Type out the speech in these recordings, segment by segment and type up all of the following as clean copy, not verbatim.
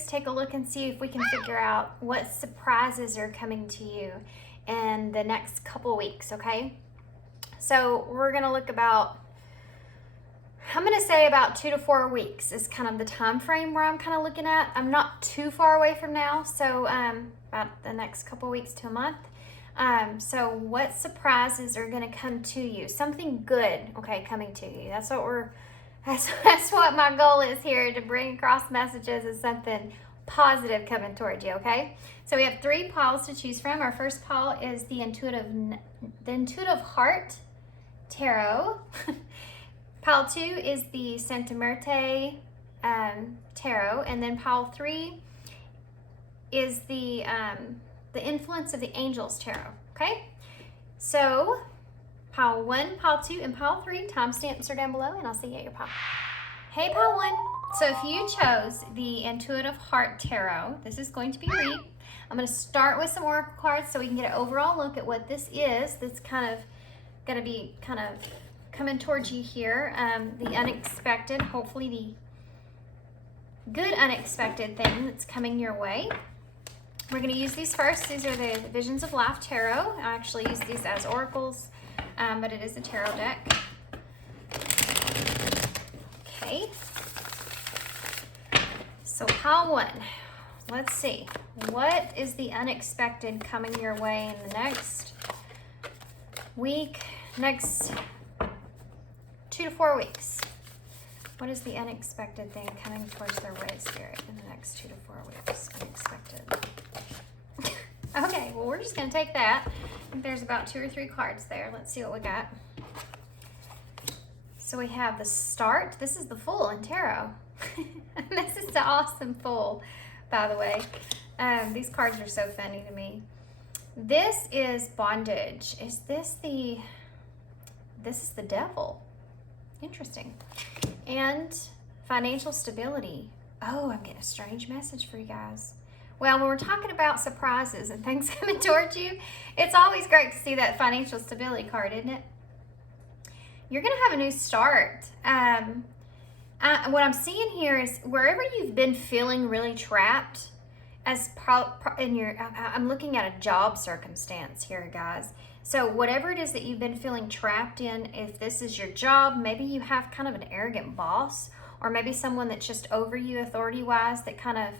is take a look and see if we can figure out what surprises are coming to you in the next couple weeks, okay? So we're gonna look about, I'm gonna say about 2 to 4 weeks is kind of the time frame where I'm kind of looking at. I'm not too far away from now, so about the next couple weeks to a month. So what surprises are gonna come to you? Something good, okay, coming to you. That's what my goal is here, to bring across messages, is something positive coming towards you, okay? So we have 3 piles to choose from. Our first pile is the Intuitive Heart Tarot. Pile 2 is the murete Tarot, and then pile 3 is the Influence of the Angels Tarot, okay? So pile 1, pile 2, and pile 3, timestamps are down below, and I'll see you at your pile. Hey, pile 1. So if you chose the Intuitive Heart Tarot, this is going to be read. I'm going to start with some oracle cards so we can get an overall look at what this is. That's kind of going to be kind of coming towards you here. The unexpected, hopefully the good unexpected thing that's coming your way. We're going to use these first. These are the Visions of Life Tarot. I actually use these as oracles, but it is a tarot deck. Okay. So pile 1. Let's see. What is the unexpected coming your way in the next week, next 2 to 4 weeks? What is the unexpected thing coming towards the red spirit in the next 2 to 4 weeks? Unexpected. Okay, well, we're just going to take that. I think there's about 2 or 3 cards there. Let's see what we got. So we have the Start. This is the Fool in tarot. This is the awesome Fool, by the way. These cards are so funny to me. This is Bondage. Is this the... This is the Devil. Interesting. And Financial Stability. Oh, I'm getting a strange message for you guys. Well, when we're talking about surprises and things coming towards you, it's always great to see that Financial Stability card, isn't it? You're going to have a new start. What I'm seeing here is wherever you've been feeling really trapped, I'm looking at a job circumstance here, guys. So whatever it is that you've been feeling trapped in, if this is your job, maybe you have kind of an arrogant boss, or maybe someone that's just over you authority-wise that kind of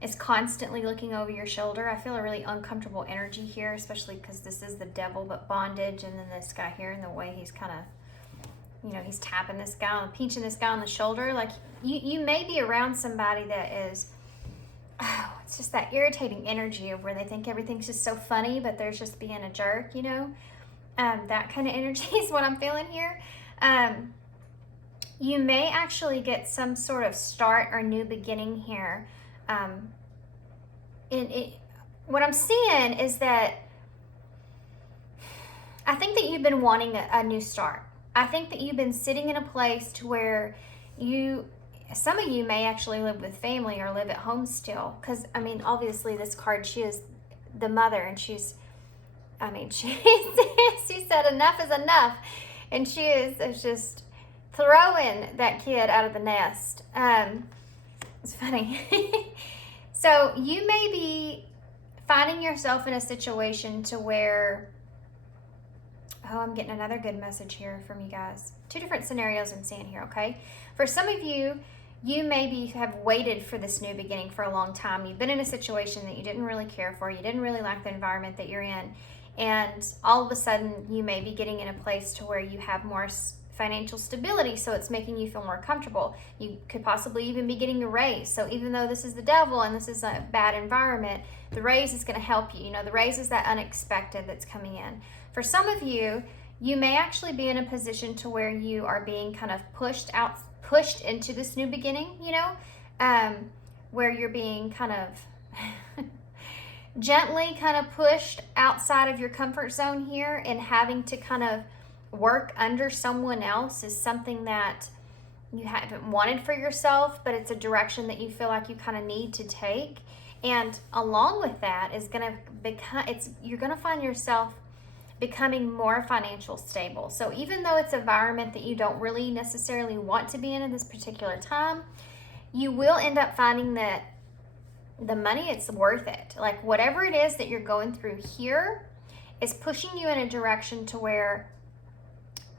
is constantly looking over your shoulder. I feel a really uncomfortable energy here, especially because this is the Devil, but bondage, and then this guy here, and the way he's kind of, he's tapping this guy, pinching this guy on the shoulder. Like, you may be around somebody that is, it's just that irritating energy of where they think everything's just so funny, but they're just being a jerk, that kind of energy is what I'm feeling here. You may actually get some sort of start or new beginning here. What I'm seeing is that I think that you've been wanting a new start. I think that you've been sitting in a place to where some of you may actually live with family or live at home still. Because, obviously this card, she is the mother, and she said enough is enough. And she is just throwing that kid out of the nest. It's funny. So you may be finding yourself in a situation to where, I'm getting another good message here from you guys. 2 different scenarios I'm seeing here, okay? For some of you, you maybe have waited for this new beginning for a long time. You've been in a situation that you didn't really care for. You didn't really like the environment that you're in. And all of a sudden, you may be getting in a place to where you have more financial stability, so it's making you feel more comfortable. You could possibly even be getting a raise. So even though this is the Devil and this is a bad environment, the raise is going to help you. The raise is that unexpected that's coming in. For some of you, you may actually be in a position to where you are being kind of pushed into this new beginning, where you're being kind of gently kind of pushed outside of your comfort zone here, and having to kind of work under someone else is something that you haven't wanted for yourself, but it's a direction that you feel like you kind of need to take. And along with that is going to become, you're going to find yourself becoming more financial stable. So even though it's an environment that you don't really necessarily want to be in at this particular time, you will end up finding that the money, it's worth it. Like whatever it is that you're going through here is pushing you in a direction to where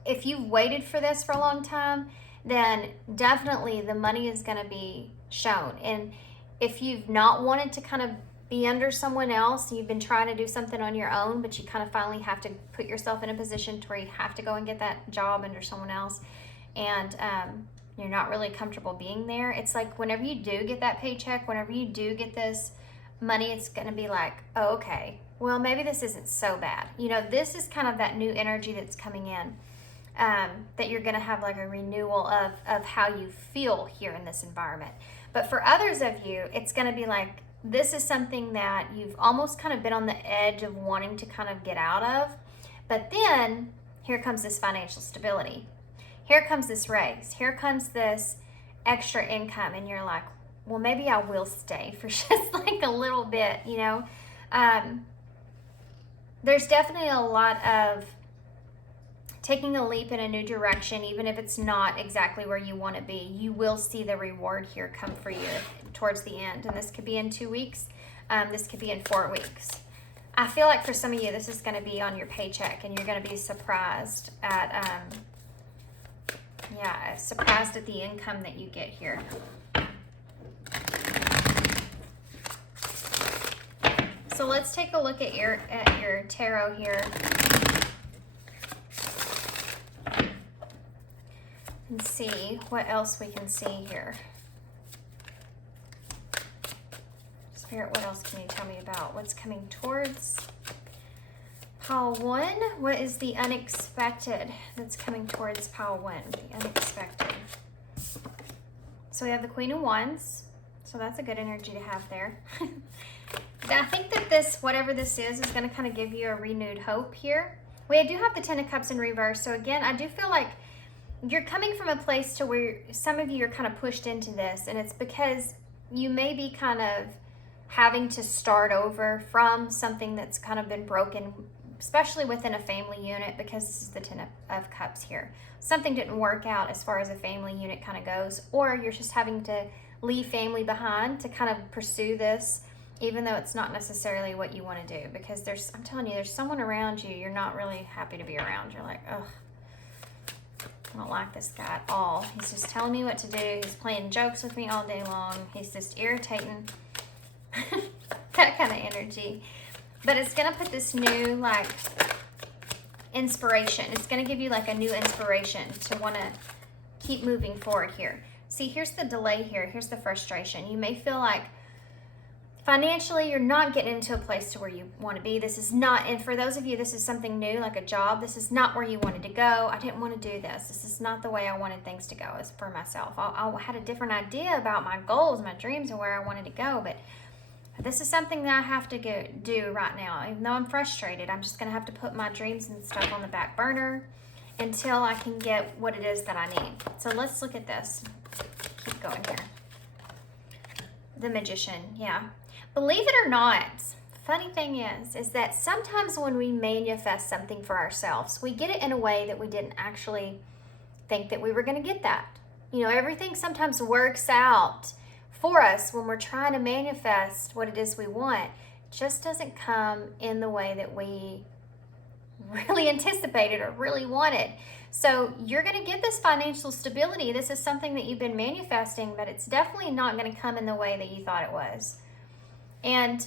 if you've waited for this for a long time, then definitely the money is going to be shown. And if you've not wanted to kind of be under someone else, you've been trying to do something on your own, but you kind of finally have to put yourself in a position to where you have to go and get that job under someone else, and you're not really comfortable being there. It's like whenever you do get that paycheck, whenever you do get this money, it's going to be like, oh, okay, well, maybe this isn't so bad. You know, this is kind of that new energy that's coming in. That you're going to have like a renewal of how you feel here in this environment. But for others of you, it's going to be like, this is something that you've almost kind of been on the edge of wanting to kind of get out of. But then here comes this financial stability. Here comes this raise. Here comes this extra income. And you're like, well, maybe I will stay for just like a little bit, you know. There's definitely a lot of taking a leap in a new direction, even if it's not exactly where you want to be. You will see the reward here come for you towards the end. And this could be in 2 weeks. This could be in 4 weeks. I feel like for some of you, this is going to be on your paycheck, and you're going to be surprised at, surprised at the income that you get here. So let's take a look at your tarot here. And see what else we can see here. Spirit, what else can you tell me about what's coming towards pile 1? What is the unexpected that's coming towards pile 1? The unexpected. So we have the Queen of Wands. So that's a good energy to have there. I think that this, whatever this is going to kind of give you a renewed hope here. We do have the Ten of Cups in reverse. So again, I do feel like you're coming from a place to where some of you are kind of pushed into this, and it's because you may be kind of having to start over from something that's kind of been broken, especially within a family unit, because this is the Ten of Cups here. Something didn't work out as far as a family unit kind of goes, or you're just having to leave family behind to kind of pursue this, even though it's not necessarily what you want to do, because I'm telling you, there's someone around you you're not really happy to be around. You're like, ugh, I don't like this guy at all. He's just telling me what to do. He's playing jokes with me all day long. He's just irritating. That kind of energy. But it's going to put this new, like, inspiration. It's going to give you, like, a new inspiration to want to keep moving forward here. See, here's the delay here. Here's the frustration. You may feel like financially, you're not getting into a place to where you want to be. This is not, and for those of you, this is something new, like a job. This is not where you wanted to go. I didn't want to do this. This is not the way I wanted things to go as for myself. I had a different idea about my goals, my dreams, and where I wanted to go, but this is something that I have to do right now. Even though I'm frustrated, I'm just going to have to put my dreams and stuff on the back burner until I can get what it is that I need. So let's look at this. Keep going here. The Magician, yeah. Believe it or not, funny thing is that sometimes when we manifest something for ourselves, we get it in a way that we didn't actually think that we were going to get that. You know, everything sometimes works out for us when we're trying to manifest what it is we want. It just doesn't come in the way that we really anticipated or really wanted. So you're going to get this financial stability. This is something that you've been manifesting, but it's definitely not going to come in the way that you thought it was. And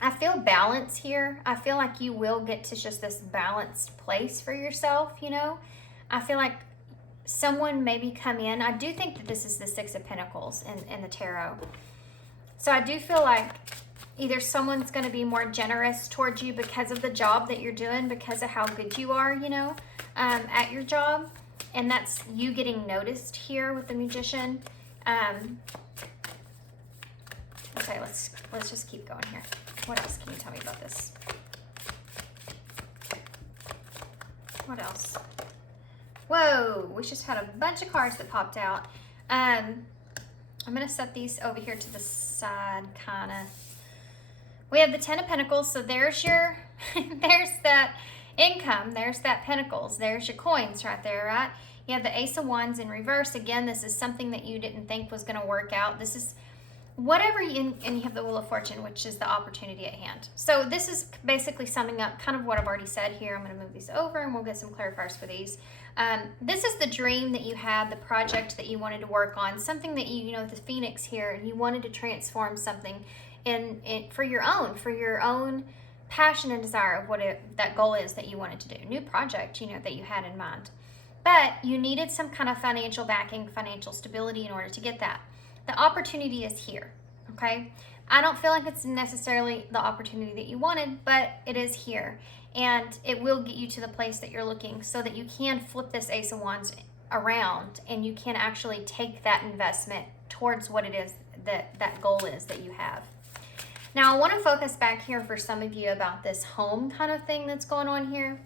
I feel balance here. I feel like you will get to just this balanced place for yourself, you know. I feel like someone maybe come in. I do think that this is the Six of Pentacles in the tarot. So I do feel like either someone's going to be more generous towards you because of the job that you're doing, because of how good you are, you know, at your job. And that's you getting noticed here with the Magician. Okay, let's just keep going here. What else can you tell me about this? What else? Whoa, we just had a bunch of cards that popped out. I'm going to set these over here to the side, kind of. We have the Ten of Pentacles, so there's your, there's that income, there's that Pentacles, there's your coins right there, right? You have the Ace of Wands in reverse. Again, this is something that you didn't think was going to work out. This is whatever and you have the Wheel of Fortune, which is the opportunity at hand. So this is basically summing up kind of what I've already said here. I'm going to move these over and we'll get some clarifiers for these. This is the dream that you had, the project that you wanted to work on, something that you know, the Phoenix here, and you wanted to transform something for your own passion and desire of what that goal is that you wanted to do, new project, you know, that you had in mind. But you needed some kind of financial backing, financial stability in order to get that. The opportunity is here, okay? I don't feel like it's necessarily the opportunity that you wanted, but it is here. And it will get you to the place that you're looking so that you can flip this Ace of Wands around and you can actually take that investment towards what it is that goal is that you have. Now, I want to focus back here for some of you about this home kind of thing that's going on here.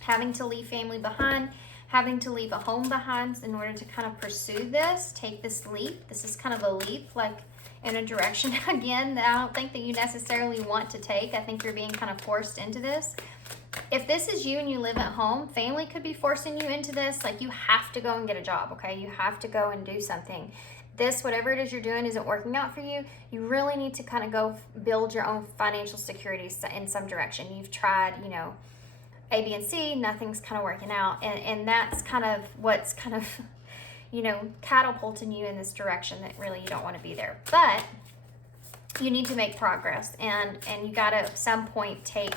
Having to leave family behind, having to leave a home behind in order to kind of pursue this, take this leap. This is kind of a leap, like in a direction, again, that I don't think that you necessarily want to take. I think you're being kind of forced into this. If this is you and you live at home, family could be forcing you into this. Like, you have to go and get a job, okay? You have to go and do something. This, whatever it is you're doing, isn't working out for you. You really need to kind of go build your own financial security in some direction. You've tried, you know, A, B, and C, nothing's kind of working out. And that's kind of what's kind of, you know, catapulting you in this direction that really you don't want to be there. But you need to make progress, and you got to at some point take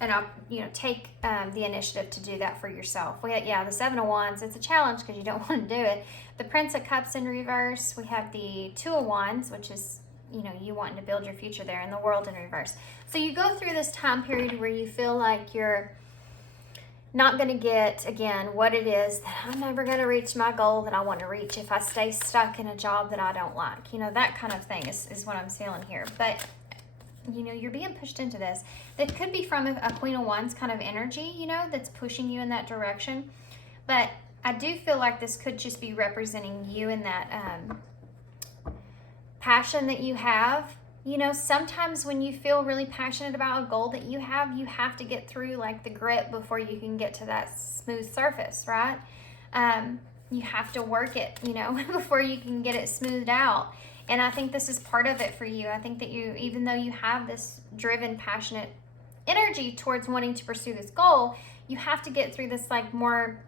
the initiative to do that for yourself. Yeah, the Seven of Wands, it's a challenge because you don't want to do it. The Prince of Cups in reverse. We have the Two of Wands, which is, you know, you wanting to build your future there, and the World in reverse. So you go through this time period where you feel like you're not going to get, again, what it is that I'm never going to reach my goal that I want to reach if I stay stuck in a job that I don't like. You know, that kind of thing is what I'm feeling here. But, you know, you're being pushed into this. That could be from a Queen of Wands kind of energy, you know, that's pushing you in that direction. But I do feel like this could just be representing you in that passion that you have. You know, sometimes when you feel really passionate about a goal that you have to get through like the grit before you can get to that smooth surface, right? You have to work it, you know, before you can get it smoothed out. And I think this is part of it for you. I think that you, even though you have this driven, passionate energy towards wanting to pursue this goal, you have to get through this like more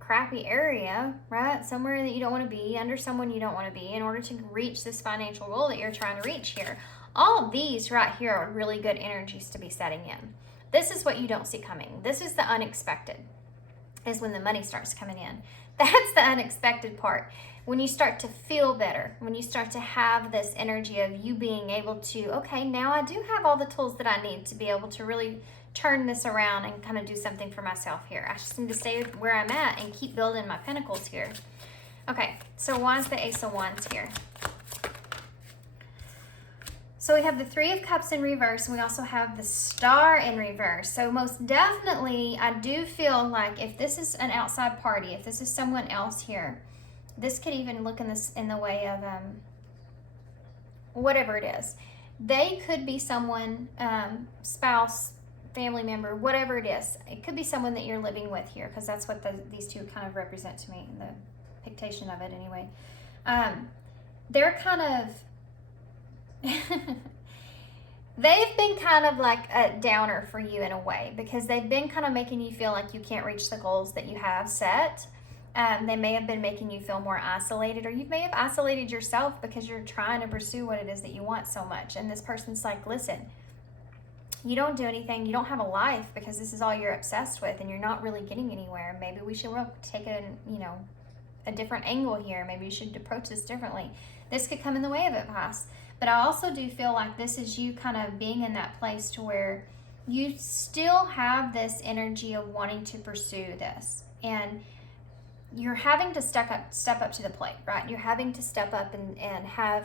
crappy area, right? Somewhere that you don't want to be, under someone you don't want to be, in order to reach this financial goal that you're trying to reach here. All of these right here are really good energies to be setting in. This is what you don't see coming. This is the unexpected, is when the money starts coming in. That's the unexpected part. When you start to feel better, when you start to have this energy of you being able to, okay, now I do have all the tools that I need to be able to really turn this around and kind of do something for myself here. I just need to stay where I'm at and keep building my pinnacles here. Okay, so why is the Ace of Wands here? So we have the Three of Cups in reverse, and we also have the Star in reverse. So most definitely, I do feel like if this is an outside party, if this is someone else here, this could even look in the way of whatever it is. They could be someone, spouse, family member, whatever it is. It could be someone that you're living with here, because that's what these two kind of represent to me, the pictation of it anyway. They're kind of, they've been kind of like a downer for you in a way, because they've been kind of making you feel like you can't reach the goals that you have set. They may have been making you feel more isolated, or you may have isolated yourself because you're trying to pursue what it is that you want so much. And this person's like, listen, you don't do anything, you don't have a life because this is all you're obsessed with and you're not really getting anywhere. Maybe we should take a different angle here. Maybe you should approach this differently. This could come in the way of advice. But I also do feel like this is you kind of being in that place to where you still have this energy of wanting to pursue this. And you're having to step up to the plate, right? You're having to step up and have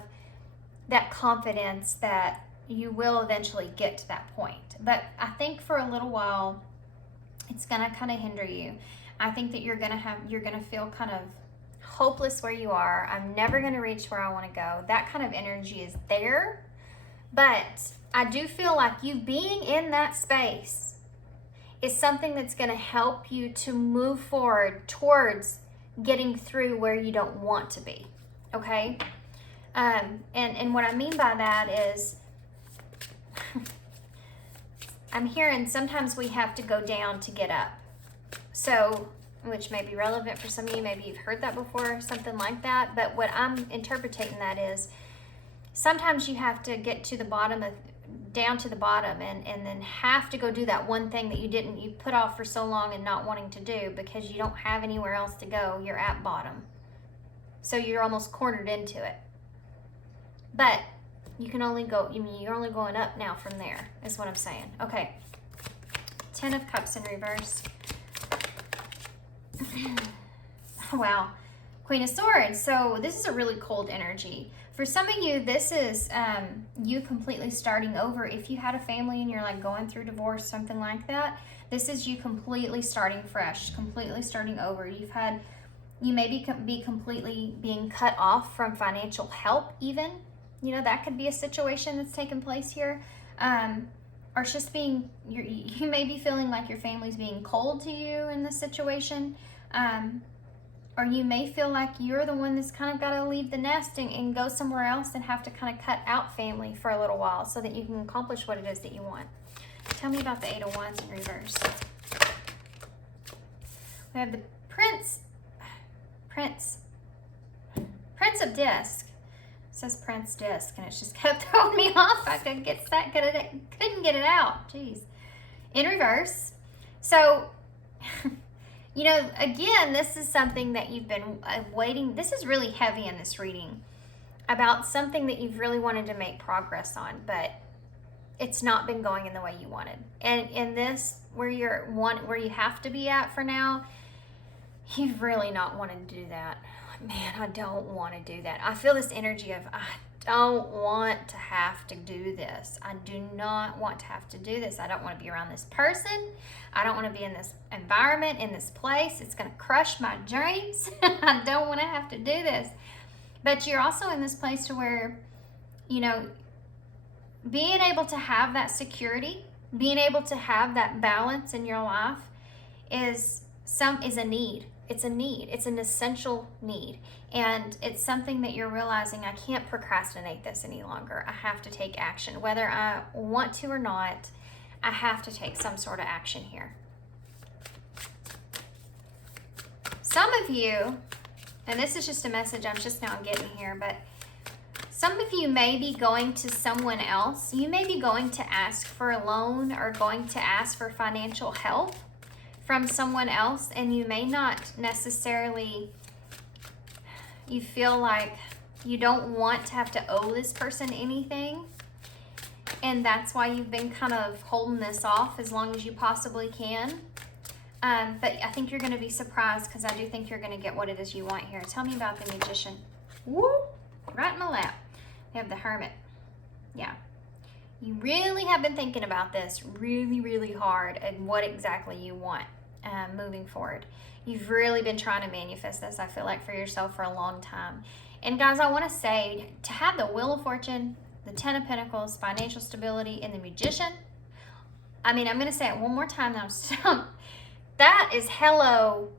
that confidence that you will eventually get to that point. But I think for a little while, it's gonna kind of hinder you. I think that you're gonna feel kind of hopeless where you are. I'm never gonna reach where I wanna go. That kind of energy is there. But I do feel like you being in that space is something that's gonna help you to move forward towards getting through where you don't want to be, okay? And what I mean by that is, I'm hearing sometimes we have to go down to get up. So, which may be relevant for some of you. Maybe you've heard that before, something like that. But what I'm interpreting that is, sometimes you have to get to the bottom of, down to the bottom, and then have to go do that one thing that you put off for so long and not wanting to do because you don't have anywhere else to go. You're at bottom. So you're almost cornered into it. But you can only go, you're only going up now from there, is what I'm saying. Okay. 10 of Cups in reverse. Wow. Queen of Swords. So this is a really cold energy. For some of you, this is you completely starting over. If you had a family and you're like going through divorce, something like that, this is you completely starting fresh, completely starting over. You may be completely being cut off from financial help even. You know, that could be a situation that's taking place here. Or it's just being, you may be feeling like your family's being cold to you in this situation. Or you may feel like you're the one that's kind of got to leave the nest and go somewhere else and have to kind of cut out family for a little while so that you can accomplish what it is that you want. Tell me about the 8 of Wands in reverse. We have the Prince of Disc. It says Prince Disc, and it's just kept throwing me off. I couldn't get it out. Jeez. In reverse. So, you know, again, this is something that you've been waiting. This is really heavy in this reading about something that you've really wanted to make progress on, but it's not been going in the way you wanted. And in this, where you have to be at for now, you've really not wanted to do that. Man, I don't want to do that. I feel this energy of, I don't want to have to do this. I do not want to have to do this. I don't want to be around this person. I don't want to be in this environment, in this place. It's going to crush my dreams. I don't want to have to do this. But you're also in this place to where, you know, being able to have that security, being able to have that balance in your life is a need. It's a need. It's an essential need. And it's something that you're realizing, I can't procrastinate this any longer. I have to take action. Whether I want to or not, I have to take some sort of action here. Some of you, and this is just a message I'm just now getting here, but some of you may be going to someone else. You may be going to ask for a loan or going to ask for financial help from someone else, and you may not necessarily, you feel like you don't want to have to owe this person anything, and that's why you've been kind of holding this off as long as you possibly can. But I think you're going to be surprised, because I do think you're going to get what it is you want here. Tell me about the Magician. Woo! Right in my lap. We have the Hermit. Yeah. You really have been thinking about this really, really hard and what exactly you want moving forward. You've really been trying to manifest this, I feel like, for yourself for a long time. And guys, I want to say, to have the Wheel of Fortune, the 10 of Pentacles, financial stability, and the Magician, I mean, I'm going to say it one more time now. That is hello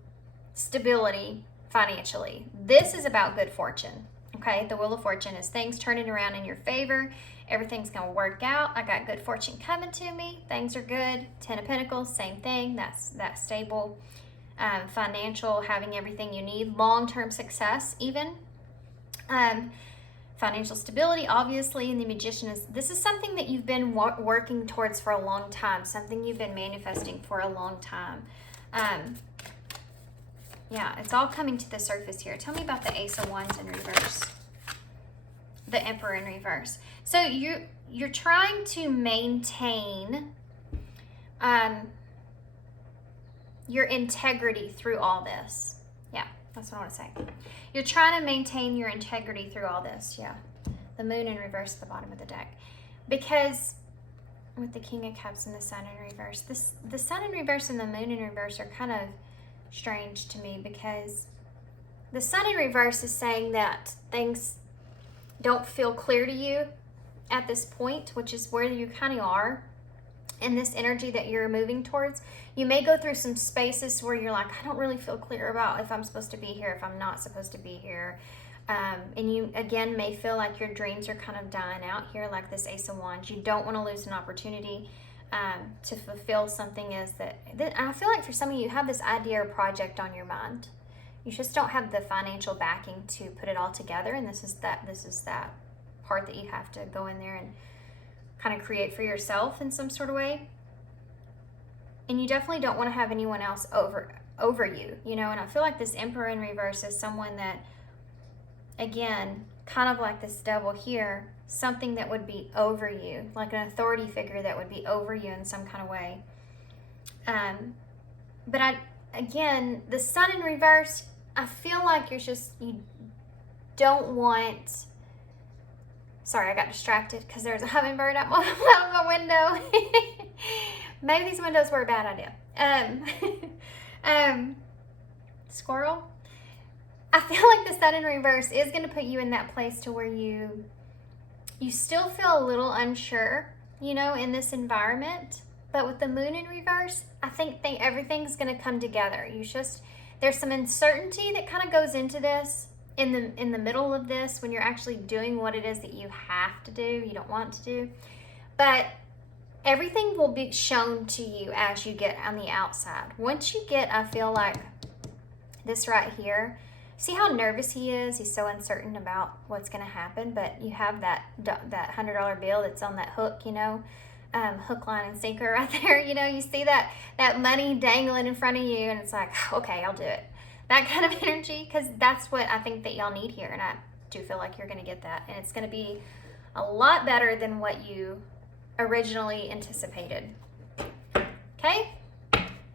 stability financially. This is about good fortune. Okay, the Wheel of Fortune is things turning around in your favor. Everything's going to work out. I got good fortune coming to me. Things are good. 10 of Pentacles, same thing. That's that stable financial, having everything you need. Long-term success even. Financial stability, obviously. And the Magician this is something that you've been working towards for a long time. Something you've been manifesting for a long time. Yeah, it's all coming to the surface here. Tell me about the Ace of Wands in reverse. The Emperor in reverse. So you're trying to maintain your integrity through all this. Yeah, that's what I want to say. You're trying to maintain your integrity through all this. Yeah. The Moon in reverse at the bottom of the deck. Because with the King of Cups and the Sun in reverse, the Sun in reverse and the Moon in reverse are kind of strange to me, because the Sun in reverse is saying that things don't feel clear to you at this point, which is where you kind of are in this energy that you're moving towards. You may go through some spaces where you're like, I don't really feel clear about if I'm supposed to be here, if I'm not supposed to be here. And you, again, may feel like your dreams are kind of dying out here, like this Ace of Wands. You don't want to lose an opportunity to fulfill something. And I feel like for some of you, you have this idea or project on your mind. You just don't have the financial backing to put it all together. And this is that part that you have to go in there and kind of create for yourself in some sort of way. And you definitely don't want to have anyone else over you, you know. And I feel like this Emperor in reverse is someone that, again, kind of like this Devil here, something that would be over you, like an authority figure that would be over you in some kind of way. But again, the Sun in reverse, I feel like you don't want, sorry, I got distracted because there's a hummingbird out my window. Maybe these windows were a bad idea. Squirrel. I feel like the Sun in reverse is going to put you in that place to where you still feel a little unsure, you know, in this environment. But with the Moon in reverse, I think everything's going to come together. There's some uncertainty that kind of goes into this in the middle of this when you're actually doing what it is that you have to do, you don't want to do. But everything will be shown to you as you get on the outside. Once you get, I feel like this right here, see how nervous he is? He's so uncertain about what's going to happen, but you have that $100 bill that's on that hook, you know, hook, line, and sinker right there. You know, you see that money dangling in front of you, and it's like, okay, I'll do it. That kind of energy, because that's what I think that y'all need here, and I do feel like you're going to get that, and it's going to be a lot better than what you originally anticipated. Okay?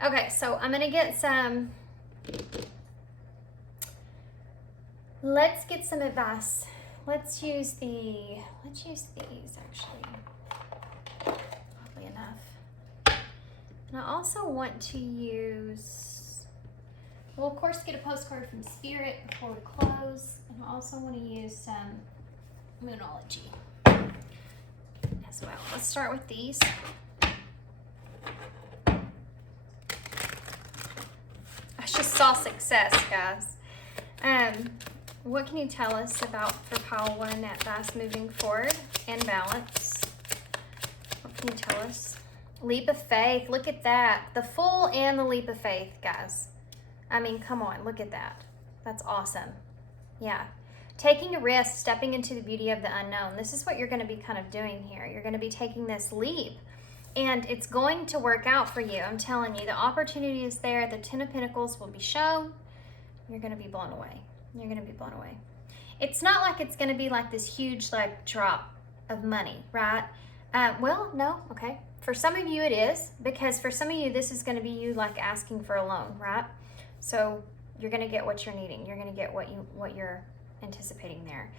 Okay, so I'm going to get some... Let's get some advice. Let's use these actually. Oddly enough. And I also want to use, we'll of course get a postcard from Spirit before we close. And I also want to use some Moonology as well. Let's start with these. I just saw success, guys. What can you tell us about for pile 1 advice moving forward and balance? What can you tell us? Leap of faith. Look at that. The Fool and the leap of faith, guys. I mean, come on. Look at that. That's awesome. Yeah. Taking a risk, stepping into the beauty of the unknown. This is what you're going to be kind of doing here. You're going to be taking this leap. And it's going to work out for you. I'm telling you, the opportunity is there. The 10 of Pentacles will be shown. You're going to be blown away. You're going to be blown away. It's not like it's going to be like this huge like drop of money, right? Well, no, okay. For some of you it is, because for some of you this is going to be you like asking for a loan, right? So you're going to get what you're needing. You're going to get what you're anticipating there.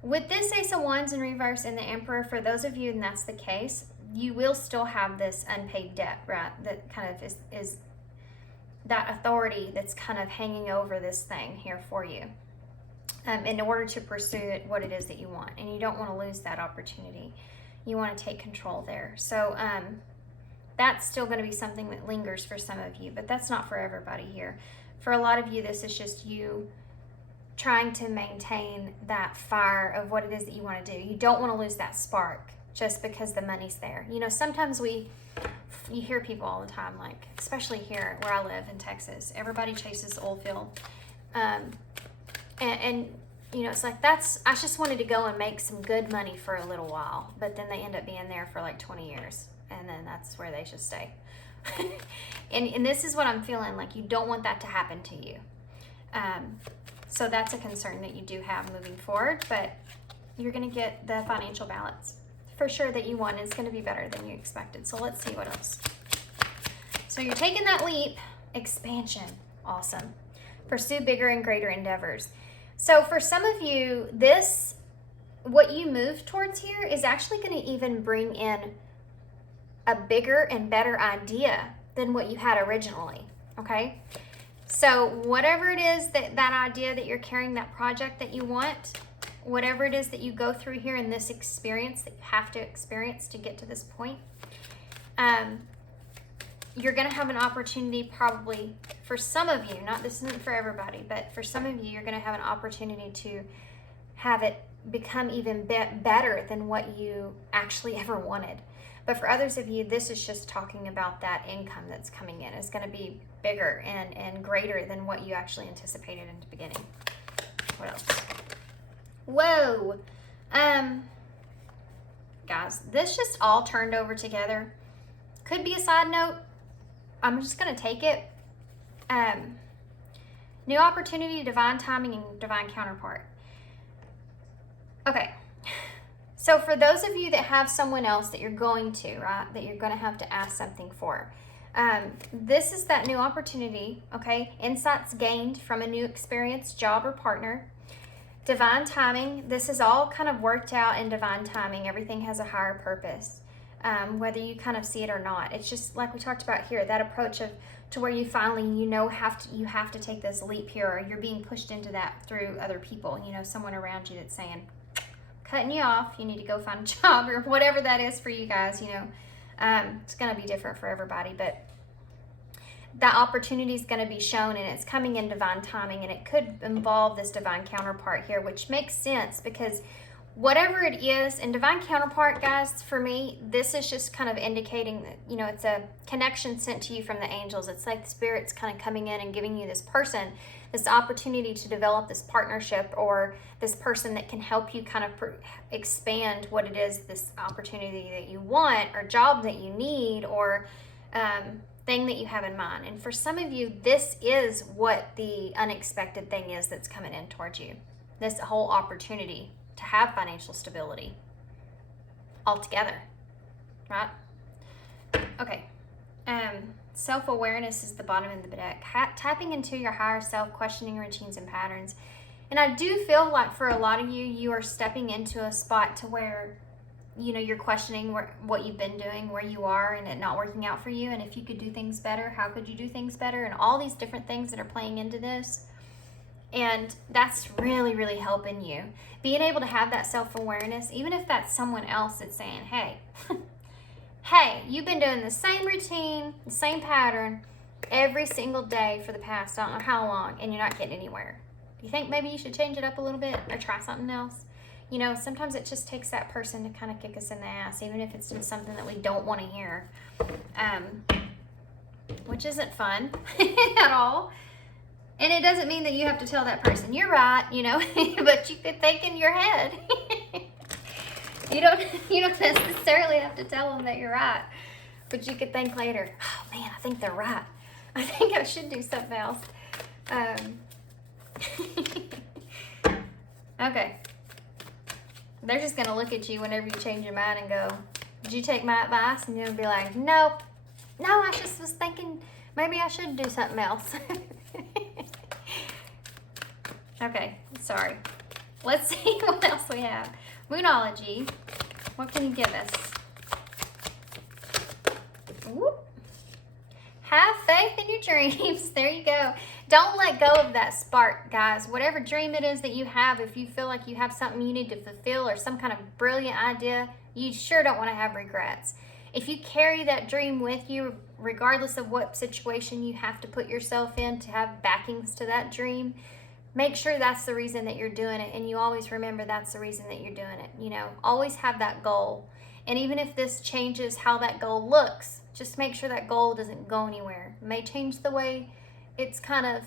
With this Ace of Wands in reverse and the Emperor, for those of you and that's the case, you will still have this unpaid debt, right? That kind of is that authority that's kind of hanging over this thing here for you in order to pursue what it is that you want. And you don't want to lose that opportunity. You want to take control there. So that's still going to be something that lingers for some of you, but that's not for everybody here. For a lot of you, this is just you trying to maintain that fire of what it is that you want to do. You don't want to lose that spark just because the money's there. You know, sometimes you hear people all the time, like, especially here where I live in Texas, everybody chases oil field. And you know, it's like, I just wanted to go and make some good money for a little while, but then they end up being there for like 20 years. And then that's where they just stay. and this is what I'm feeling, like you don't want that to happen to you. So that's a concern that you do have moving forward, but you're going to get the financial balance for sure that you want. It's going to be better than you expected. So let's see what else. So you're taking that leap. Expansion. Awesome. Pursue bigger and greater endeavors. So for some of you, what you move towards here is actually going to even bring in a bigger and better idea than what you had originally. Okay. So whatever it is that idea that you're carrying, that project that you want, whatever it is that you go through here in this experience that you have to experience to get to this point, you're going to have an opportunity probably for some of you, this isn't for everybody, but for some of you, you're going to have an opportunity to have it become even better than what you actually ever wanted. But for others of you, this is just talking about that income that's coming in. It's going to be bigger and greater than what you actually anticipated in the beginning. What else? Whoa. Guys, this just all turned over together. Could be a side note. I'm just going to take it. New opportunity, divine timing, and divine counterpart. Okay. So for those of you that have someone else that you're going to, right, that you're going to have to ask something for, this is that new opportunity, okay? Insights gained from a new experience, job, or partner. Divine timing, this is all kind of worked out in divine timing. Everything has a higher purpose, whether you kind of see it or not. It's just like we talked about here, that approach of to where you finally, you have to take this leap here, or you're being pushed into that through other people, someone around you that's saying, cutting you off, you need to go find a job, or whatever that is for you guys. It's going to be different for everybody, but that opportunity is going to be shown, and it's coming in divine timing, and it could involve this divine counterpart here, which makes sense because whatever it is, and divine counterpart, guys, for me, this is just kind of indicating that, it's a connection sent to you from the angels. It's like the Spirit's kind of coming in and giving you this person, this opportunity to develop this partnership, or this person that can help you kind of expand what it is, this opportunity that you want, or job that you need, or thing that you have in mind. And for some of you, this is what the unexpected thing is that's coming in towards you. This whole opportunity to have financial stability altogether, right? Okay. Self-awareness is the bottom of the deck. Tapping into your higher self, questioning routines and patterns. And I do feel like for a lot of you, you are stepping into a spot to where, you're questioning what you've been doing, where you are, and it not working out for you. And if you could do things better, how could you do things better? And all these different things that are playing into this. And that's really, really helping you. Being able to have that self-awareness, even if that's someone else that's saying, hey, hey, you've been doing the same routine, the same pattern every single day for the past, I don't know how long, and you're not getting anywhere. You think maybe you should change it up a little bit or try something else? Sometimes it just takes that person to kind of kick us in the ass, even if it's just something that we don't want to hear, which isn't fun at all. And it doesn't mean that you have to tell that person, you're right, but you could think in your head. You don't necessarily have to tell them that you're right, but you could think later, oh man, I think they're right. I think I should do something else. Okay. They're just going to look at you whenever you change your mind and go, did you take my advice? And you'll be like, nope. No, I just was thinking maybe I should do something else. Okay, sorry. Let's see what else we have. Moonology. What can you give us? Whoop. Have faith in your dreams. There you go. Don't let go of that spark, guys. Whatever dream it is that you have, if you feel like you have something you need to fulfill or some kind of brilliant idea, you sure don't want to have regrets. If you carry that dream with you, regardless of what situation you have to put yourself in to have backings to that dream, make sure that's the reason that you're doing it, and you always remember that's the reason that you're doing it. Always have that goal. And even if this changes how that goal looks, just make sure that goal doesn't go anywhere. It may change the way it's kind of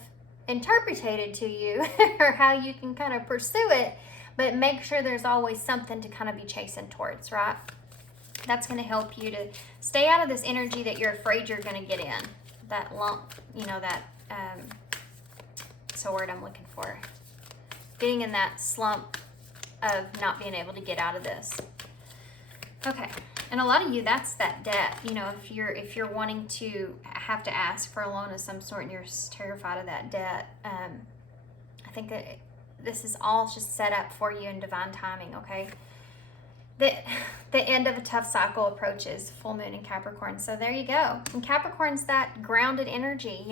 interpreted to you or how you can kind of pursue it, but make sure there's always something to kind of be chasing towards, right? That's going to help you to stay out of this energy that you're afraid you're going to get in. That lump, that's a word I'm looking for. Getting in that slump of not being able to get out of this. Okay. And a lot of you, that's that debt. If you're wanting to have to ask for a loan of some sort and you're terrified of that debt, I think that this is all just set up for you in divine timing, okay? The end of a tough cycle approaches, full moon in Capricorn. So there you go. And Capricorn's that grounded energy,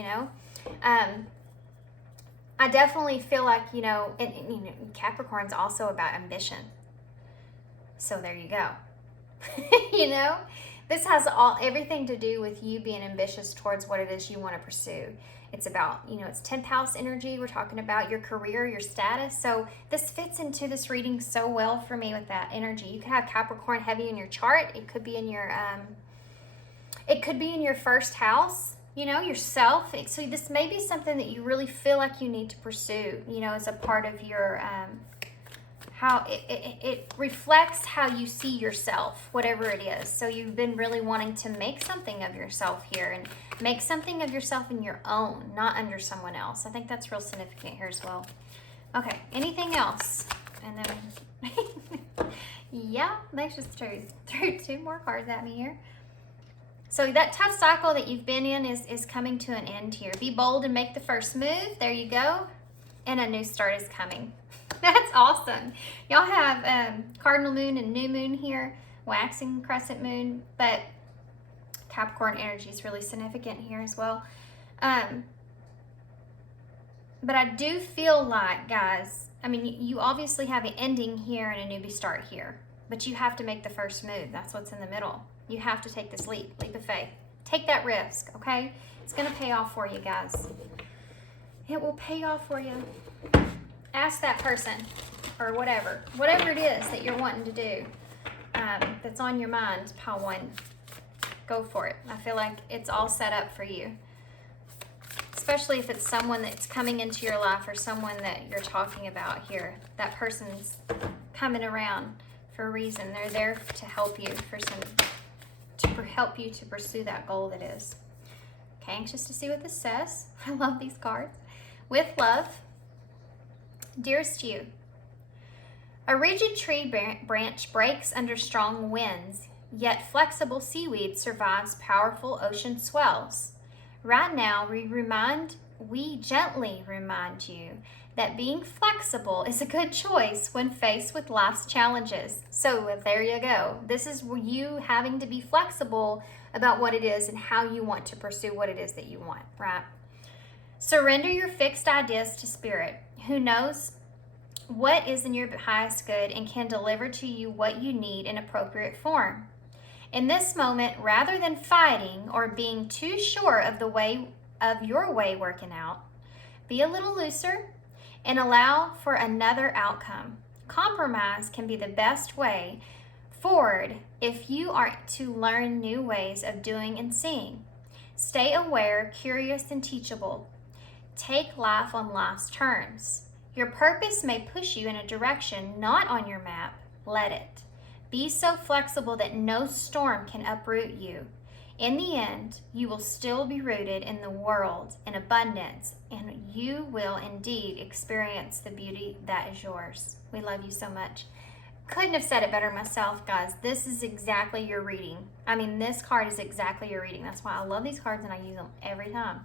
I definitely feel like, Capricorn's also about ambition. So there you go. This has everything to do with you being ambitious towards what it is you want to pursue. It's about, it's 10th house energy. We're talking about your career, your status. So this fits into this reading so well for me with that energy. You could have Capricorn heavy in your chart. It could be in your first house, yourself. So this may be something that you really feel like you need to pursue, as a part of your, how it reflects how you see yourself, whatever it is. So you've been really wanting to make something of yourself here, and make something of yourself in your own, not under someone else. I think that's real significant here as well. Okay, anything else? And then, yeah, they just threw 2 more cards at me here. So that tough cycle that you've been in is coming to an end here. Be bold and make the first move. There you go. And a new start is coming. That's awesome. Y'all have cardinal moon and new moon here, waxing crescent moon, but Capricorn energy is really significant here as well. But I do feel like, guys, you obviously have an ending here and a newbie start here, but you have to make the first move. That's what's in the middle. You have to take this leap of faith. Take that risk, okay? It's going to pay off for you, guys. It will pay off for you. Ask that person or whatever it is that you're wanting to do, that's on your mind, pile 1. Go for it. I feel like it's all set up for you, especially if it's someone that's coming into your life or someone that you're talking about here. That person's coming around for a reason. They're there to help you help you to pursue that goal that is. Okay, anxious to see what this says. I love these cards. With love, dearest you, a rigid tree branch breaks under strong winds, yet flexible seaweed survives powerful ocean swells. Right now, we gently remind you that being flexible is a good choice when faced with life's challenges. So there you go. This is you having to be flexible about what it is and how you want to pursue what it is that you want, right? Surrender your fixed ideas to Spirit, who knows what is in your highest good and can deliver to you what you need in appropriate form. In this moment, rather than fighting or being too sure of your way working out, be a little looser and allow for another outcome. Compromise can be the best way forward if you are to learn new ways of doing and seeing. Stay aware, curious, and teachable. Take life on life's terms. Your purpose may push you in a direction not on your map. Let it. Be so flexible that no storm can uproot you. In the end, you will still be rooted in the world in abundance, and you will indeed experience the beauty that is yours. We love you so much. Couldn't have said it better myself, guys. This is exactly your reading. This card is exactly your reading. That's why I love these cards and I use them every time.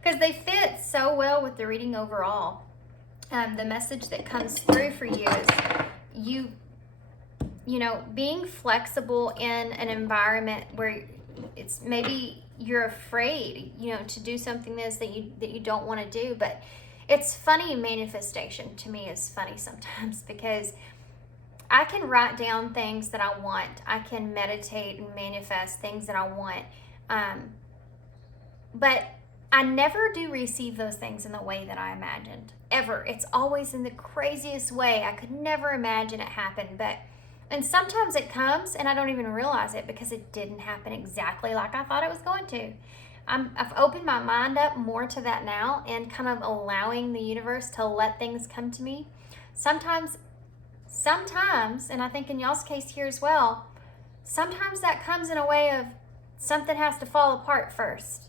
Because they fit so well with the reading overall. The message that comes through for you is being flexible in an environment where it's maybe you're afraid, to do something that you don't want to do. But it's funny, manifestation to me is funny sometimes, because I can write down things that I want. I can meditate and manifest things that I want. But I never do receive those things in the way that I imagined, ever. It's always in the craziest way. I could never imagine it happen. And sometimes it comes and I don't even realize it because it didn't happen exactly like I thought it was going to. I've opened my mind up more to that now and kind of allowing the universe to let things come to me. Sometimes, and I think in y'all's case here as well, sometimes that comes in a way of something has to fall apart first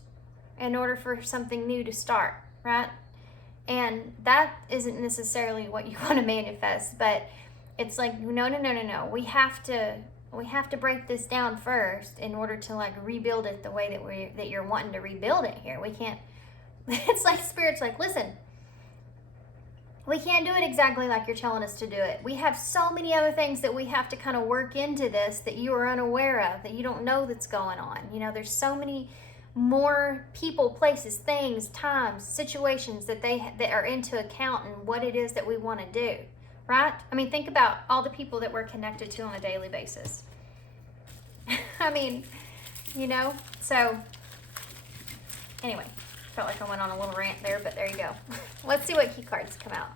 in order for something new to start, right? And that isn't necessarily what you want to manifest, but it's like, no. We have to break this down first in order to rebuild it the way that you're wanting to rebuild it here. We can't, it's like Spirit's like, listen, we can't do it exactly like you're telling us to do it. We have so many other things that we have to kind of work into this that you are unaware of, that you don't know that's going on. There's so many more people, places, things, times, situations that are into account in what it is that we want to do, right? Think about all the people that we're connected to on a daily basis. I mean, you know, so anyway, felt like I went on a little rant there, but there you go. Let's see what key cards come out.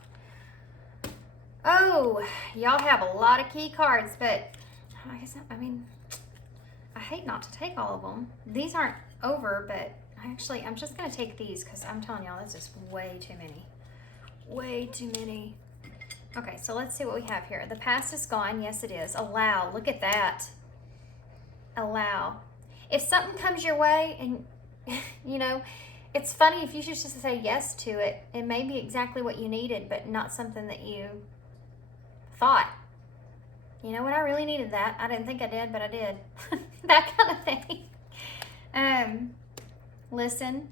Oh, y'all have a lot of key cards, but I guess, I mean, I hate not to take all of them. These aren't over, but I'm just going to take these because I'm telling y'all, this is way too many. Way too many. Okay, so let's see what we have here. The past is gone. Yes, it is. Allow. Look at that. Allow. If something comes your way and, you know, it's funny if you should just say yes to it. It may be exactly what you needed, but not something that you thought. You know what? I really needed that. I didn't think I did, but I did. That kind of thing. Listen.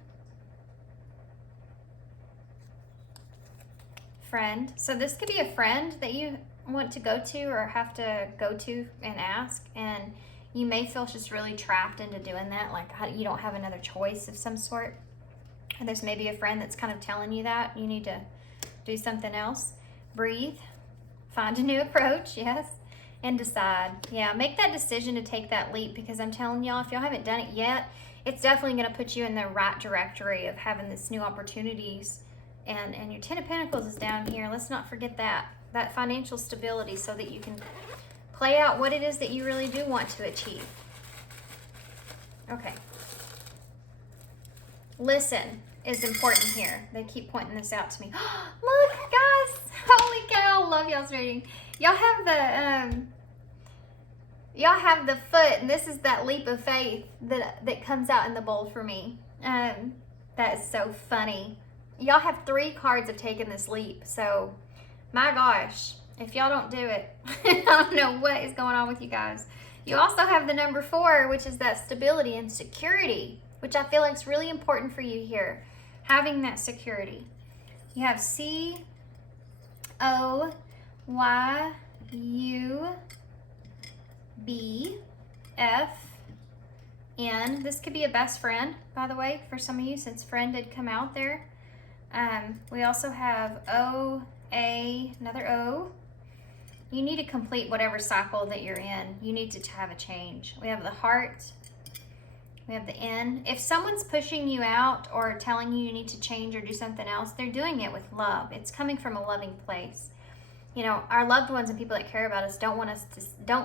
Friend. So this could be a friend that you want to go to or have to go to and ask, and you may feel just really trapped into doing that, like you don't have another choice of some sort. And there's maybe a friend that's kind of telling you that you need to do something else. Breathe. Find a new approach, yes, and decide. Yeah, make that decision to take that leap, because I'm telling y'all, if y'all haven't done it yet, it's definitely going to put you in the right directory of having this new opportunities. And your 10 of Pentacles is down here. Let's not forget that financial stability, so that you can play out what it is that you really do want to achieve. Okay. Listen is important here. They keep pointing this out to me. Look, guys! Holy cow! Love y'all's reading. Y'all have the foot, and this is that leap of faith that comes out in the bowl for me. That is so funny. Y'all have 3 cards of taking this leap. So, my gosh, if y'all don't do it, I don't know what is going on with you guys. You also have the number 4, which is that stability and security, which I feel like is really important for you here. Having that security. You have COYUN. This could be a best friend, by the way, for some of you, since friend did come out there. We also have another O. You need to complete whatever cycle that you're in. You need to have a change. We have the heart. We have the N. If someone's pushing you out or telling you need to change or do something else, they're doing it with love. It's coming from a loving place. You know, our loved ones and people that care about us don't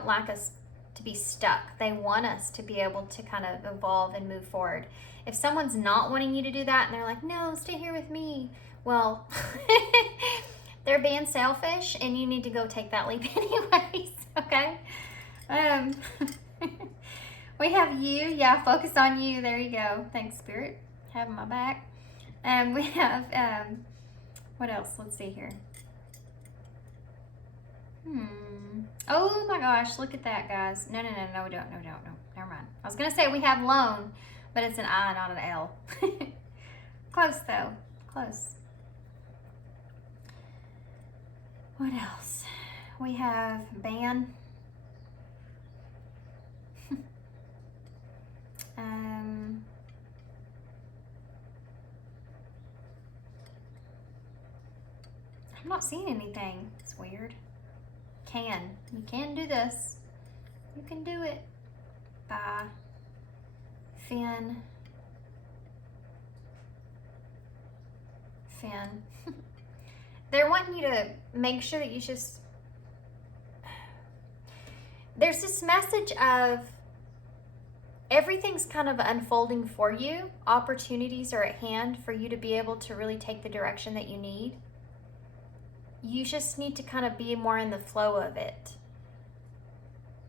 like us to be stuck. They want us to be able to kind of evolve and move forward. If someone's not wanting you to do that and they're like, no, stay here with me, well, they're being selfish, and you need to go take that leap anyways, okay? We have you. Yeah, focus on you. There you go. Thanks, Spirit. Having my back. We have, what else? Let's see here. Oh my gosh, look at that, guys. No, don't. No, never mind. I was going to say we have loan, but it's an I, not an L. Close, though. Close. What else? We have ban. I'm not seeing anything. It's weird. You can do this. You can do it. By Finn. They're wanting you to make sure that you just, there's this message of everything's kind of unfolding for you. Opportunities are at hand for you to be able to really take the direction that you need. You just need to kind of be more in the flow of it.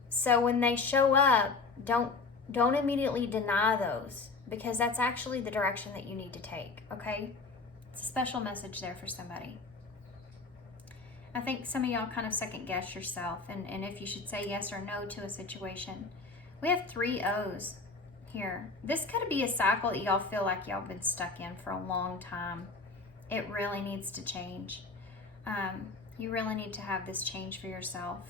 So when they show up, don't immediately deny those, because that's actually the direction that you need to take, okay? It's a special message there for somebody. I think some of y'all kind of second guess yourself and if you should say yes or no to a situation. We have 3 O's here. This could be a cycle that y'all feel like y'all been stuck in for a long time. It really needs to change. You really need to have this change for yourself.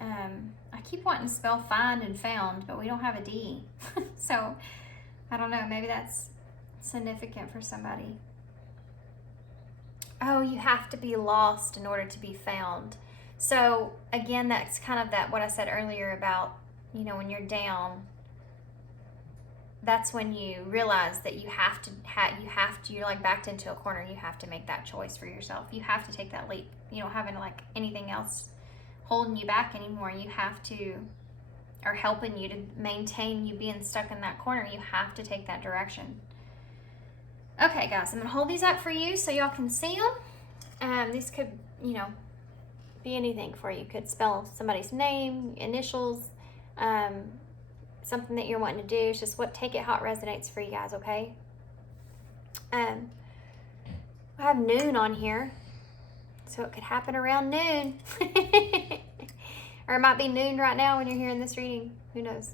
I keep wanting to spell find and found, but we don't have a D. So, I don't know, maybe that's significant for somebody. Oh, you have to be lost in order to be found. So again, that's kind of that what I said earlier about, you know, when you're down, that's when you realize that you're like backed into a corner. You have to make that choice for yourself. You have to take that leap. You don't have like anything else holding you back anymore. You have to, or helping you to maintain you being stuck in that corner. You have to take that direction. Okay, guys, I'm gonna hold these up for you so y'all can see them. These could, you know, be anything for you. Could spell somebody's name, initials, something that you're wanting to do. It's just take it how it resonates for you guys, okay? I have noon on here, so it could happen around noon. Or it might be noon right now when you're hearing this reading. Who knows?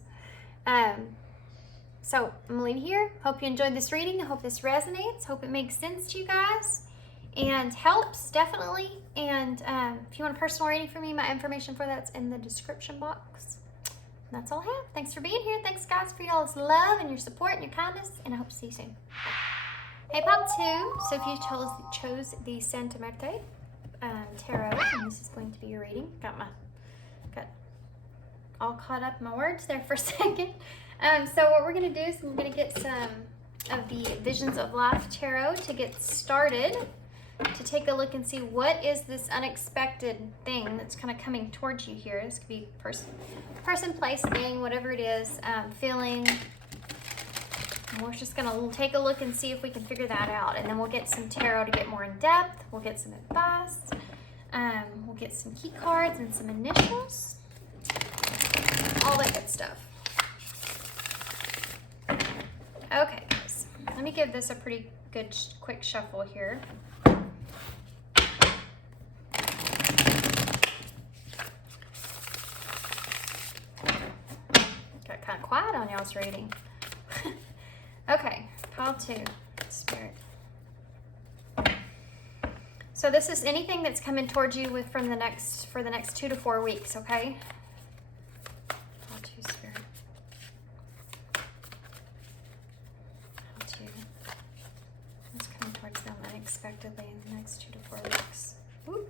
So I'm gonna leave you here. Hope you enjoyed this reading. I hope this resonates. Hope it makes sense to you guys and helps, definitely. And if you want a personal reading from me, my information for that's in the description box. And that's all I have. Thanks for being here. Thanks, guys, for y'all's love and your support and your kindness. And I hope to see you soon. Hey, part 2. So if you chose the Santa Murete Tarot, and this is going to be your reading. Got all caught up in my words there for a second. So what we're going to do is I'm going to get some of the Visions of Life Tarot to get started, to take a look and see what is this unexpected thing that's kind of coming towards you here. This could be person, place, thing, whatever it is, feeling. And we're just going to take a look and see if we can figure that out. And then we'll get some tarot to get more in depth. We'll get some advice. We'll get some key cards and some initials. All that good stuff. Okay, guys. Let me give this a pretty good quick shuffle here. Got kind of quiet on y'all's reading. Okay, pile 2, Spirit. So this is anything that's coming towards you for the next 2 to 4 weeks, okay? Pile 2, Spirit. Pile 2. What's coming towards them unexpectedly in the next 2 to 4 weeks? Ooh.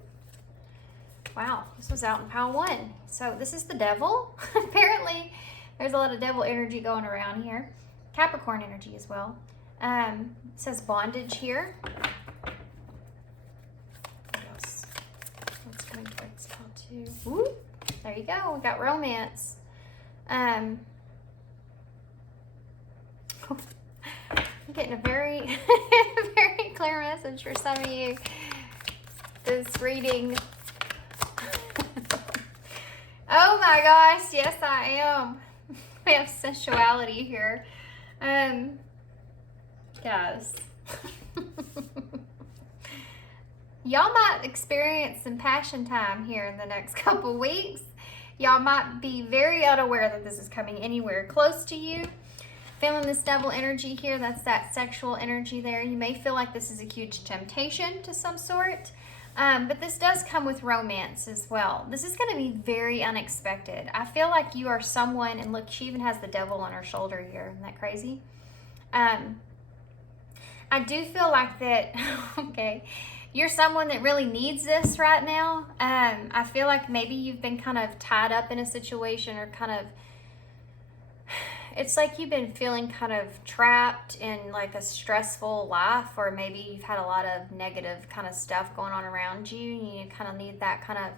Wow, this was out in pile 1. So this is the devil. Apparently, there's a lot of devil energy going around here. Capricorn energy as well. It says bondage here. What else? What's coming towards pile 2? Ooh, there you go. We got romance. I'm getting a very, very clear message for some of you. This reading. Oh my gosh, yes I am. We have sensuality here. Guys. Y'all might experience some passion time here in the next couple weeks. Y'all might be very unaware that this is coming anywhere close to you. Feeling this devil energy here, that's that sexual energy there. You may feel like this is a huge temptation to some sort. But this does come with romance as well. This is going to be very unexpected. I feel like you are someone, and look, she even has the devil on her shoulder here. Isn't that crazy? I do feel like that, okay, you're someone that really needs this right now. I feel like maybe you've been kind of tied up in a situation, or kind of, it's like you've been feeling kind of trapped in like a stressful life, or maybe you've had a lot of negative kind of stuff going on around you. You kind of need that kind of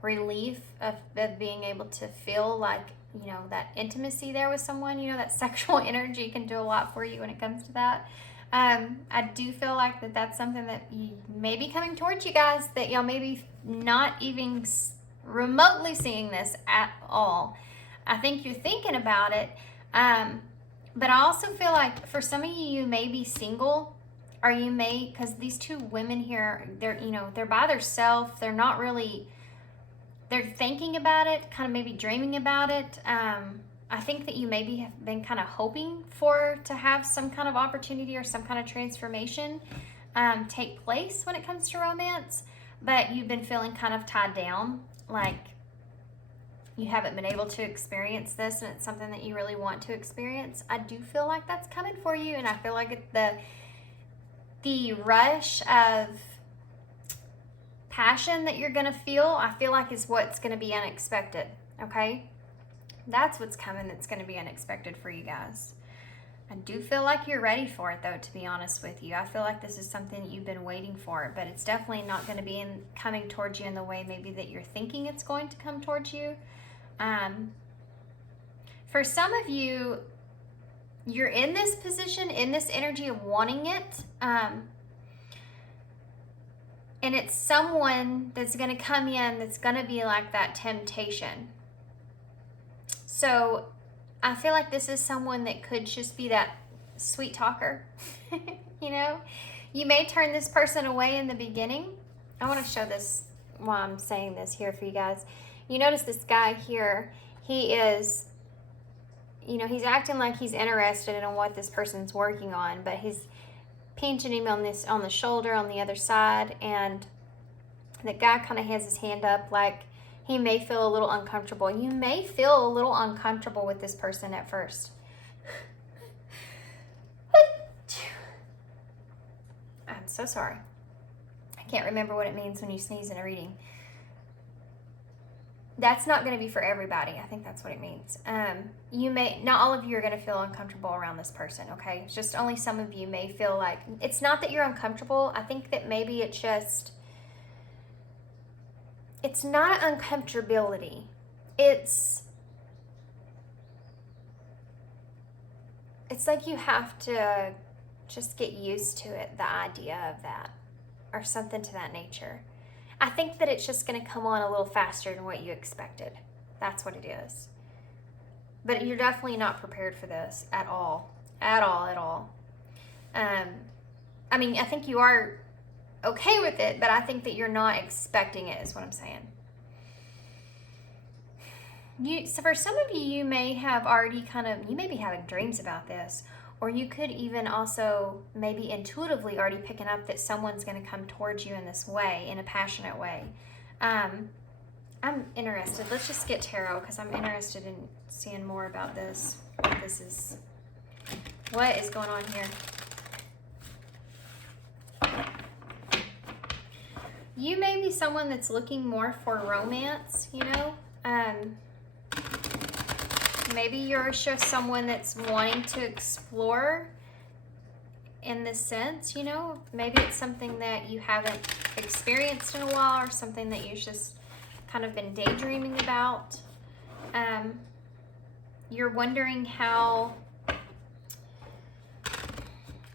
relief of being able to feel like, you know, that intimacy there with someone. You know, that sexual energy can do a lot for you when it comes to that. I do feel like that's something that may be coming towards you guys, that y'all maybe not even remotely seeing this at all. I think you're thinking about it. But I also feel like for some of you, you may be single, or you may, because these two women here, they're by themselves. They're not really, they're thinking about it, kind of maybe dreaming about it. I think that you maybe have been kind of hoping to have some kind of opportunity or some kind of transformation take place when it comes to romance, but you've been feeling kind of tied down, like you haven't been able to experience this, and it's something that you really want to experience. I do feel like that's coming for you, and I feel like the rush of passion that you're going to feel, I feel like is what's going to be unexpected, okay? That's what's coming that's going to be unexpected for you guys. I do feel like you're ready for it, though, to be honest with you. I feel like this is something that you've been waiting for, but it's definitely not going to be coming towards you in the way maybe that you're thinking it's going to come towards you. For some of you, you're in this position, in this energy of wanting it, and it's someone that's going to come in that's going to be like that temptation. So I feel like this is someone that could just be that sweet talker. You know, you may turn this person away in the beginning. I want to show this while I'm saying this here for you guys. You notice this guy here, he is, you know, he's acting like he's interested in what this person's working on, but he's pinching him on the shoulder on the other side, and the guy kind of has his hand up like he may feel a little uncomfortable. You may feel a little uncomfortable with this person at first. I'm so sorry. I can't remember what it means when you sneeze in a reading. That's not going to be for everybody. I think that's what it means. Not all of you are going to feel uncomfortable around this person, okay? It's just only some of you may feel like, it's not that you're uncomfortable. I think that maybe it's just, it's not uncomfortability. It's like you have to just get used to it, the idea of that, or something to that nature. I think that it's just going to come on a little faster than what you expected. That's what it is. But you're definitely not prepared for this at all. At all. I mean, I think you are okay with it, but I think that you're not expecting it is what I'm saying. So for some of you, you may have already you may be having dreams about this, or you could even also maybe intuitively already picking up that someone's going to come towards you in this way, in a passionate way. I'm interested. Let's just get tarot, because I'm interested in seeing more about this. What is going on here? You may be someone that's looking more for romance, you know? Maybe you're just someone that's wanting to explore in this sense, you know? Maybe it's something that you haven't experienced in a while, or something that you've just kind of been daydreaming about. You're wondering how,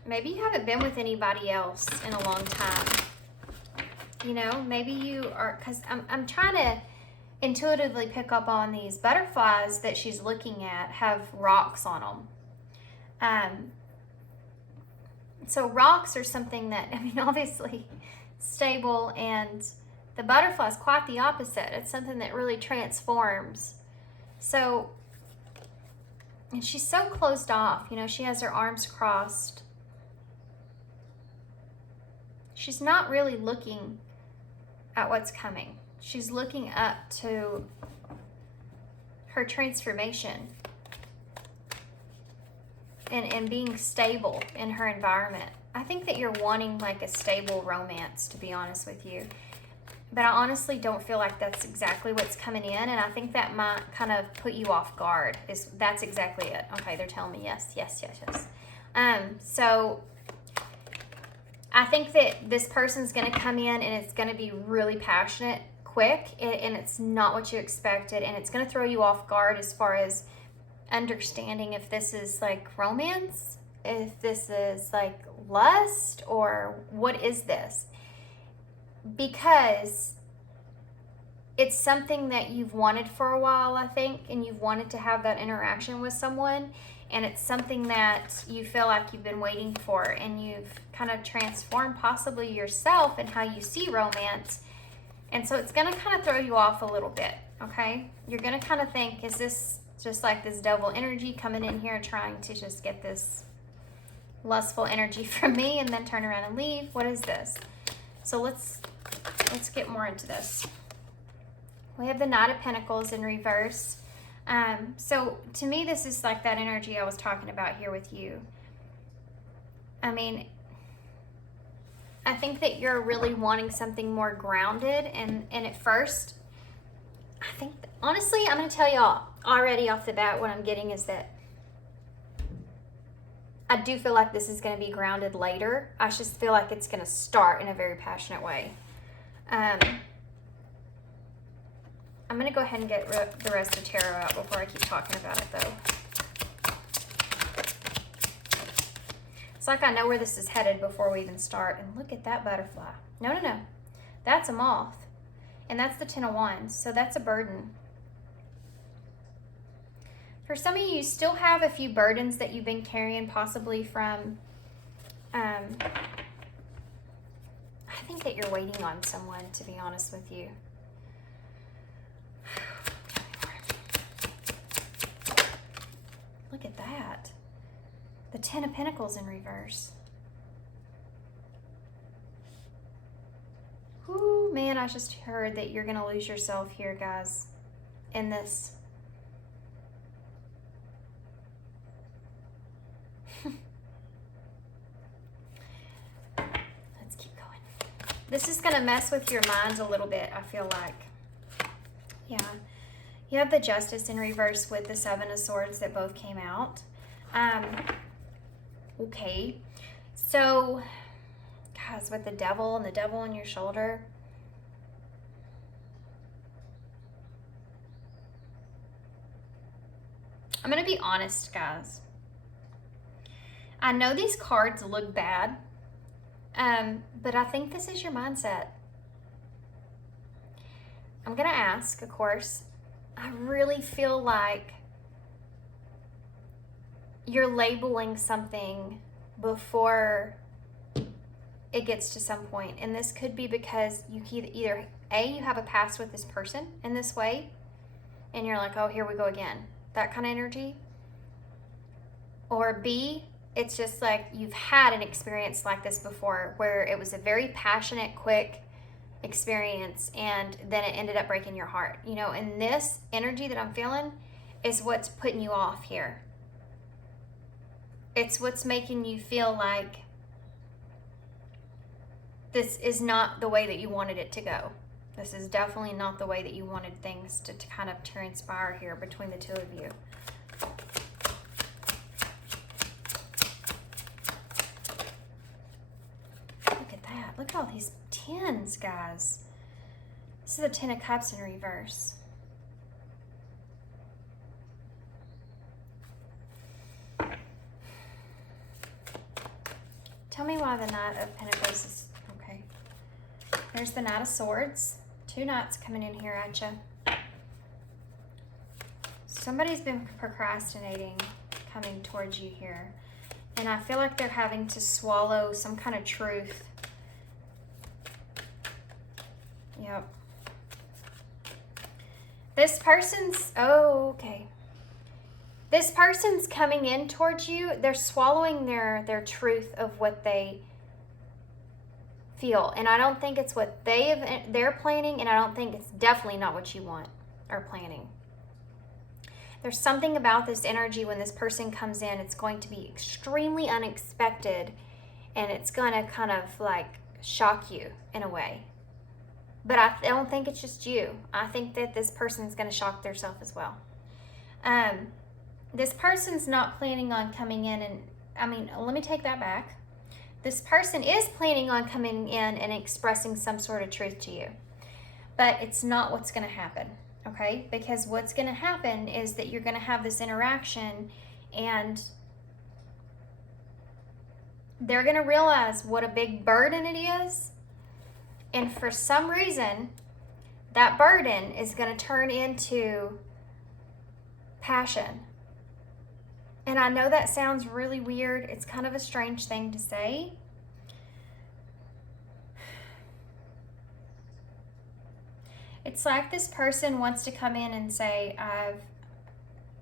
maybe you haven't been with anybody else in a long time. You know, maybe you are, because I'm trying to intuitively pick up on these butterflies that she's looking at have rocks on them. So rocks are something that, I mean, obviously stable, and the butterfly is quite the opposite. It's something that really transforms. So, and she's so closed off, you know, she has her arms crossed. She's not really looking at what's coming. She's looking up to her transformation and being stable in her environment. I think that you're wanting like a stable romance, to be honest with you. But I honestly don't feel like that's exactly what's coming in, and I think that might kind of put you off guard. That's exactly it. Okay, they're telling me yes. So I think that this person's going to come in and it's going to be really passionate, quick, and it's not what you expected, and it's going to throw you off guard as far as understanding if this is like romance, if this is like lust, or what is this? Because it's something that you've wanted for a while, I think, and you've wanted to have that interaction with someone, and it's something that you feel like you've been waiting for, and you've kind of transformed possibly yourself and how you see romance. And so it's going to kind of throw you off a little bit, okay? You're going to kind of think, is this just like this devil energy coming in here trying to just get this lustful energy from me and then turn around and leave? What is this? So let's get more into this. We have the Knight of Pentacles in reverse. So to me, this is like that energy I was talking about here with you. I mean, I think that you're really wanting something more grounded, and at first, I think, honestly, I'm going to tell y'all already off the bat what I'm getting is that I do feel like this is going to be grounded later. I just feel like it's going to start in a very passionate way. I'm going to go ahead and get the rest of tarot out before I keep talking about it, though. It's like I know where this is headed before we even start. And look at that butterfly. No, no, no. That's a moth. And that's the Ten of Wands. So that's a burden. For some of you still have a few burdens that you've been carrying, possibly from, I think that you're waiting on someone, to be honest with you. Look at that. The Ten of Pentacles in reverse. Ooh, man, I just heard that you're going to lose yourself here, guys, in this. Let's keep going. This is going to mess with your minds a little bit, I feel like. Yeah. You have the Justice in reverse with the Seven of Swords that both came out. Okay, so, guys, with the Devil and the Devil on your shoulder, I'm going to be honest, guys. I know these cards look bad, but I think this is your mindset. I'm going to ask, of course, I really feel like you're labeling something before it gets to some point. And this could be because you either A, you have a past with this person in this way, and you're like, oh, here we go again. That kind of energy. Or B, it's just like you've had an experience like this before where it was a very passionate, quick experience, and then it ended up breaking your heart. You know, and this energy that I'm feeling is what's putting you off here. It's what's making you feel like this is not the way that you wanted it to go. This is definitely not the way that you wanted things to kind of transpire here between the two of you. Look at that. Look at all these tens, guys. This is the Ten of Cups in reverse. Tell me why the Knight of Pentacles is, okay. There's the Knight of Swords. Two knights coming in here at you. Somebody's been procrastinating coming towards you here. And I feel like they're having to swallow some kind of truth. Yep. This person's, oh, okay. This person's coming in towards you. They're swallowing their truth of what they feel. And I don't think it's what they're planning, and I don't think it's definitely not what you want or planning. There's something about this energy when this person comes in, it's going to be extremely unexpected, and it's going to kind of like shock you in a way. But I don't think it's just you. I think that this person's going to shock themselves as well. This person's not planning on coming in and, I mean, let me take that back. This person is planning on coming in and expressing some sort of truth to you. But it's not what's going to happen, okay? Because what's going to happen is that you're going to have this interaction, and they're going to realize what a big burden it is. And for some reason, that burden is going to turn into passion. And I know that sounds really weird. It's kind of a strange thing to say. It's like this person wants to come in and say,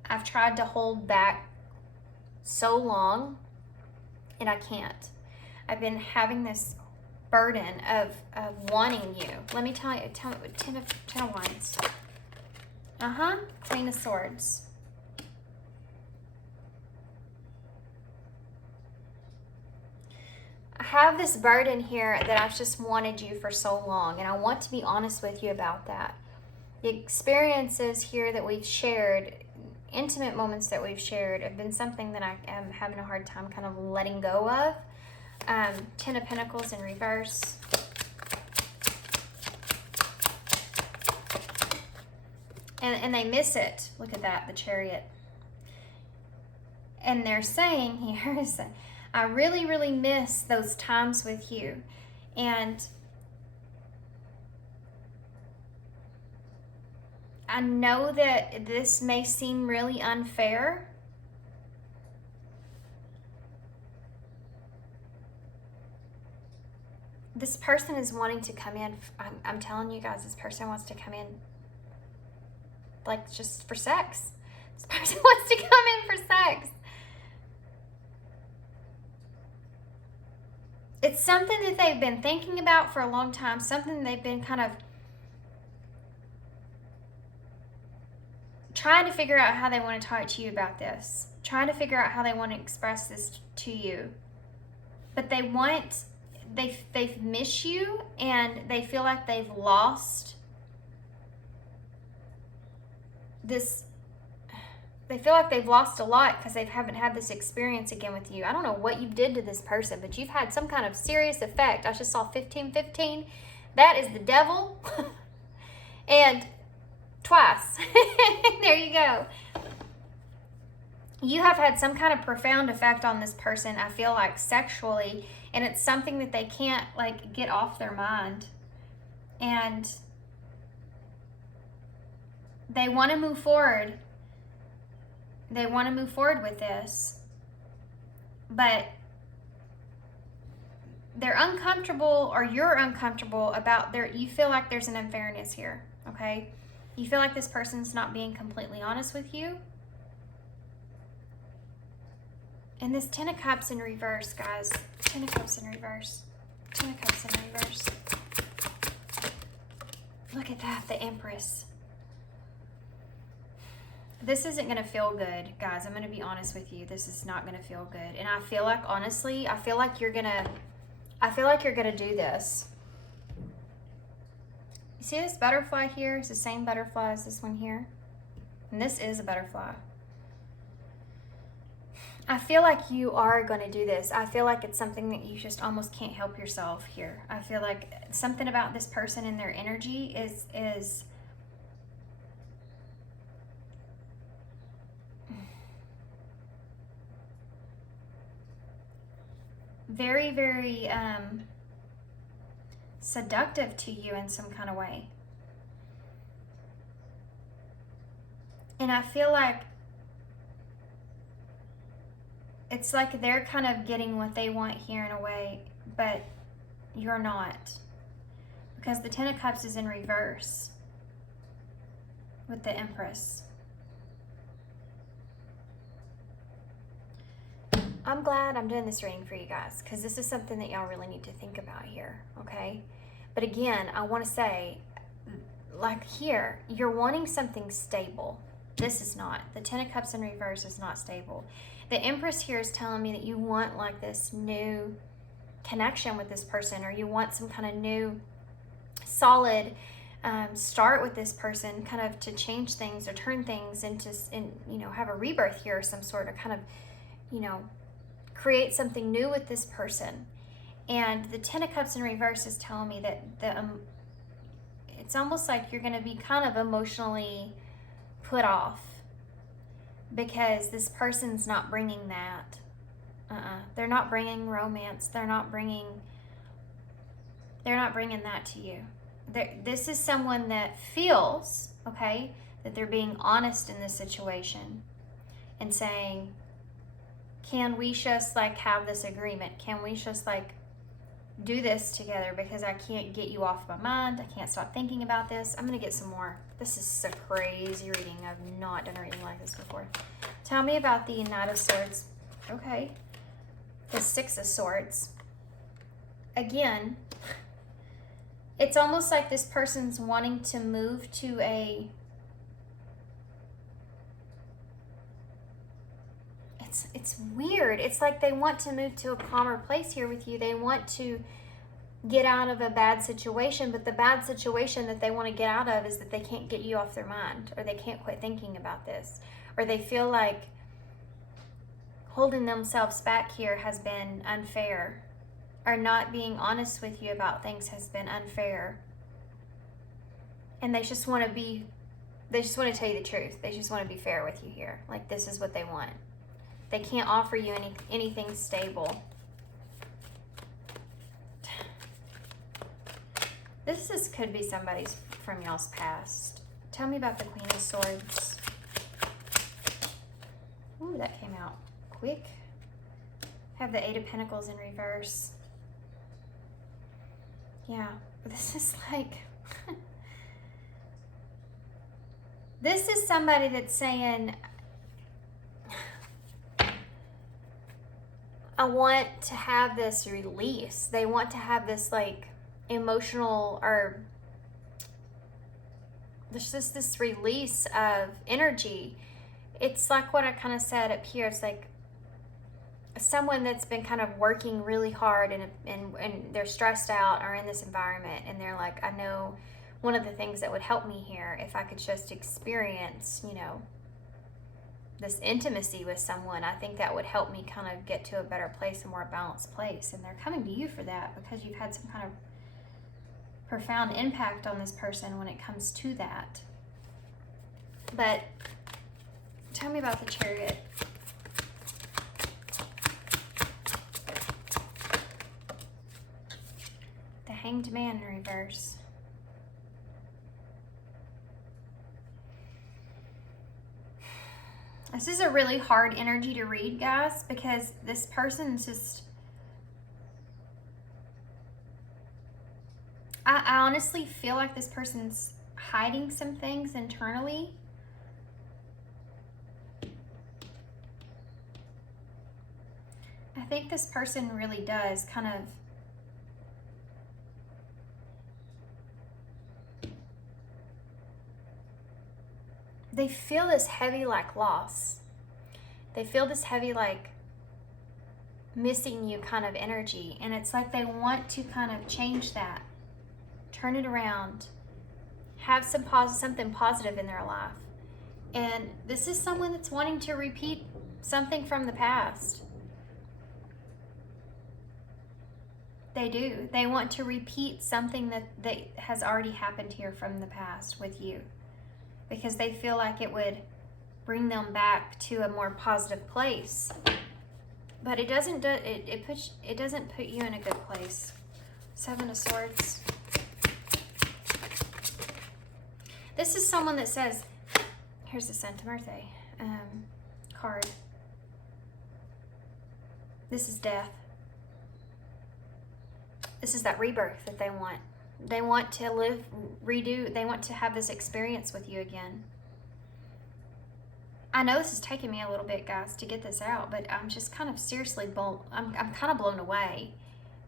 I've tried to hold back so long, and I can't. I've been having this burden of wanting you. Let me tell you, Ten of Wands. Queen of Swords. have this burden here that I've just wanted you for so long, and I want to be honest with you about that. The experiences here that we've shared, intimate moments that we've shared, have been something that I am having a hard time kind of letting go of. Ten of Pentacles in reverse. And they miss it. Look at that, the Chariot. And they're saying here is, I really, really miss those times with you. And I know that this may seem really unfair. This person is wanting to come in. I'm telling you guys, this person wants to come in like just for sex. This person wants to come in for sex. It's something that they've been thinking about for a long time, something they've been kind of trying to figure out how they want to talk to you about this, trying to figure out how they want to express this to you. But they want, they've missed you, and they feel like they've lost this. They feel like they've lost a lot because they haven't had this experience again with you. I don't know what you did to this person, but you've had some kind of serious effect. I just saw 1515. That is the devil. And twice. There you go. You have had some kind of profound effect on this person, I feel like, sexually, and it's something that they can't like get off their mind. And they want to move forward. They want to move forward with this, but they're uncomfortable, or you're uncomfortable about you feel like there's an unfairness here, okay? You feel like this person's not being completely honest with you. And this Ten of Cups in reverse, guys. Ten of Cups in reverse. Ten of Cups in reverse. Look at that, the Empress. This isn't going to feel good, guys. I'm going to be honest with you. This is not going to feel good. And I feel like, honestly, I feel like you're going to do this. You see this butterfly here? It's the same butterfly as this one here. And this is a butterfly. I feel like you are going to do this. I feel like it's something that you just almost can't help yourself here. I feel like something about this person and their energy is very, very seductive to you in some kind of way. And I feel like it's like they're kind of getting what they want here in a way, but you're not. Because the Ten of Cups is in reverse with the Empress. I'm glad I'm doing this reading for you guys, because this is something that y'all really need to think about here, okay? But again, I want to say, like here, you're wanting something stable. This is not. The Ten of Cups in reverse is not stable. The Empress here is telling me that you want like this new connection with this person, or you want some kind of new solid start with this person, kind of to change things or turn things into, have a rebirth here of some sort, or kind of, create something new with this person. And the Ten of Cups in reverse is telling me that it's almost like you're going to be kind of emotionally put off because this person's not bringing that. They're not bringing romance. They're not bringing that to you. This is someone that feels, okay, that they're being honest in this situation and saying, can we just like have this agreement? Can we just like do this together? Because I can't get you off my mind. I can't stop thinking about this. I'm going to get some more. This is a crazy reading. I've not done a reading like this before. Tell me about the Knight of Swords. Okay. The Six of Swords. Again, it's almost like this person's wanting to move to it's weird. It's like they want to move to a calmer place here with you. They want to get out of a bad situation, but the bad situation that they want to get out of is that they can't get you off their mind, or they can't quit thinking about this, or they feel like holding themselves back here has been unfair, or not being honest with you about things has been unfair. And they just want to tell you the truth. They just want to be fair with you here. Like, this is what they want. They can't offer you anything stable. Could be somebody's from y'all's past. Tell me about the Queen of Swords. Ooh, that came out quick. Have the Eight of Pentacles in reverse. Yeah, but this is like... this is somebody that's saying, I want to have this release. They want to have this like emotional, or there's just this release of energy. It's like what I kind of said up here. It's like someone that's been kind of working really hard and they're stressed out, or in this environment, and they're like, I know one of the things that would help me here, if I could just experience, you know, this intimacy with someone, I think that would help me kind of get to a better place, a more balanced place. And they're coming to you for that because you've had some kind of profound impact on this person when it comes to that. But tell me about the Chariot. The Hanged Man in reverse. This is a really hard energy to read, guys, because this person's just... I honestly feel like this person's hiding some things internally. I think this person really does kind of... they feel this heavy like loss. They feel this heavy like missing you kind of energy. And it's like they want to kind of change that. Turn it around. Have something positive in their life. And this is someone that's wanting to repeat something from the past. They do. They want to repeat something that has already happened here from the past with you, because they feel like it would bring them back to a more positive place. But it doesn't put you in a good place. Seven of Swords. This is someone that says, here's the Santa Murete card. This is death. This is that rebirth that they want. They want to live, redo, they want to have this experience with you again. I know this is taking me a little bit, guys, to get this out, but I'm just kind of seriously I'm kind of blown away,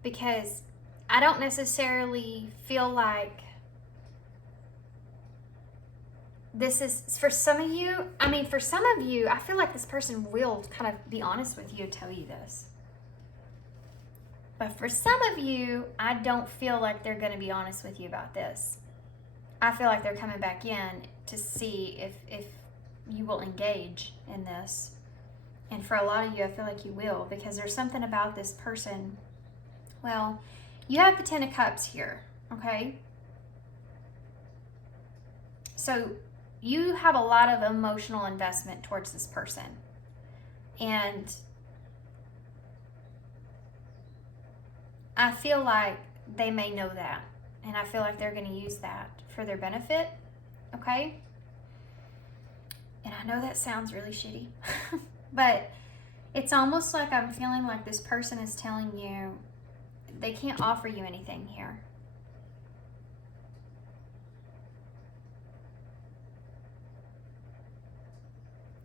because I don't necessarily feel like this is, for some of you, for some of you, I feel like this person will kind of be honest with you and tell you this. But for some of you, I don't feel like they're going to be honest with you about this. I feel like they're coming back in to see if you will engage in this. And for a lot of you, I feel like you will, because there's something about this person. Well, you have the Ten of Cups here, okay? So you have a lot of emotional investment towards this person. And I feel like they may know that, and I feel like they're going to use that for their benefit, okay? And I know that sounds really shitty, but it's almost like I'm feeling like this person is telling you they can't offer you anything here.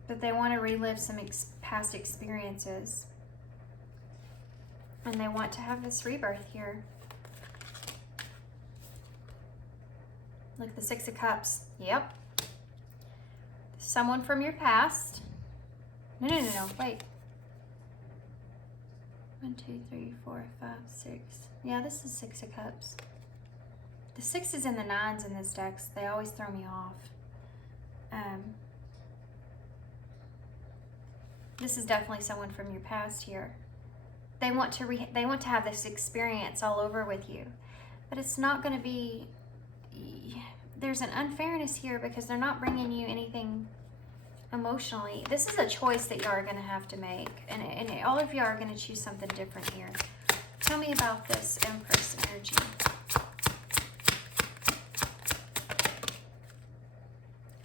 But they want to relive some past experiences. And they want to have this rebirth here. Look, the Six of Cups. Yep. Someone from your past. No, wait. 1, 2, 3, 4, 5, 6. Yeah, this is 6 of Cups. The 6s and the 9s in this deck, they always throw me off. This is definitely someone from your past here. They want to have this experience all over with you, but it's not going to be. There's an unfairness here because they're not bringing you anything emotionally. This is a choice that you are going to have to make, and all of you are going to choose something different here. Tell me about this Empress energy.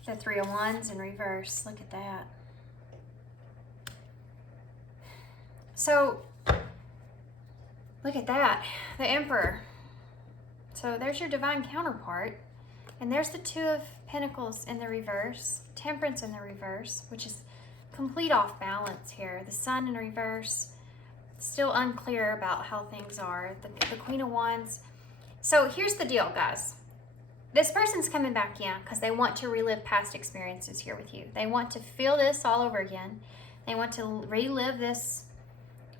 The 3 of Wands in reverse. Look at that. So, look at that. The Emperor. So there's your divine counterpart. And there's the 2 of Pentacles in the reverse. Temperance in the reverse, which is complete off balance here. The Sun in reverse. Still unclear about how things are. The Queen of Wands. So here's the deal, guys. This person's coming back in because they want to relive past experiences here with you. They want to feel this all over again. They want to relive this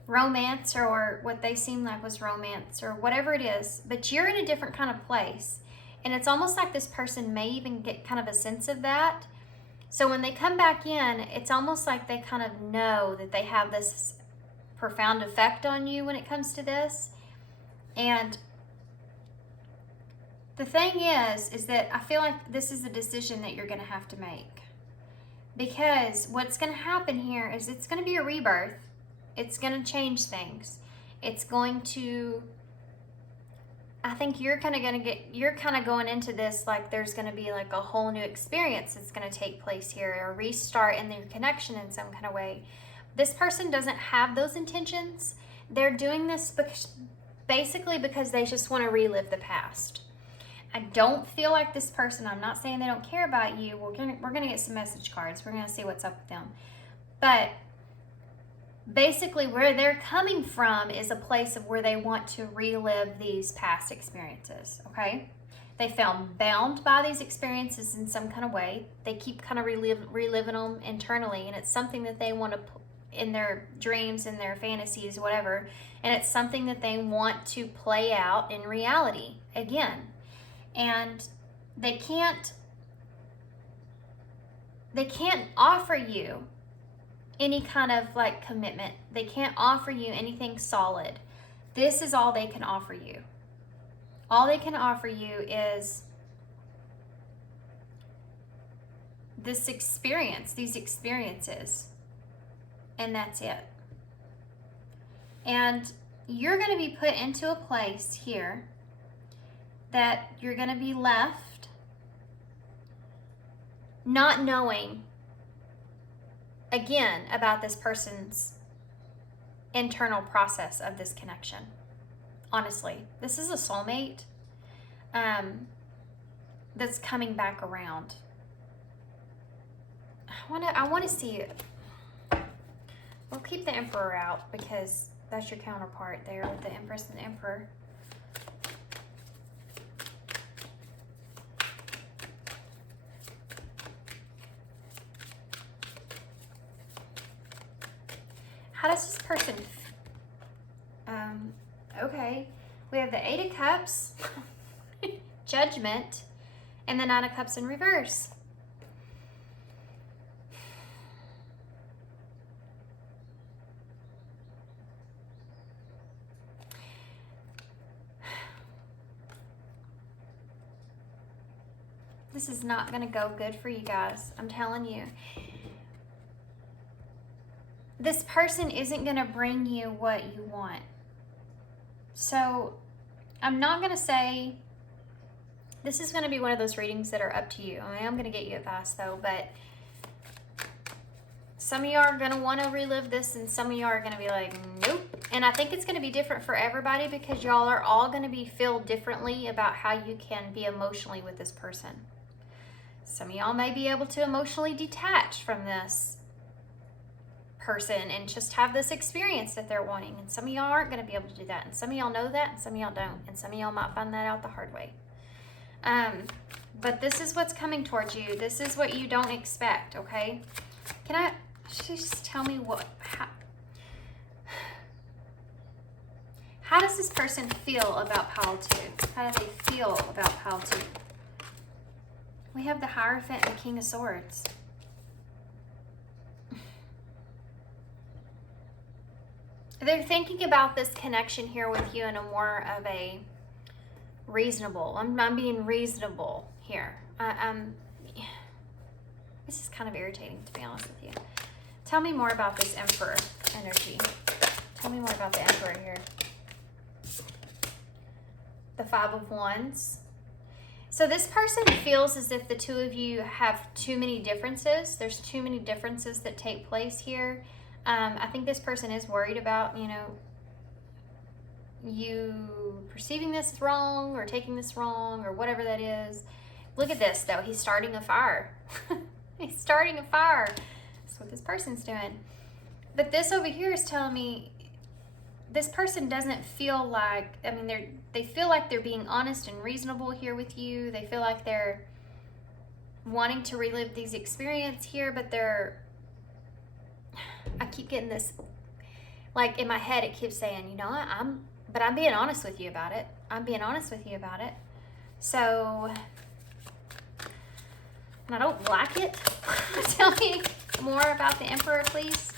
romance, or what they seem like was romance, or whatever it is. But you're in a different kind of place. And it's almost like this person may even get kind of a sense of that. So when they come back in, it's almost like they kind of know that they have this profound effect on you when it comes to this. And the thing is that I feel like this is a decision that you're going to have to make. Because what's going to happen here is it's going to be a rebirth. It's going to change things. It's going to, I think you're kind of going into this like there's going to be like a whole new experience that's going to take place here, a restart in their connection in some kind of way. This person doesn't have those intentions. They're doing this basically because they just want to relive the past. I don't feel like this person, I'm not saying they don't care about you. We're gonna get some message cards. We're gonna see what's up with them. But basically where they're coming from is a place of where they want to relive these past experiences, okay? They felt bound by these experiences in some kind of way. They keep kind of reliving them internally, and it's something that they want to, in their dreams, in their fantasies, whatever, and it's something that they want to play out in reality again. And they can't offer you any kind of like commitment. They can't offer you anything solid. This is all they can offer you. All they can offer you is this experience, these experiences, and that's it. And you're going to be put into a place here that you're going to be left not knowing again about this person's internal process of this connection. Honestly, this is a soulmate that's coming back around. I want to see it. We'll keep the Emperor out because that's your counterpart there with the Empress and the Emperor. How does this person, okay, we have the 8 of Cups, Judgment, and the 9 of Cups in reverse. This is not going to go good for you guys, I'm telling you. This person isn't going to bring you what you want. So I'm not going to say, this is going to be one of those readings that are up to you. I am going to get you advice though, but some of you are going to want to relive this and some of you are going to be like, nope. And I think it's going to be different for everybody because y'all are all going to feel differently about how you can be emotionally with this person. Some of y'all may be able to emotionally detach from this person and just have this experience that they're wanting, and some of y'all aren't going to be able to do that, and some of y'all know that and some of y'all don't, and some of y'all might find that out the hard way. But this is what's coming towards you. This is what you don't expect, okay? Can I just tell me what How does this person feel about pile 2? How do they feel about pile 2? We have the Hierophant and the King of Swords. They're thinking about this connection here with you in a more of a reasonable. I'm being reasonable here. This is kind of irritating, to be honest with you. Tell me more about this Emperor energy. Tell me more about the Emperor here. The Five of Wands. So this person feels as if the two of you have too many differences. There's too many differences that take place here. I think this person is worried about, you know, you perceiving this wrong or taking this wrong or whatever that is. Look at this, though. He's starting a fire. He's starting a fire. That's what this person's doing. But this over here is telling me this person doesn't feel like, I mean, they feel like they're being honest and reasonable here with you. They feel like they're wanting to relive these experiences here, but I keep getting this, like in my head, it keeps saying, you know, I'm being honest with you about it. I'm being honest with you about it. So, and I don't like it. Tell me more about the Emperor, please.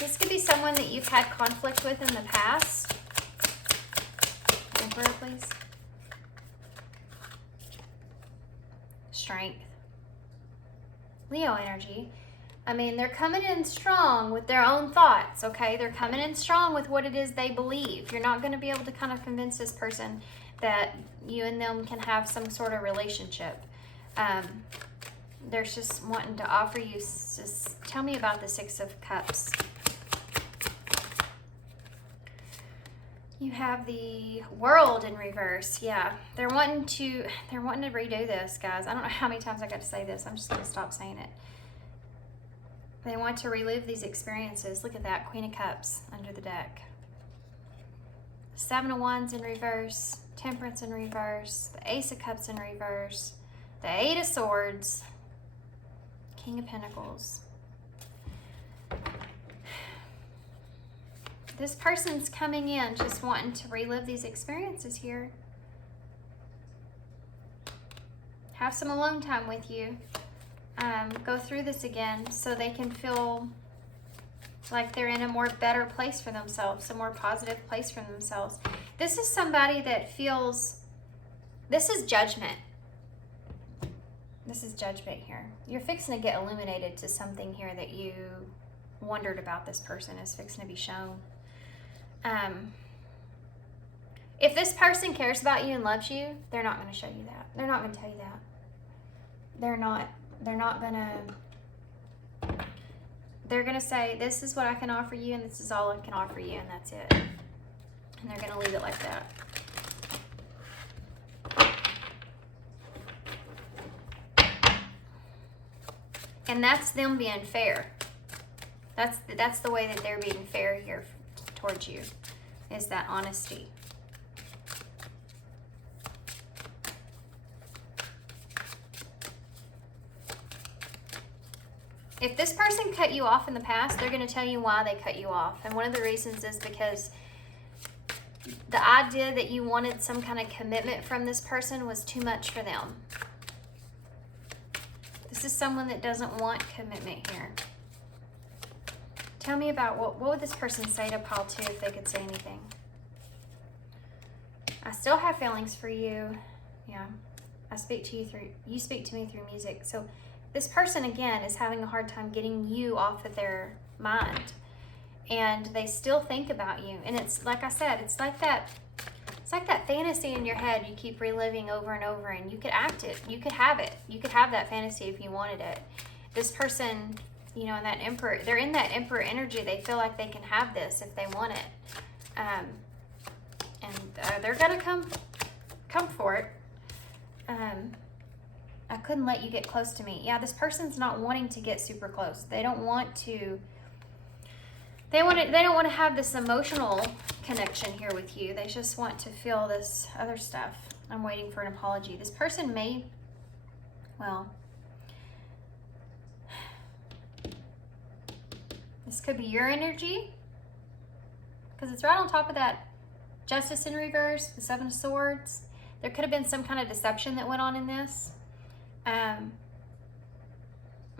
This could be someone that you've had conflict with in the past. Emperor, please. Strength. Leo energy. I mean, they're coming in strong with their own thoughts, okay? They're coming in strong with what it is they believe. You're not going to be able to kind of convince this person that you and them can have some sort of relationship. They're just wanting to offer you, just tell me about the Six of Cups. You have the World in reverse. Yeah, they're wanting to redo this, guys. I don't know how many times I got to say this. I'm just going to stop saying it. They want to relive these experiences. Look at that, Queen of Cups under the deck. Seven of Wands in reverse, Temperance in reverse, the Ace of Cups in reverse, the Eight of Swords, King of Pentacles. This person's coming in just wanting to relive these experiences here. Have some alone time with you. Go through this again so they can feel like they're in a more better place for themselves, a more positive place for themselves. This is somebody that feels, this is judgment. This is judgment here. You're fixing to get illuminated to something here that you wondered about this person is fixing to be shown. If this person cares about you and loves you, they're not going to show you that. They're not going to tell you that. They're not going to, they're going to say, this is what I can offer you and this is all I can offer you and that's it. And they're going to leave it like that. And that's them being fair. That's the way that they're being fair here towards you, is that honesty. If this person cut you off in the past, they're going to tell you why they cut you off. And one of the reasons is because the idea that you wanted some kind of commitment from this person was too much for them. This is someone that doesn't want commitment here. Tell me about what would this person say to pile 2 if they could say anything? I still have feelings for you. Yeah. I speak to you through, you speak to me through music. So this person, again, is having a hard time getting you off of their mind. And they still think about you. And it's, like I said, it's like that fantasy in your head you keep reliving over and over, and you could act it. You could have it. You could have that fantasy if you wanted it. This person, you know, in that Emperor, they're in that Emperor energy. They feel like they can have this if they want it. And they're going to come for it. I couldn't let you get close to me. Yeah, this person's not wanting to get super close. They don't want to. They don't want to have this emotional connection here with you. They just want to feel this other stuff. I'm waiting for an apology. This person may, well, this could be your energy, because it's right on top of that Justice in reverse, the Seven of Swords. There could have been some kind of deception that went on in this.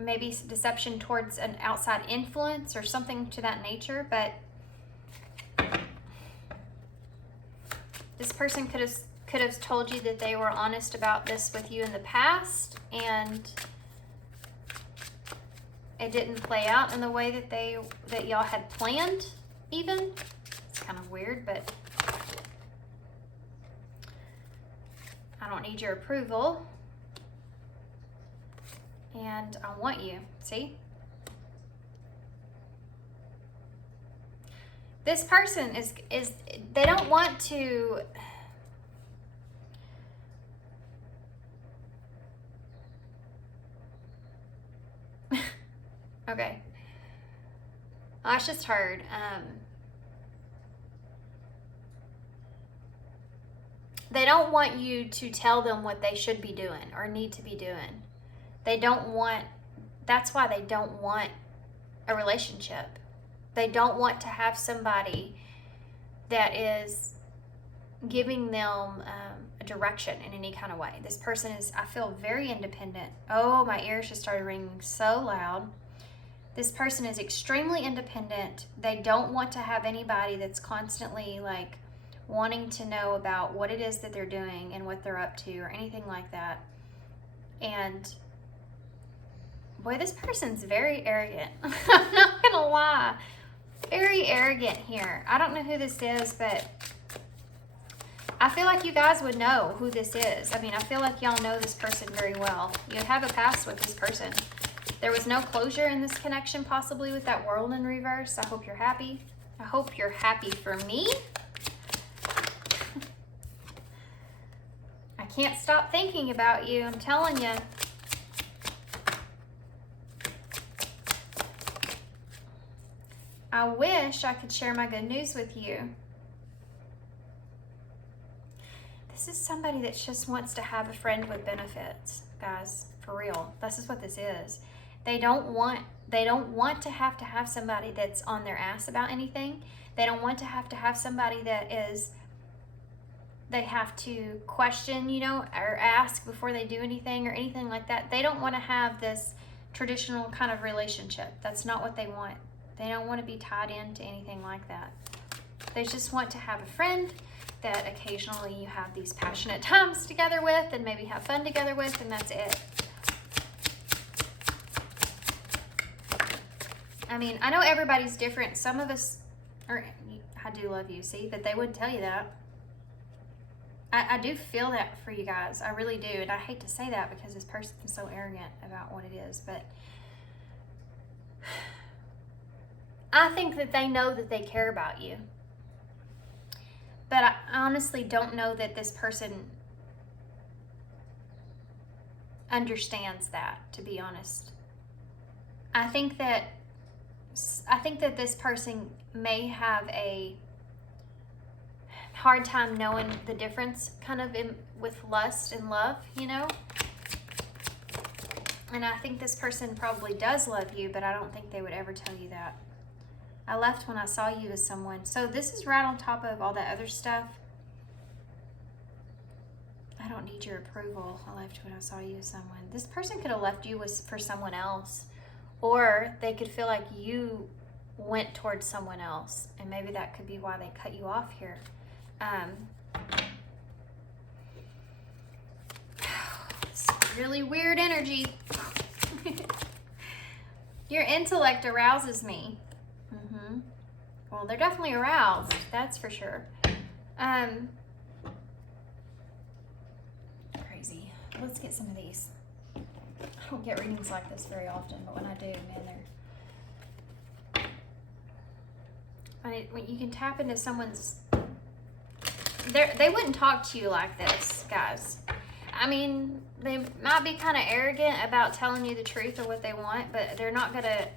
Maybe deception towards an outside influence or something to that nature, but this person could have told you that they were honest about this with you in the past, and it didn't play out in the way that y'all had planned even. It's kind of weird, but I don't need your approval. And I want you, see? This person is they don't want to okay. I just heard they don't want you to tell them what they should be doing or need to be doing. They don't want, that's why they don't want a relationship. They don't want to have somebody that is giving them a direction in any kind of way. This person is, I feel, very independent. Oh, my ears just started ringing so loud. This person is extremely independent. They don't want to have anybody that's constantly like wanting to know about what it is that they're doing and what they're up to or anything like that. And boy, this person's very arrogant. I'm not gonna lie. Very arrogant here. I don't know who this is, but I feel like you guys would know who this is. I mean, I feel like y'all know this person very well. You have a past with this person. There was no closure in this connection, possibly with that world in reverse. I hope you're happy. I hope you're happy for me. I can't stop thinking about you. I'm telling you. I wish I could share my good news with you. This is somebody that just wants to have a friend with benefits, guys, for real. This is what this is. They don't want to have somebody that's on their ass about anything. They don't want to have somebody that is, they have to question, you know, or ask before they do anything or anything like that. They don't want to have this traditional kind of relationship. That's not what they want. They don't want to be tied into anything like that. They just want to have a friend that occasionally you have these passionate times together with and maybe have fun together with, and that's it. I mean, I know everybody's different. Some of us, or I do love you, see, but they wouldn't tell you that. I do feel that for you guys. I really do. And I hate to say that because this person is so arrogant about what it is, but I think that they know that they care about you. But I honestly don't know that this person understands that, to be honest. I think that this person may have a hard time knowing the difference kind of with lust and love, you know? And I think this person probably does love you, but I don't think they would ever tell you that. I left when I saw you as someone. So this is right on top of all that other stuff. I don't need your approval. I left when I saw you as someone. This person could have left you for someone else. Or they could feel like you went towards someone else. And maybe that could be why they cut you off here. It's really weird energy. Your intellect arouses me. Well, they're definitely aroused, that's for sure. Crazy. Let's get some of these. I don't get readings like this very often, but when I do, man, when you can tap into someone's, they wouldn't talk to you like this, guys. I mean, they might be kind of arrogant about telling you the truth or what they want, but they're not gonna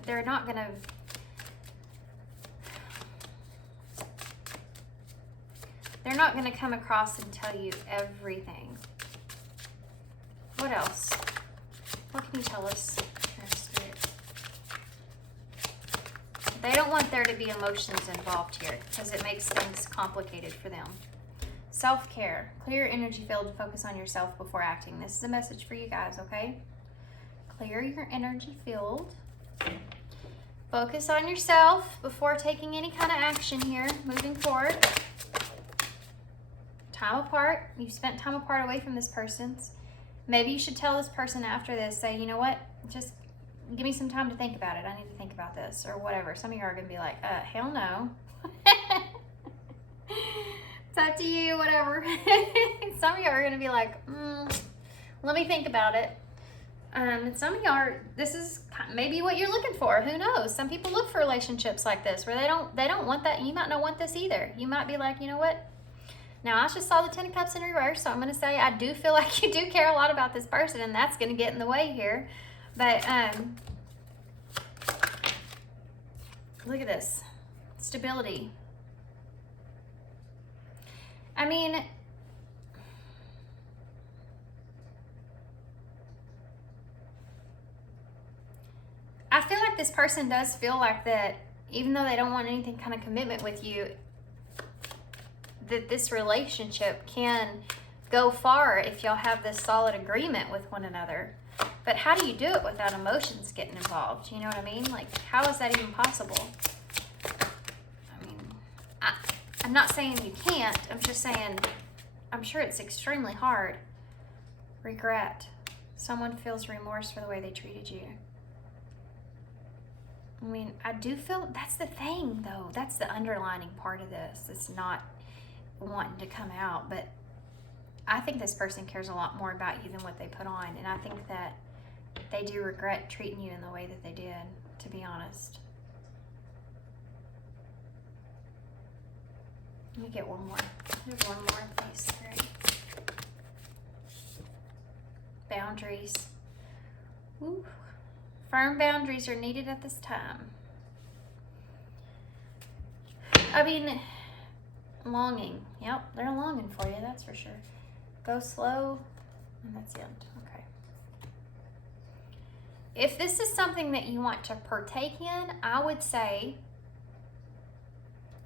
come across and tell you everything. What else? What can you tell us? They don't want there to be emotions involved here because it makes things complicated for them. Self-care. Clear your energy field to focus on yourself before acting. This is a message for you guys, okay? Clear your energy field. Focus on yourself before taking any kind of action here, moving forward. Time apart. You've spent time apart away from this person's. Maybe you should tell this person after this, say, you know what, just give me some time to think about it. I need to think about this or whatever. Some of you are going to be like, hell no. It's up to you, whatever. Some of you are going to be like, let me think about it. And some of you are, this is maybe what you're looking for. Who knows? Some people look for relationships like this where they don't want that. You might not want this either. You might be like, you know what? Now, I just saw the 10 of Cups in reverse, so I'm going to say I do feel like you do care a lot about this person, and that's going to get in the way here. But look at this. Stability. I mean, I feel like this person does feel like that, even though they don't want anything kind of commitment with you, that this relationship can go far if y'all have this solid agreement with one another. But how do you do it without emotions getting involved? You know what I mean? Like, how is that even possible? I mean, I'm not saying you can't. I'm just saying, I'm sure it's extremely hard. Regret. Someone feels remorse for the way they treated you. I mean, I do feel, that's the thing, though. That's the underlining part of this. It's not wanting to come out, but I think this person cares a lot more about you than what they put on, and I think that they do regret treating you in the way that they did, to be honest. Let me get one more. There's one more, please. Great. Boundaries. Ooh. Firm boundaries are needed at this time. I mean, longing. Yep, they're longing for you, that's for sure. Go slow, and that's it. Okay. If this is something that you want to partake in, I would say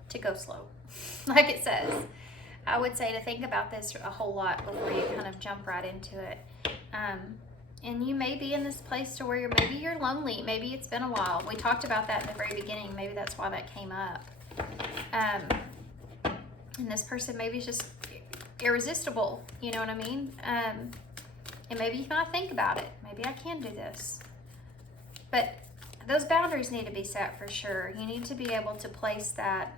to go slow. Like it says. I would say to think about this a whole lot before you kind of jump right into it. And you may be in this place to where maybe you're lonely. Maybe it's been a while. We talked about that in the very beginning. Maybe that's why that came up. And this person maybe is just irresistible. You know what I mean? And maybe you might think about it. Maybe I can do this. But those boundaries need to be set for sure. You need to be able to place that.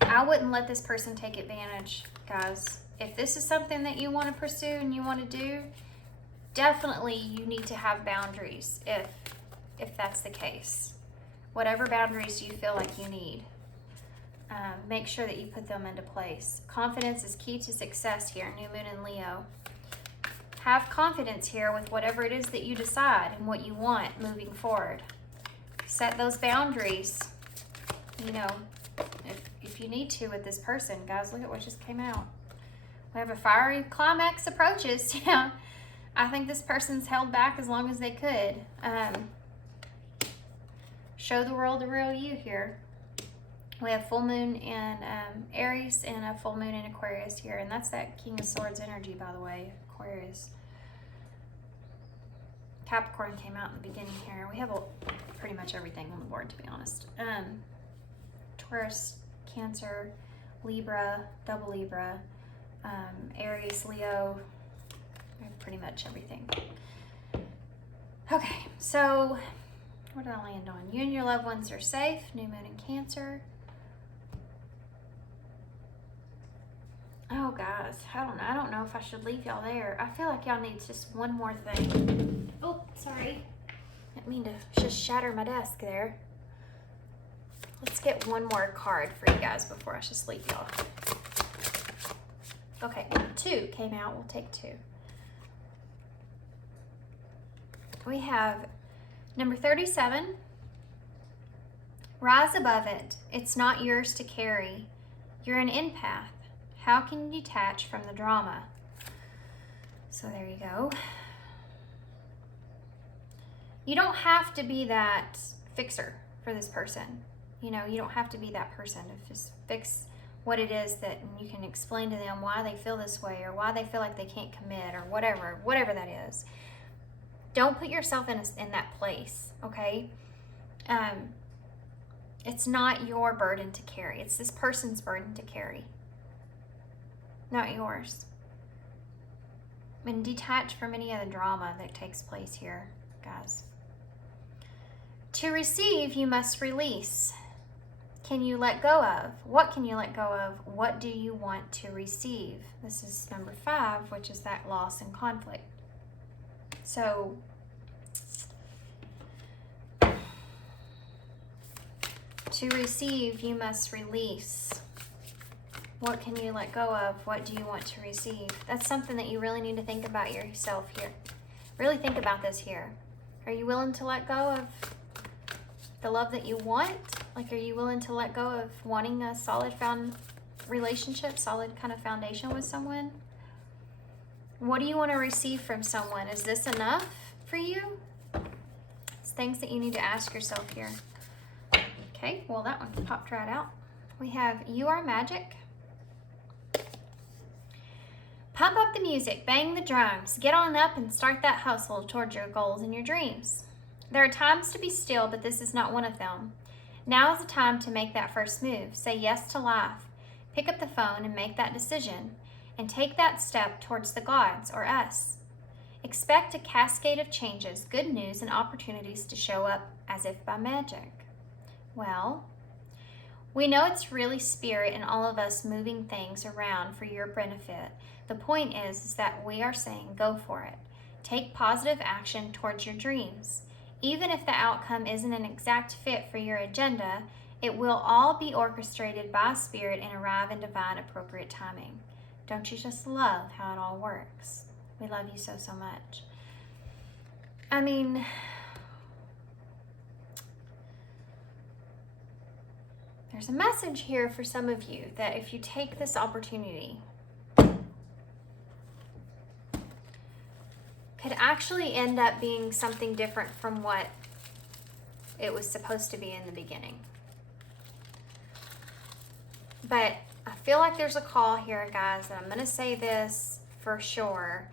I wouldn't let this person take advantage, guys. If this is something that you want to pursue and you want to do, definitely you need to have boundaries if that's the case. Whatever boundaries you feel like you need, make sure that you put them into place. Confidence is key to success here, New Moon in Leo. Have confidence here with whatever it is that you decide and what you want moving forward. Set those boundaries, you know, if you need to with this person. Guys, look at what just came out. We have a fiery climax approaches. Yeah. I think this person's held back as long as they could. Show the world the real you here. We have full moon in Aries and a full moon in Aquarius here. And that's that King of Swords energy, by the way, Aquarius. Capricorn came out in the beginning here. We have pretty much everything on the board, to be honest. Taurus, Cancer, Libra, double Libra, Aries, Leo. We have pretty much everything. Okay, so what did I land on? You and your loved ones are safe. New moon in Cancer. Oh, guys, I don't know if I should leave y'all there. I feel like y'all need just one more thing. Oh, sorry. Didn't mean to just shatter my desk there. Let's get one more card for you guys before I just leave y'all. Okay, 2 came out. We'll take 2. We have number 37. Rise above it. It's not yours to carry. You're an empath. How can you detach from the drama? So there you go. You don't have to be that fixer. for this person. You know, you don't have to be that person. Just fix what it is that you can explain to them why they feel this way, or why they feel like they can't commit, or whatever that is. Don't put yourself in that place, okay? It's not your burden to carry. It's this person's burden to carry, not yours. And detach from any of the drama that takes place here, guys. To receive, you must release. Can you let go of? What can you let go of? What do you want to receive? This is number 5, which is that loss and conflict. So, to receive, you must release. What can you let go of? What do you want to receive? That's something that you really need to think about yourself here. Really think about this here. Are you willing to let go of the love that you want? Like, are you willing to let go of wanting a solid relationship, solid kind of foundation with someone? What do you want to receive from someone? Is this enough for you? It's things that you need to ask yourself here. Okay, well, that one popped right out. We have You Are Magic. Pump up the music, bang the drums, get on up and start that hustle towards your goals and your dreams. There are times to be still, but this is not one of them. Now is the time to make that first move. Say yes to life. Pick up the phone and make that decision, and take that step towards the gods or us. Expect a cascade of changes, good news, and opportunities to show up as if by magic. Well, we know it's really spirit and all of us moving things around for your benefit. The point is that we are saying go for it. Take positive action towards your dreams. Even if the outcome isn't an exact fit for your agenda, it will all be orchestrated by spirit and arrive in divine appropriate timing. Don't you just love how it all works? We love you so, so much. I mean, there's a message here for some of you that if you take this opportunity, could actually end up being something different from what it was supposed to be in the beginning. But I feel like there's a call here, guys, and I'm going to say this for sure.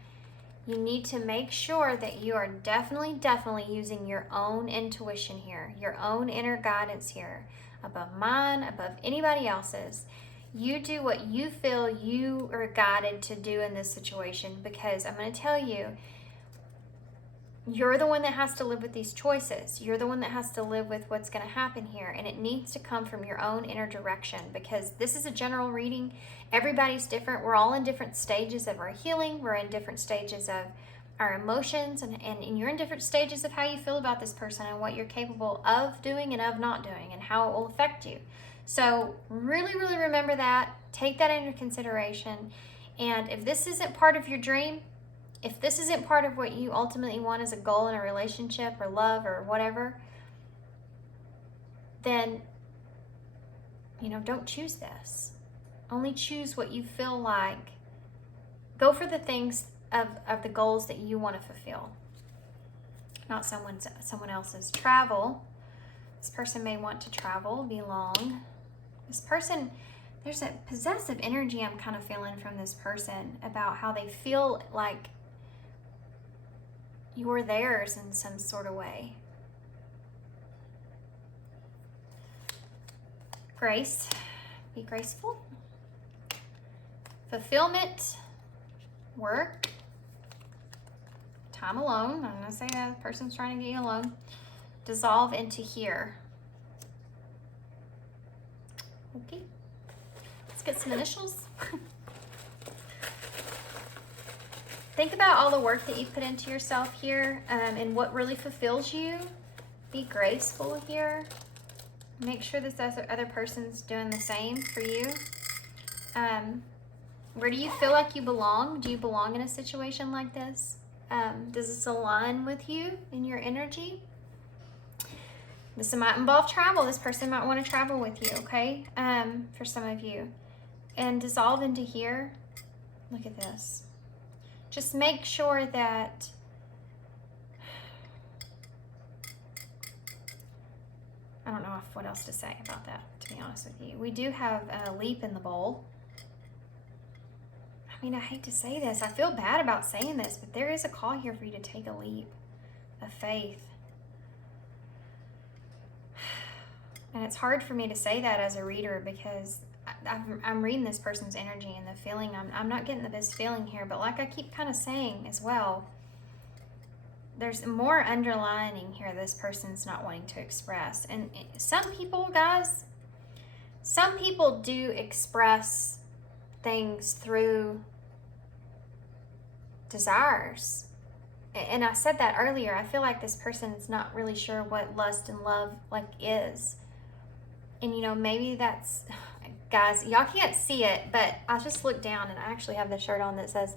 You need to make sure that you are definitely using your own intuition here, your own inner guidance here, above mine, above anybody else's. You do what you feel you are guided to do in this situation, because I'm going to tell you, you're the one that has to live with these choices. You're the one that has to live with what's going to happen here. And it needs to come from your own inner direction, because this is a general reading. Everybody's different. We're all in different stages of our healing. We're in different stages of our emotions. And you're in different stages of how you feel about this person and what you're capable of doing and of not doing and how it will affect you. So really remember that. Take that into consideration. And if this isn't part of your dream, if this isn't part of what you ultimately want as a goal in a relationship or love or whatever, then, don't choose this. Only choose what you feel like. Go for the things of the goals that you want to fulfill, not someone else's. Travel. This person may want to travel, be long. This person, there's a possessive energy I'm kind of feeling from this person about how they feel like you're theirs in some sort of way. Grace, be graceful. Fulfillment, work, time alone. I'm gonna say that person's trying to get you alone. Dissolve into here. Okay, let's get some initials. Think about all the work that you put into yourself here, and what really fulfills you. Be graceful here. Make sure this other person's doing the same for you. Where do you feel like you belong? Do you belong in a situation like this? Does this align with you in your energy? This might involve travel. This person might want to travel with you, okay? For some of you. And dissolve into here. Look at this. Just make sure that off what else to say about that, to be honest with you. We do have a leap in the bowl. I mean, I hate to say this. I feel bad about saying this, but there is a call here for you to take a leap of faith. And it's hard for me to say that as a reader because I'm reading this person's energy and the feeling. I'm not getting the best feeling here, but like I keep kind of saying as well, there's more underlining here this person's not wanting to express. And some people, guys, some people do express things through desires. And I said that earlier. I feel like this person's not really sure what lust and love like is. And you know, maybe that's, guys, y'all can't see it, but I just looked down and I actually have the shirt on that says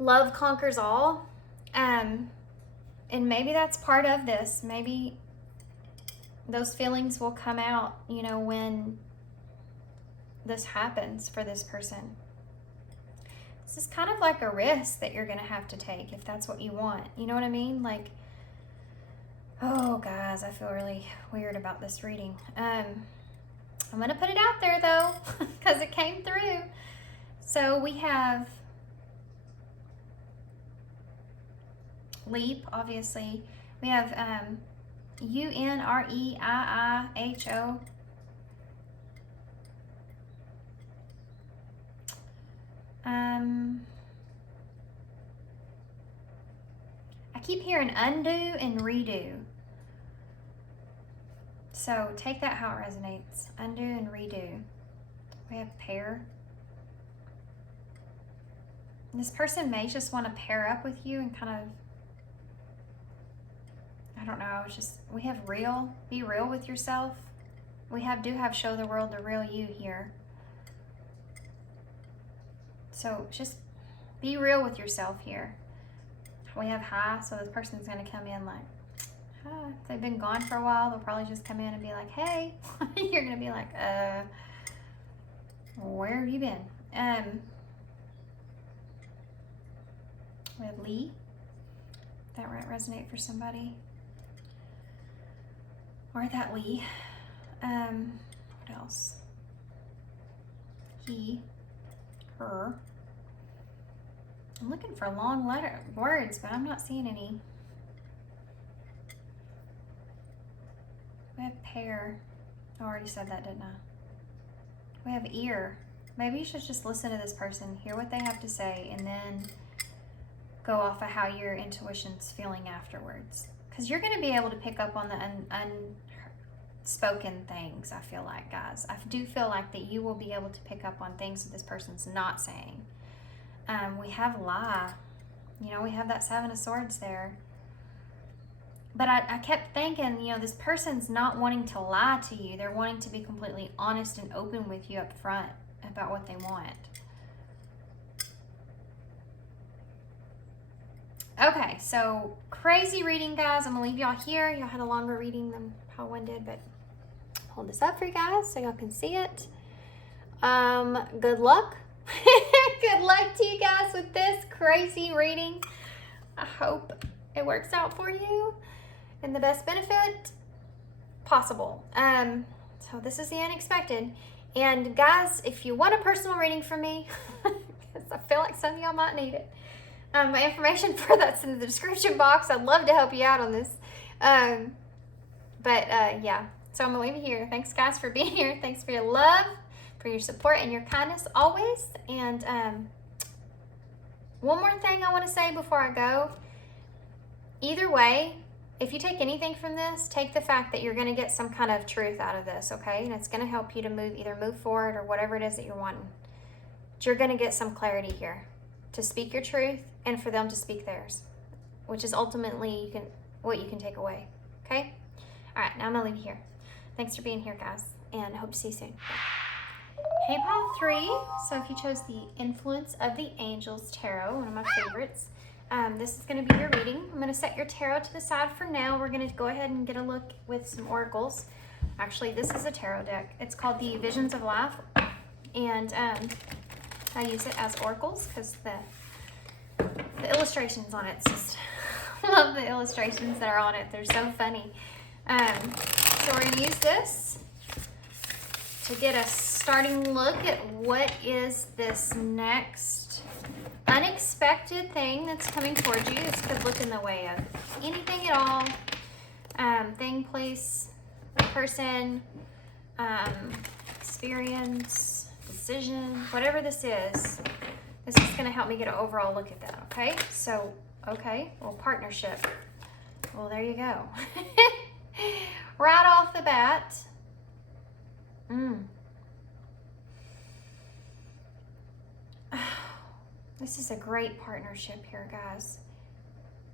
love conquers all. And maybe that's part of this. Maybe those feelings will come out, you know, when this happens for this person. This is kind of like a risk that you're going to have to take if that's what you want. You know what I mean? Like, oh, guys, I feel really weird about this reading. I'm going to put it out there, though, because it came through. So we have leap, obviously. We have UNREIIHO. I keep hearing undo and redo. So take that how it resonates. Undo and redo. We have pair. This person may just want to pair up with you and kind of, I don't know, it's just, we have real, be real with yourself. We do have show the world the real you here. So just be real with yourself here. We have high, so this person's going to come in like, hi. If they've been gone for a while, they'll probably just come in and be like, hey. You're going to be like, where have you been? We have Lee. That might resonate for somebody. Or that Lee. What else? He. Her. I'm looking for long words, but I'm not seeing any. We have pair. I already said that, didn't I? We have ear. Maybe you should just listen to this person, hear what they have to say, and then go off of how your intuition's feeling afterwards. Because you're going to be able to pick up on the unspoken things, I feel like, guys. I do feel like that you will be able to pick up on things that this person's not saying. We have lie. You know, we have that Seven of Swords there. But I kept thinking, you know, this person's not wanting to lie to you. They're wanting to be completely honest and open with you up front about what they want. Okay, so crazy reading, guys. I'm going to leave y'all here. Y'all had a longer reading than how one did, but hold this up for you guys so y'all can see it. Good luck. Good luck to you guys with this crazy reading. I hope it works out for you in the best benefit possible. So this is the unexpected. And guys, if you want a personal reading from me, because I feel like some of y'all might need it, my information for that's in the description box. I'd love to help you out on this. Yeah, so I'm gonna leave it here. Thanks guys for being here. Thanks for your love, for your support and your kindness always. And one more thing I want to say before I go. Either way, if you take anything from this, take the fact that you're going to get some kind of truth out of this, okay? And it's going to help you to move forward or whatever it is that you're wanting. But you're going to get some clarity here to speak your truth and for them to speak theirs, which is ultimately what you can take away, okay? All right, now I'm going to leave you here. Thanks for being here, guys, and I hope to see you soon. Hey, pile 3. So if you chose the Influence of the Angels Tarot, one of my favorites, this is going to be your reading. I'm going to set your tarot to the side for now. We're going to go ahead and get a look with some oracles. Actually, this is a tarot deck. It's called the Visions of Life, and I use it as oracles because the illustrations on it's just, I love the illustrations that are on it. They're so funny. So we're going going to use this to get a starting look at what is this next unexpected thing that's coming towards you. This could look in the way of anything at all. Thing, place, person, experience, decision, whatever this is going to help me get an overall look at that, okay? So, okay, well, partnership. Well, there you go. Right off the bat. This is a great partnership here, guys.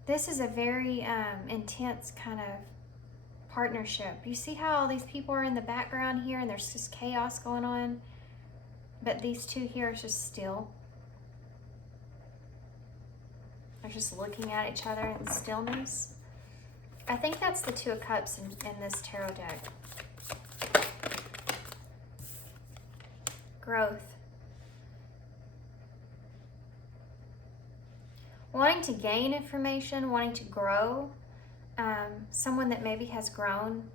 This is a very intense kind of partnership. You see how all these people are in the background here and there's just chaos going on? But these two here is just still. They're just looking at each other in stillness. I think that's the Two of Cups in this tarot deck. Growth. Wanting to gain information, wanting to grow. Someone that maybe has grown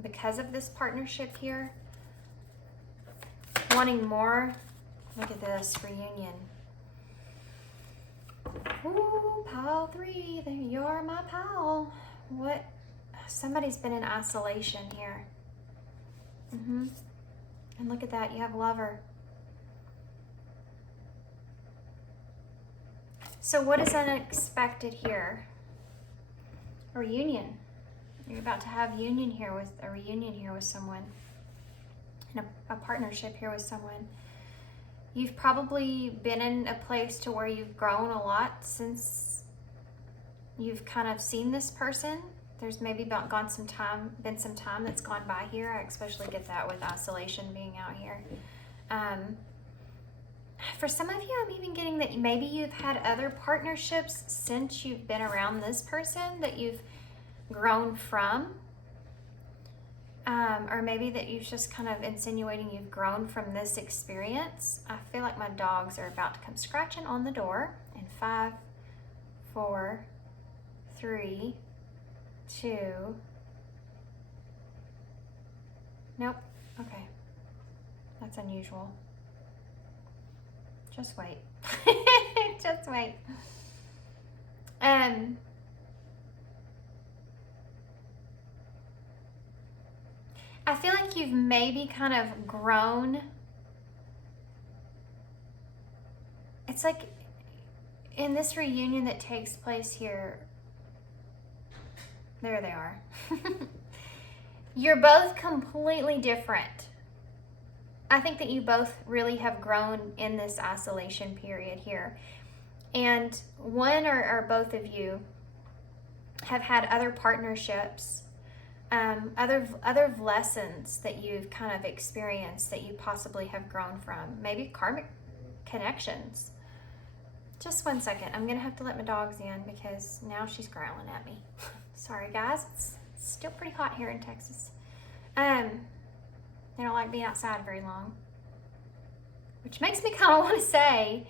because of this partnership here. Wanting more. Look at this, reunion. Ooh, pile 3, there you're my pile. What? Somebody's been in isolation here. And look at that, you have lover. So what is unexpected here? A reunion. You're about to have a reunion here with someone. And a partnership here with someone. You've probably been in a place to where you've grown a lot since you've kind of seen this person. There's maybe been some time that's gone by here. I especially get that with isolation being out here. For some of you, I'm even getting that maybe you've had other partnerships since you've been around this person that you've grown from. Or maybe that you've just kind of insinuating you've grown from this experience. I feel like my dogs are about to come scratching on the door. In 5, 4, 3, 2. Nope. Okay. That's unusual. Just wait. Just wait. I feel like you've maybe kind of grown. It's like in this reunion that takes place here, there they are. You're both completely different. I think that you both really have grown in this isolation period here. And one or both of you have had other partnerships, other lessons that you've kind of experienced that you possibly have grown from. Maybe karmic connections. Just one second. I'm going to have to let my dogs in because now she's growling at me. Sorry, guys. It's still pretty hot here in Texas. They don't like being outside very long. Which makes me kind of want to say,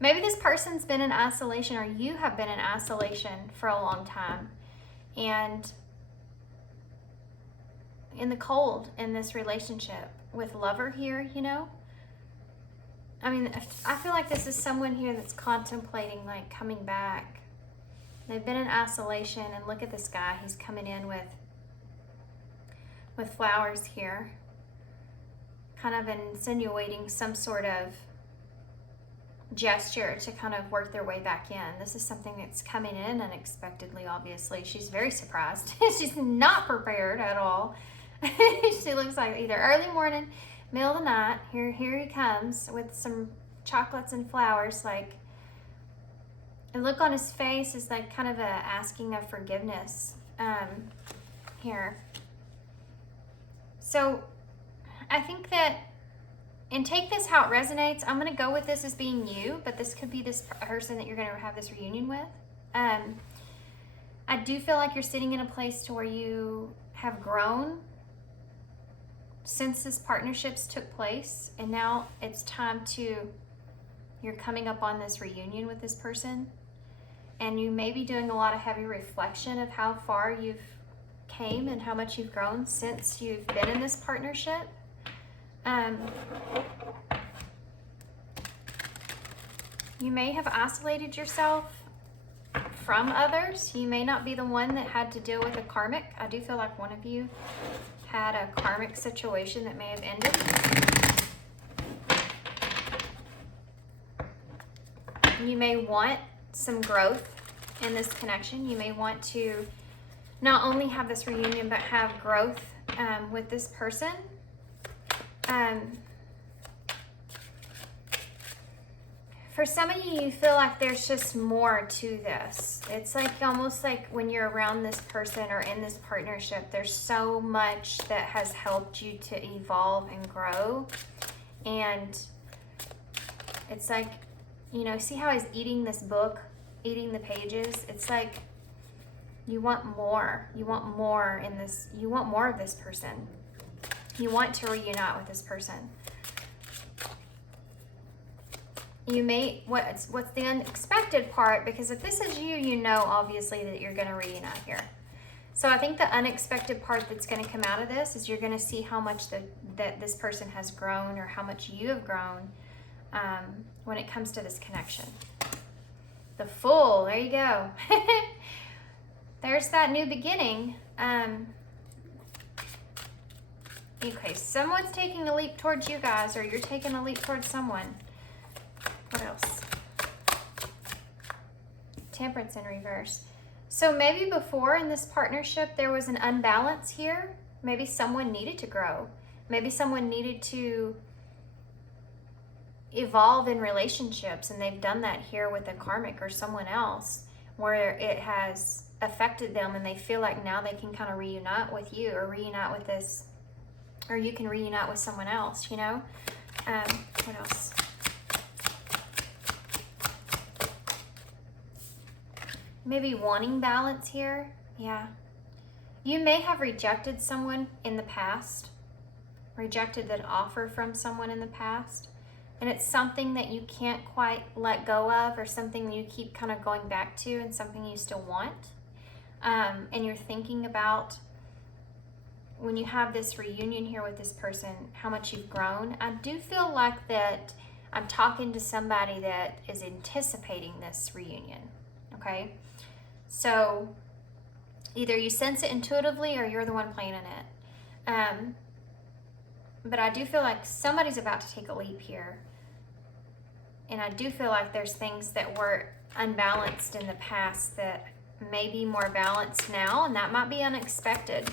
maybe this person's been in isolation or you have been in isolation for a long time. And in the cold in this relationship with lover here, you know? I mean, I feel like this is someone here that's contemplating like coming back. They've been in isolation and look at this guy. He's coming in with flowers here. Kind of insinuating some sort of gesture to kind of work their way back in. This is something that's coming in unexpectedly, obviously. She's very surprised. She's not prepared at all. She looks like either early morning, middle of the night. Here he comes with some chocolates and flowers. Like, the look on his face is like kind of a asking of forgiveness here. So I think that, and take this how it resonates. I'm going to go with this as being you, but this could be this person that you're going to have this reunion with. I do feel like you're sitting in a place to where you have grown since this partnerships took place, and now it's time you're coming up on this reunion with this person, and you may be doing a lot of heavy reflection of how far you've came and how much you've grown since you've been in this partnership. You may have isolated yourself from others. You may not be the one that had to deal with a karmic. I do feel like one of you had a karmic situation that may have ended. You may want some growth in this connection. You may want to not only have this reunion, but have growth with this person. For some of you, you feel like there's just more to this. It's like almost like when you're around this person or in this partnership, there's so much that has helped you to evolve and grow. And it's like, you know, see how he's eating this book, eating the pages? It's like you want more. You want more in this. You want more of this person. You want to reunite with this person. You may, what's the unexpected part, because if this is you, you know obviously that you're going to reunite here. So I think the unexpected part that's going to come out of this is you're going to see how much that this person has grown, or how much you have grown when it comes to this connection. The Fool, there you go. There's that new beginning. Okay, someone's taking a leap towards you guys, or you're taking a leap towards someone. What else? Temperance in reverse. So maybe before in this partnership there was an unbalance here. Maybe someone needed to grow. Maybe someone needed to evolve in relationships, and they've done that here with a karmic or someone else, where it has affected them and they feel like now they can kind of reunite with you, or reunite with this, or you can reunite with someone else, you know? What else? Maybe wanting balance here. Yeah. You may have rejected someone in the past, rejected an offer from someone in the past, and it's something that you can't quite let go of, or something that you keep kind of going back to, and something you still want. And you're thinking about, when you have this reunion here with this person, how much you've grown. I do feel like that I'm talking to somebody that is anticipating this reunion, okay? So either you sense it intuitively, or you're the one planning it. But I do feel like somebody's about to take a leap here. And I do feel like there's things that were unbalanced in the past that may be more balanced now, and that might be unexpected.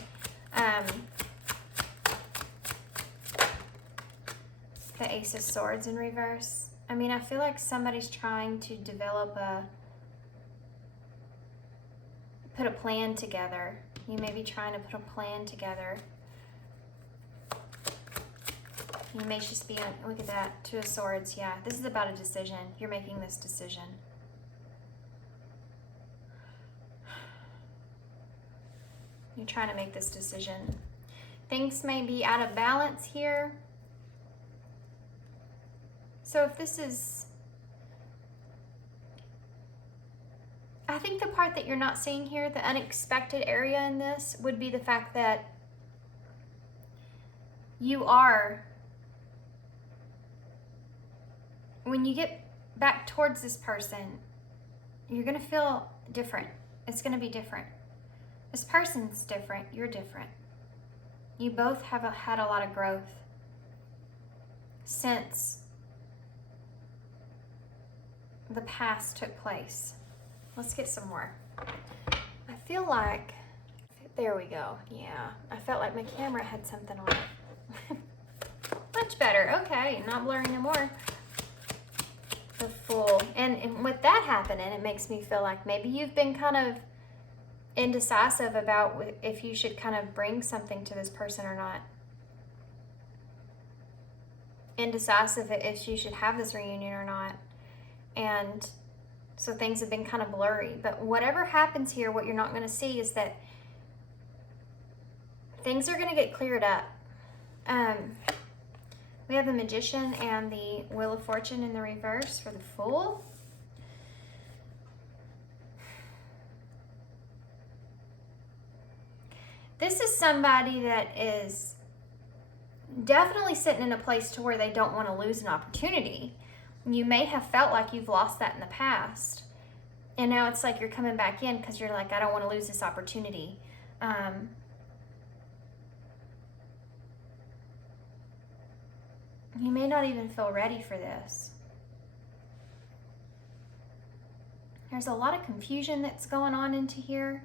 The Ace of Swords in reverse. I mean, I feel like somebody's trying to put a plan together. You may be trying to put a plan together. You may just be on, look at that, Two of Swords. Yeah, this is about a decision. You're making this decision. You're trying to make this decision. Things may be out of balance here. So if this is, I think the part that you're not seeing here, the unexpected area in this, would be the fact that you are, when you get back towards this person, you're going to feel different. It's going to be different. This person's different. You're different. You both have had a lot of growth since the past took place. Let's get some more. I feel like, there we go. Yeah, I felt like my camera had something on it. Much better. Okay, not blurring anymore. The Fool. And with that happening, it makes me feel like maybe you've been kind of indecisive about if you should kind of bring something to this person or not. Indecisive if you should have this reunion or not. And so things have been kind of blurry. But whatever happens here, what you're not going to see is that things are going to get cleared up. We have the Magician and the Wheel of Fortune in the reverse for the Fool. somebody that is definitely sitting in a place to where they don't want to lose an opportunity. You may have felt like you've lost that in the past, and now it's like you're coming back in because you're like, I don't want to lose this opportunity. You may not even feel ready for this. There's a lot of confusion that's going on into here.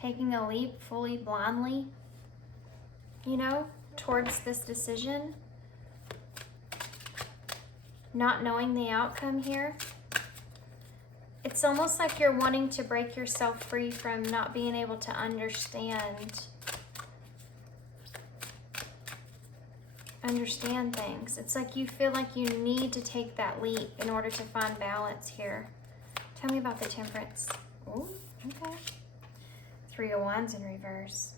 Taking a leap fully blindly, you know, towards this decision. Not knowing the outcome here. It's almost like you're wanting to break yourself free from not being able to understand things. It's like you feel like you need to take that leap in order to find balance here. Tell me about the Temperance. Oh, okay. 3 of Wands in reverse.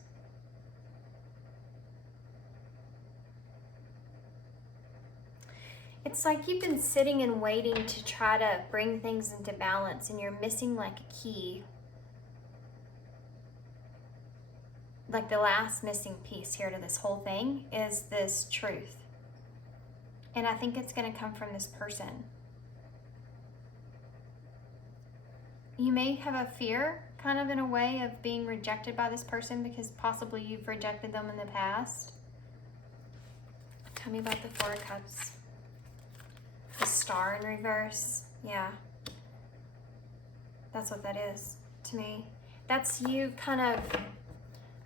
It's like you've been sitting and waiting to try to bring things into balance, and you're missing like a key. Like the last missing piece here to this whole thing is this truth. And I think it's going to come from this person. You may have a fear, kind of in a way, of being rejected by this person because possibly you've rejected them in the past. Tell me about the 4 of Cups. The Star in reverse. Yeah. That's what that is to me. That's you kind of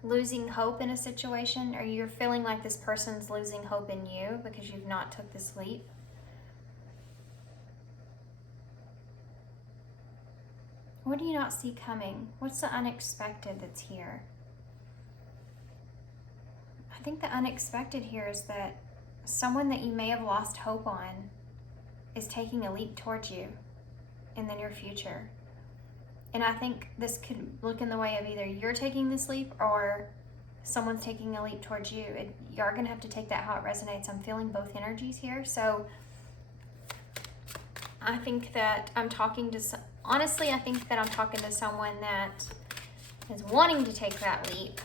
losing hope in a situation, or you're feeling like this person's losing hope in you because you've not took this leap. What do you not see coming? What's the unexpected that's here? I think the unexpected here is that someone that you may have lost hope on is taking a leap towards you in the near future. And I think this could look in the way of either you're taking this leap or someone's taking a leap towards you. You are going to have to take that how it resonates. I'm feeling both energies here. So I think that I'm talking to, honestly, I think that I'm talking to someone that is wanting to take that leap.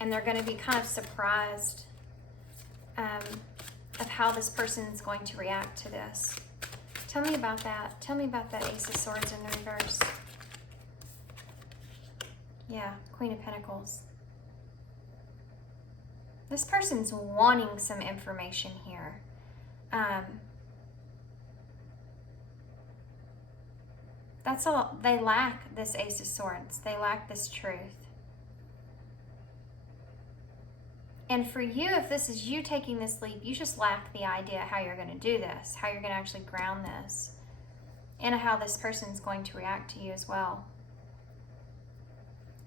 And they're going to be kind of surprised of how this person's going to react to this. Tell me about that. Tell me about that Ace of Swords in the reverse. Yeah, Queen of Pentacles. This person's wanting some information here. That's all. They lack this Ace of Swords. They lack this truth. And for you, if this is you taking this leap, you just lack the idea how you're going to do this, how you're going to actually ground this, and how this person's going to react to you as well.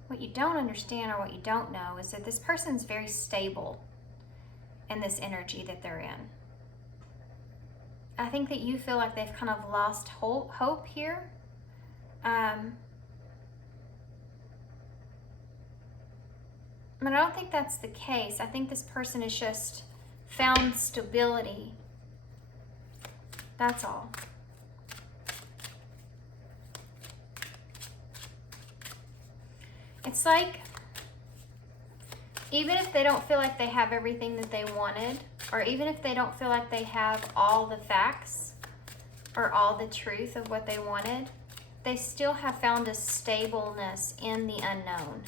What you don't understand or what you don't know is that this person's very stable in this energy that they're in. I think that you feel like they've kind of lost hope here. But I don't think that's the case. I think this person has just found stability. That's all. It's like, even if they don't feel like they have everything that they wanted, or even if they don't feel like they have all the facts or all the truth of what they wanted, they still have found a stableness in the unknown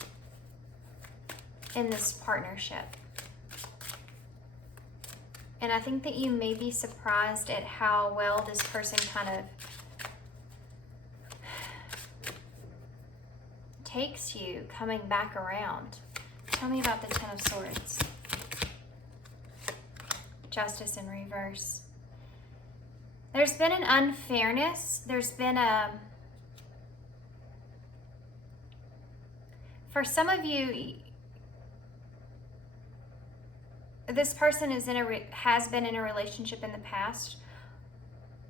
in this partnership. And I think that you may be surprised at how well this person kind of takes you coming back around. Tell me about the Ten of Swords. Justice in reverse. There's been an unfairness. There's been for some of you, this person is has been in a relationship in the past,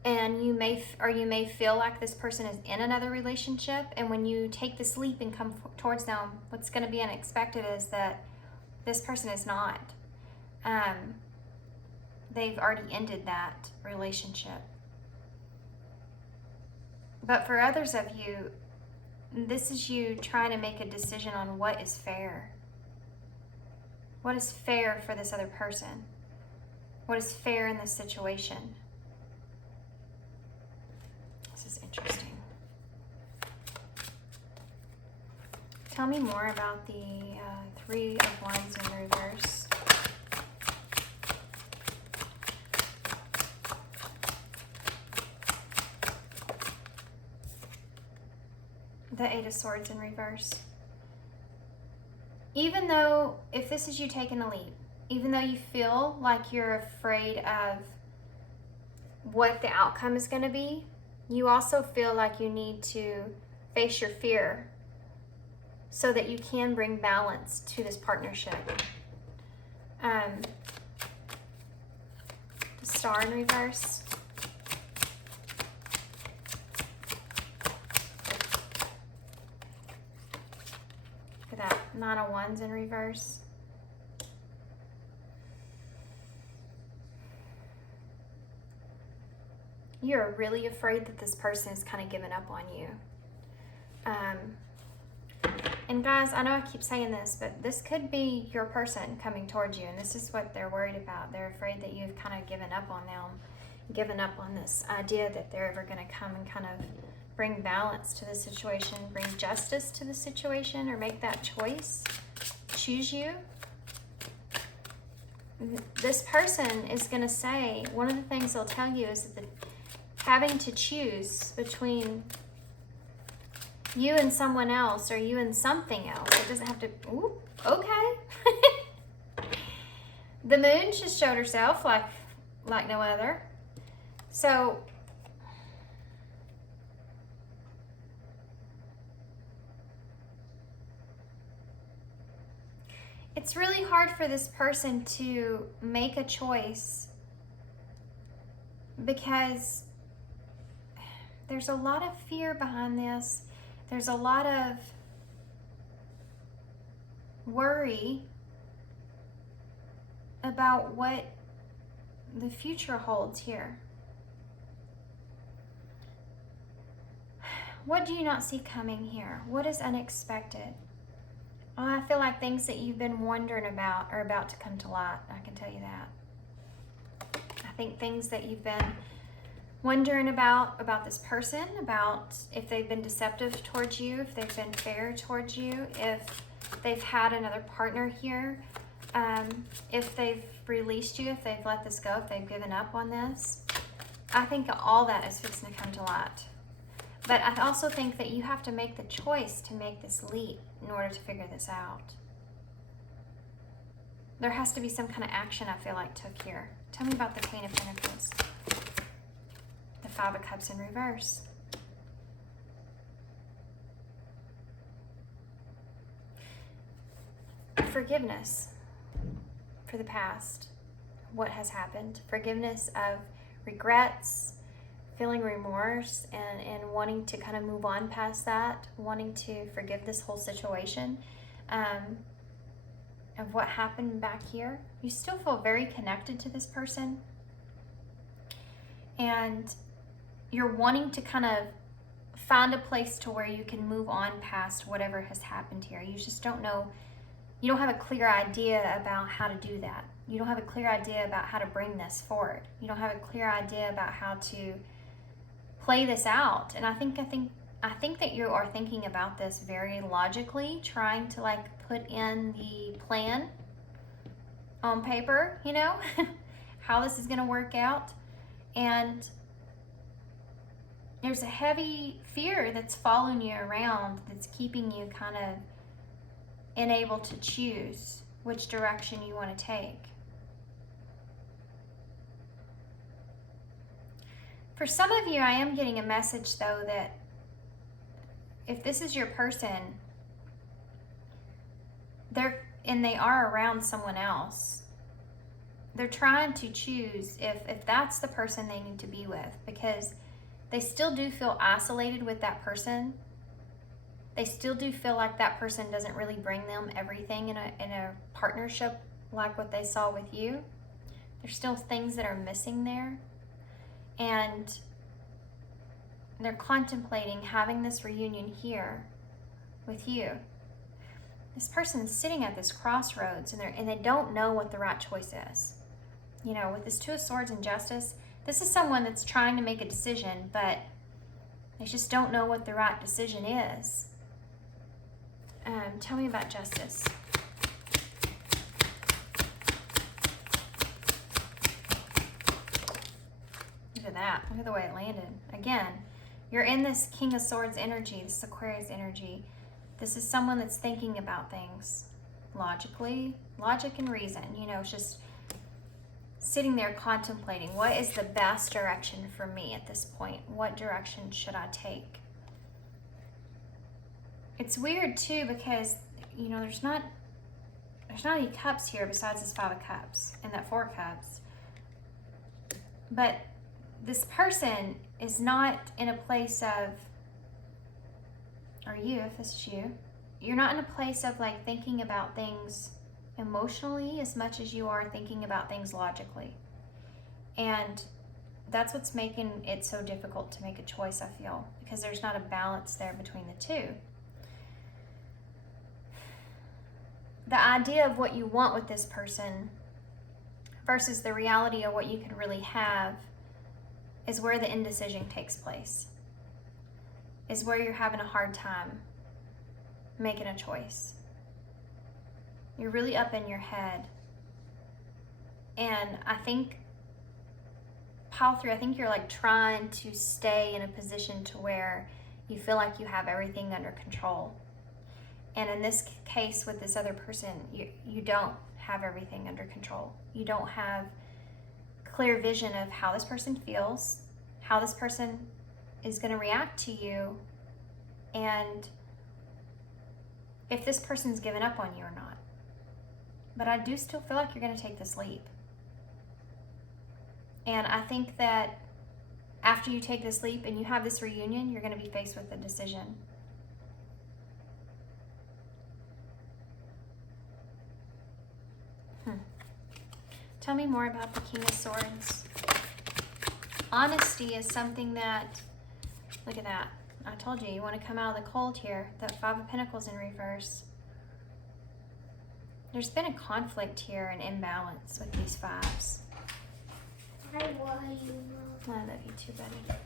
and you may feel like this person is in another relationship, and when you take this leap and come towards them, what's going to be unexpected is that this person is not. They've already ended that relationship. But for others of you, this is you trying to make a decision on what is fair. What is fair for this other person? What is fair in this situation? This is interesting. Tell me more about the Three of Wands in reverse. The Eight of Swords in reverse. Even though, if this is you taking a leap, even though you feel like you're afraid of what the outcome is going to be, you also feel like you need to face your fear so that you can bring balance to this partnership. The Star in reverse. Look at that, Nine of Wands in reverse. You're really afraid that this person is kind of giving up on you. And guys, I know I keep saying this, but this could be your person coming towards you, and this is what they're worried about. They're afraid that you've kind of given up on them, given up on this idea that they're ever going to come and kind of bring balance to the situation, bring justice to the situation, or make that choice, choose you. This person is going to say, one of the things they'll tell you is that having to choose between you and someone else or you and something else. It doesn't have to, ooh, okay. The moon just showed herself like no other. So it's really hard for this person to make a choice because there's a lot of fear behind this. There's a lot of worry about what the future holds here. What do you not see coming here? What is unexpected? Oh, I feel like things that you've been wondering about are about to come to light. I can tell you that. I think things that you've been wondering about this person, about if they've been deceptive towards you, if they've been fair towards you, if they've had another partner here, if they've released you, if they've let this go, if they've given up on this. I think all that is fixing to come to light. But I also think that you have to make the choice to make this leap in order to figure this out. There has to be some kind of action, I feel like, took here. Tell me about the Queen of Pentacles. The Five of Cups in reverse. Forgiveness for the past, what has happened. Forgiveness of regrets, feeling remorse, and wanting to kind of move on past that, wanting to forgive this whole situation of what happened back here. You still feel very connected to this person, and you're wanting to kind of find a place to where you can move on past whatever has happened here. You just don't know, you don't have a clear idea about how to do that. You don't have a clear idea about how to bring this forward. You don't have a clear idea about how to play this out. And I think that you are thinking about this very logically, trying to like put in the plan on paper, you know, how this is going to work out. And there's a heavy fear that's following you around, that's keeping you kind of unable to choose which direction you want to take. For some of you, I am getting a message though that if this is your person, they are around someone else, they're trying to choose if that's the person they need to be with, because they still do feel isolated with that person. They still do feel like that person doesn't really bring them everything in a partnership like what they saw with you. There's still things that are missing there. And they're contemplating having this reunion here with you. this person is sitting at this crossroads, and they don't know what the right choice is. You know, with this Two of Swords and Justice, this is someone that's trying to make a decision, but they just don't know what the right decision is. Tell me about Justice. Look at that. Look at the way it landed. Again, you're in this King of Swords energy, this Aquarius energy. This is someone that's thinking about things logically, logic and reason. You know, it's just sitting there contemplating, what is the best direction for me at this point? What direction should I take? It's weird too because, you know, there's not any cups here besides this Five of Cups and that Four of Cups. But this person is not in a place of, or you, if this is you, you're not in a place of like thinking about things emotionally as much as you are thinking about things logically. And that's what's making it so difficult to make a choice, I feel, because there's not a balance there between the two. The idea of what you want with this person versus the reality of what you could really have is where the indecision takes place, is where you're having a hard time making a choice. You're really up in your head. And I think, pile 3, I think you're like trying to stay in a position to where you feel like you have everything under control. And in this case with this other person, you don't have everything under control. You don't have clear vision of how this person feels, how this person is going to react to you, and if this person's given up on you or not. But I do still feel like you're going to take this leap. And I think that after you take this leap and you have this reunion, you're going to be faced with a decision. Tell me more about the King of Swords. Honesty is something that, look at that. I told you, you want to come out of the cold here. That Five of Pentacles in reverse. There's been a conflict here, an imbalance with these fives. I love you, Mom. I love you too, buddy.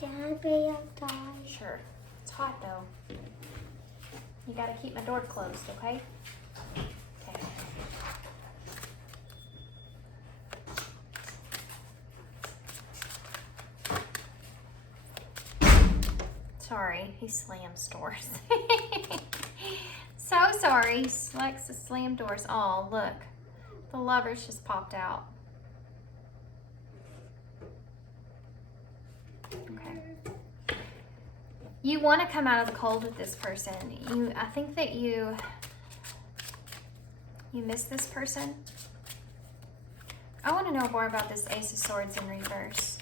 Dad, may I die? Sure. It's hot though. You gotta keep my door closed, okay? Okay. Sorry, he slams doors. So sorry, he likes to slam doors. Oh, look. The Lovers just popped out. Okay. You want to come out of the cold with this person. I think that you miss this person. I want to know more about this Ace of Swords in reverse.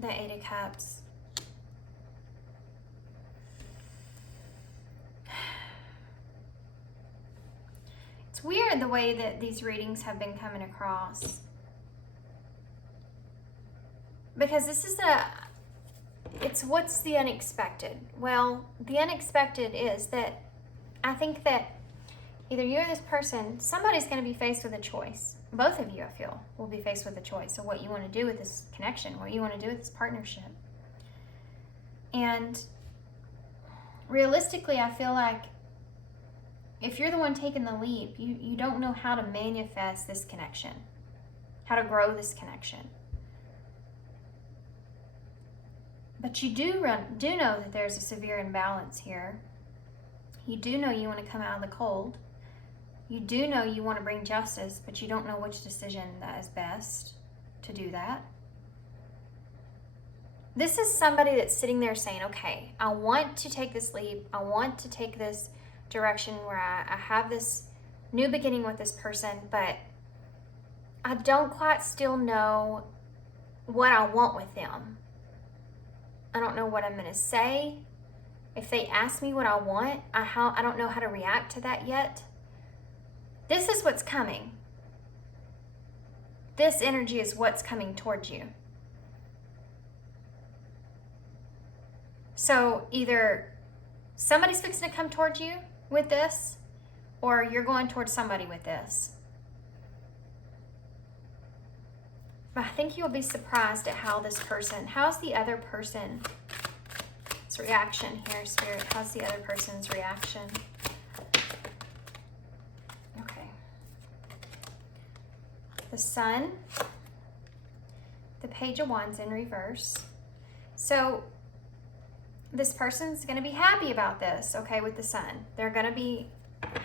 The Eight of Cups. It's weird the way that these readings have been coming across. Because this is it's what's the unexpected? Well, the unexpected is that I think that either you or this person, somebody's going to be faced with a choice. Both of you, I feel, will be faced with a choice of what you want to do with this connection, what you want to do with this partnership. And realistically, I feel like if you're the one taking the leap, you don't know how to manifest this connection, how to grow this connection. But you do know that there's a severe imbalance here. You do know you want to come out of the cold. You do know you want to bring justice, but you don't know which decision that is best to do that. This is somebody that's sitting there saying, okay, I want to take this leap. I want to take this direction where I have this new beginning with this person, but I don't quite still know what I want with them. I don't know what I'm going to say. If they ask me what I want, I don't know how to react to that yet. This is what's coming. This energy is what's coming towards you. So either somebody's fixing to come towards you with this, or you're going towards somebody with this. But I think you'll be surprised at how's the other person's reaction here, Spirit? How's the other person's reaction? Okay. The Sun, the Page of Wands in reverse. So this person's going to be happy about this, okay, with the Sun. They're going to be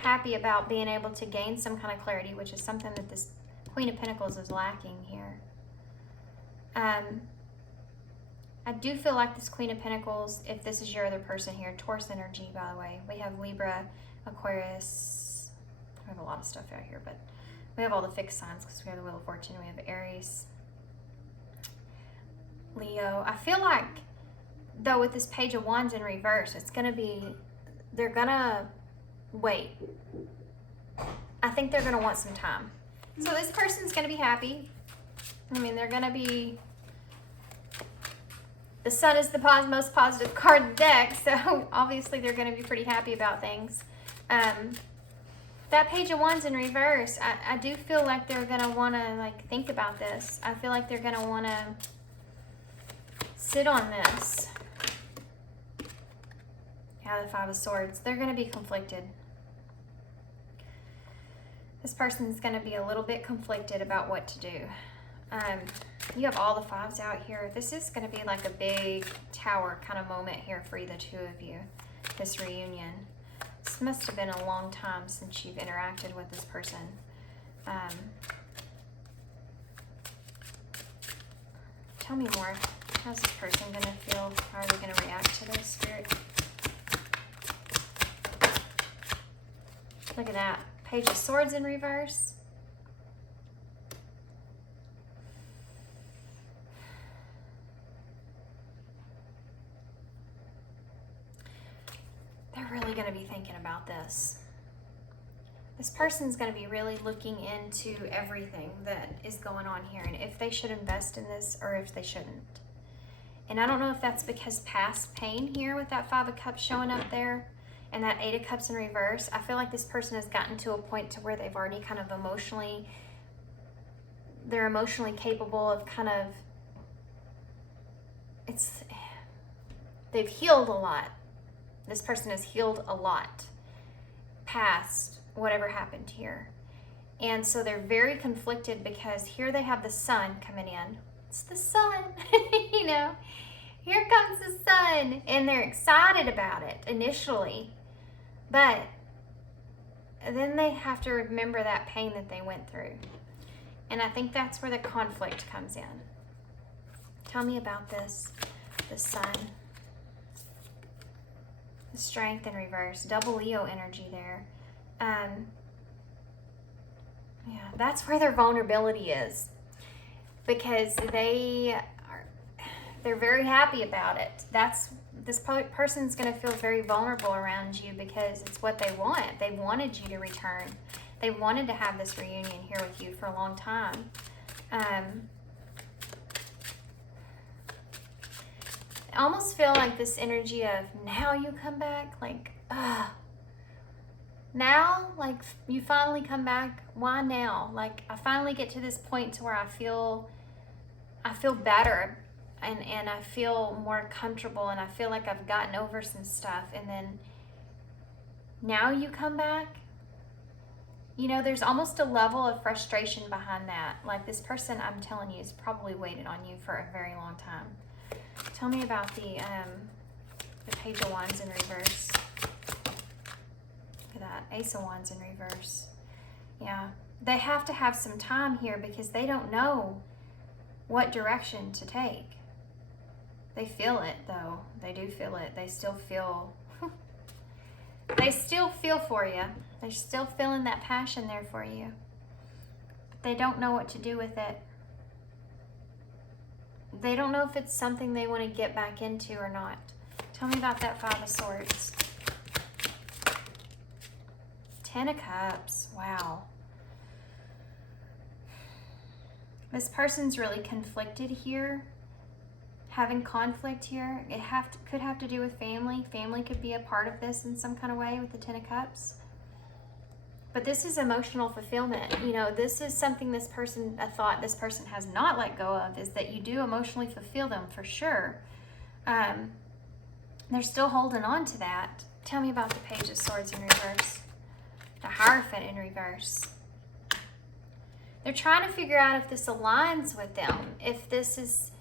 happy about being able to gain some kind of clarity, which is something that this Queen of Pentacles is lacking here. I do feel like this Queen of Pentacles, if this is your other person here, Taurus energy, by the way. We have Libra, Aquarius. We have a lot of stuff out here, but we have all the fixed signs because we have the Wheel of Fortune. We have Aries, Leo. I feel like, though, with this Page of Wands in reverse, it's going to be, they're going to wait. I think they're going to want some time. So this person's going to be happy. I mean, they're going to be, the Sun is the most positive card in the deck, so obviously they're going to be pretty happy about things. That Page of Wands in reverse, I do feel like they're going to want to like think about this. I feel like they're going to want to sit on this. Yeah, the Five of Swords. They're going to be conflicted. This person's going to be a little bit conflicted about what to do. You have all the fives out here. This is going to be like a big tower kind of moment here for the two of you, this reunion. This must have been a long time since you've interacted with this person. Tell me more. How's this person going to feel? How are they going to react to this, Spirit? Look at that. Page of Swords in reverse. They're really going to be thinking about this. This person's going to be really looking into everything that is going on here and if they should invest in this or if they shouldn't. And I don't know if that's because past pain here with that Five of Cups showing up there and that Eight of Cups in reverse. I feel like this person has gotten to a point to where they've already kind of they're emotionally capable of kind of, they've healed a lot. This person has healed a lot past whatever happened here. And so they're very conflicted because here they have the Sun coming in. It's the Sun, you know. Here comes the Sun. And they're excited about it initially. But then they have to remember that pain that they went through. And I think that's where the conflict comes in. Tell me about this, the Sun. The Strength in reverse, double Leo energy there. Yeah, that's where their vulnerability is, because they're very happy about it. This person's going to feel very vulnerable around you because it's what they want. They wanted you to return. They wanted to have this reunion here with you for a long time. I almost feel like this energy of now you come back, like, now, like, you finally come back. Why now? Like, I finally get to this point to where I feel better and I feel more comfortable and I feel like I've gotten over some stuff. And then now you come back. You know, there's almost a level of frustration behind that. Like, this person, I'm telling you, has probably waited on you for a very long time. Tell me about the Page of Wands in reverse. Look at that, Ace of Wands in reverse. Yeah, they have to have some time here because they don't know what direction to take. They feel it, though. They do feel it. They still feel, they still feel for you. They're still feeling that passion there for you. But they don't know what to do with it. They don't know if it's something they want to get back into or not. Tell me about that Five of Swords. Ten of Cups. Wow. This person's really conflicted here. having conflict here. It could have to do with family. Family could be a part of this in some kind of way with the Ten of Cups. But this is emotional fulfillment. You know, this is something a thought this person has not let go of, is that you do emotionally fulfill them for sure. They're still holding on to that. Tell me about the Page of Swords in reverse. The Hierophant in reverse. They're trying to figure out if this aligns with them. If this is,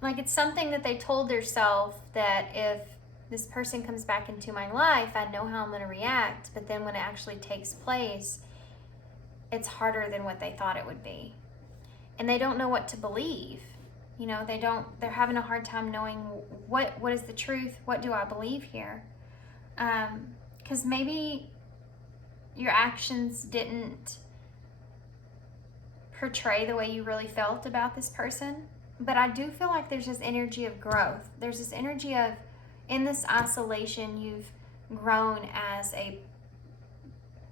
like, it's something that they told themselves that if this person comes back into my life, I know how I'm going to react. But then when it actually takes place, it's harder than what they thought it would be. And they don't know what to believe. You know, they're having a hard time knowing what is the truth. What do I believe here? Because maybe your actions didn't portray the way you really felt about this person. But I do feel like there's this energy of growth. There's this energy of, in this isolation, you've grown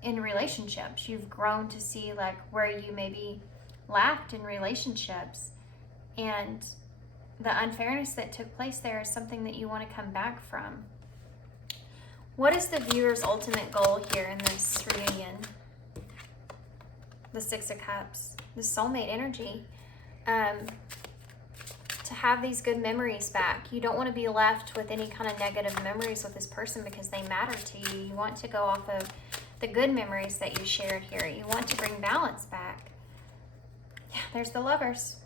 in relationships. You've grown to see like where you maybe lacked in relationships. And the unfairness that took place there is something that you want to come back from. What is the viewer's ultimate goal here in this reunion? The Six of Cups, the soulmate energy. To have these good memories back. You don't want to be left with any kind of negative memories with this person because they matter to you. You want to go off of the good memories that you shared here. You want to bring balance back. Yeah, there's the Lovers.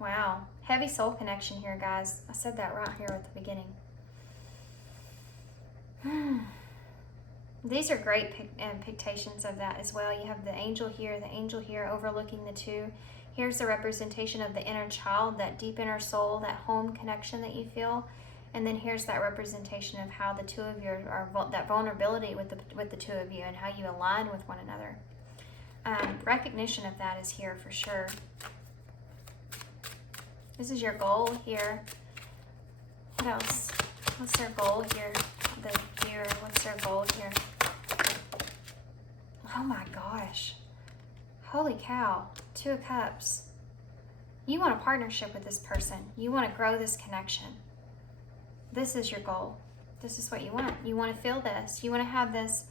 Wow. Heavy soul connection here, guys. I said that right here at the beginning. These are great pictations of that as well. You have the angel here overlooking the two. Here's the representation of the inner child, that deep inner soul, that home connection that you feel. And then here's that representation of how the two of you are that vulnerability with the two of you and how you align with one another. Recognition of that is here for sure. This is your goal here. What else? What's their goal here? The viewer, what's their goal here? Oh my gosh. Holy cow. Two of Cups. You want a partnership with this person. You want to grow this connection. This is your goal. This is what you want. You want to feel this. You want to have this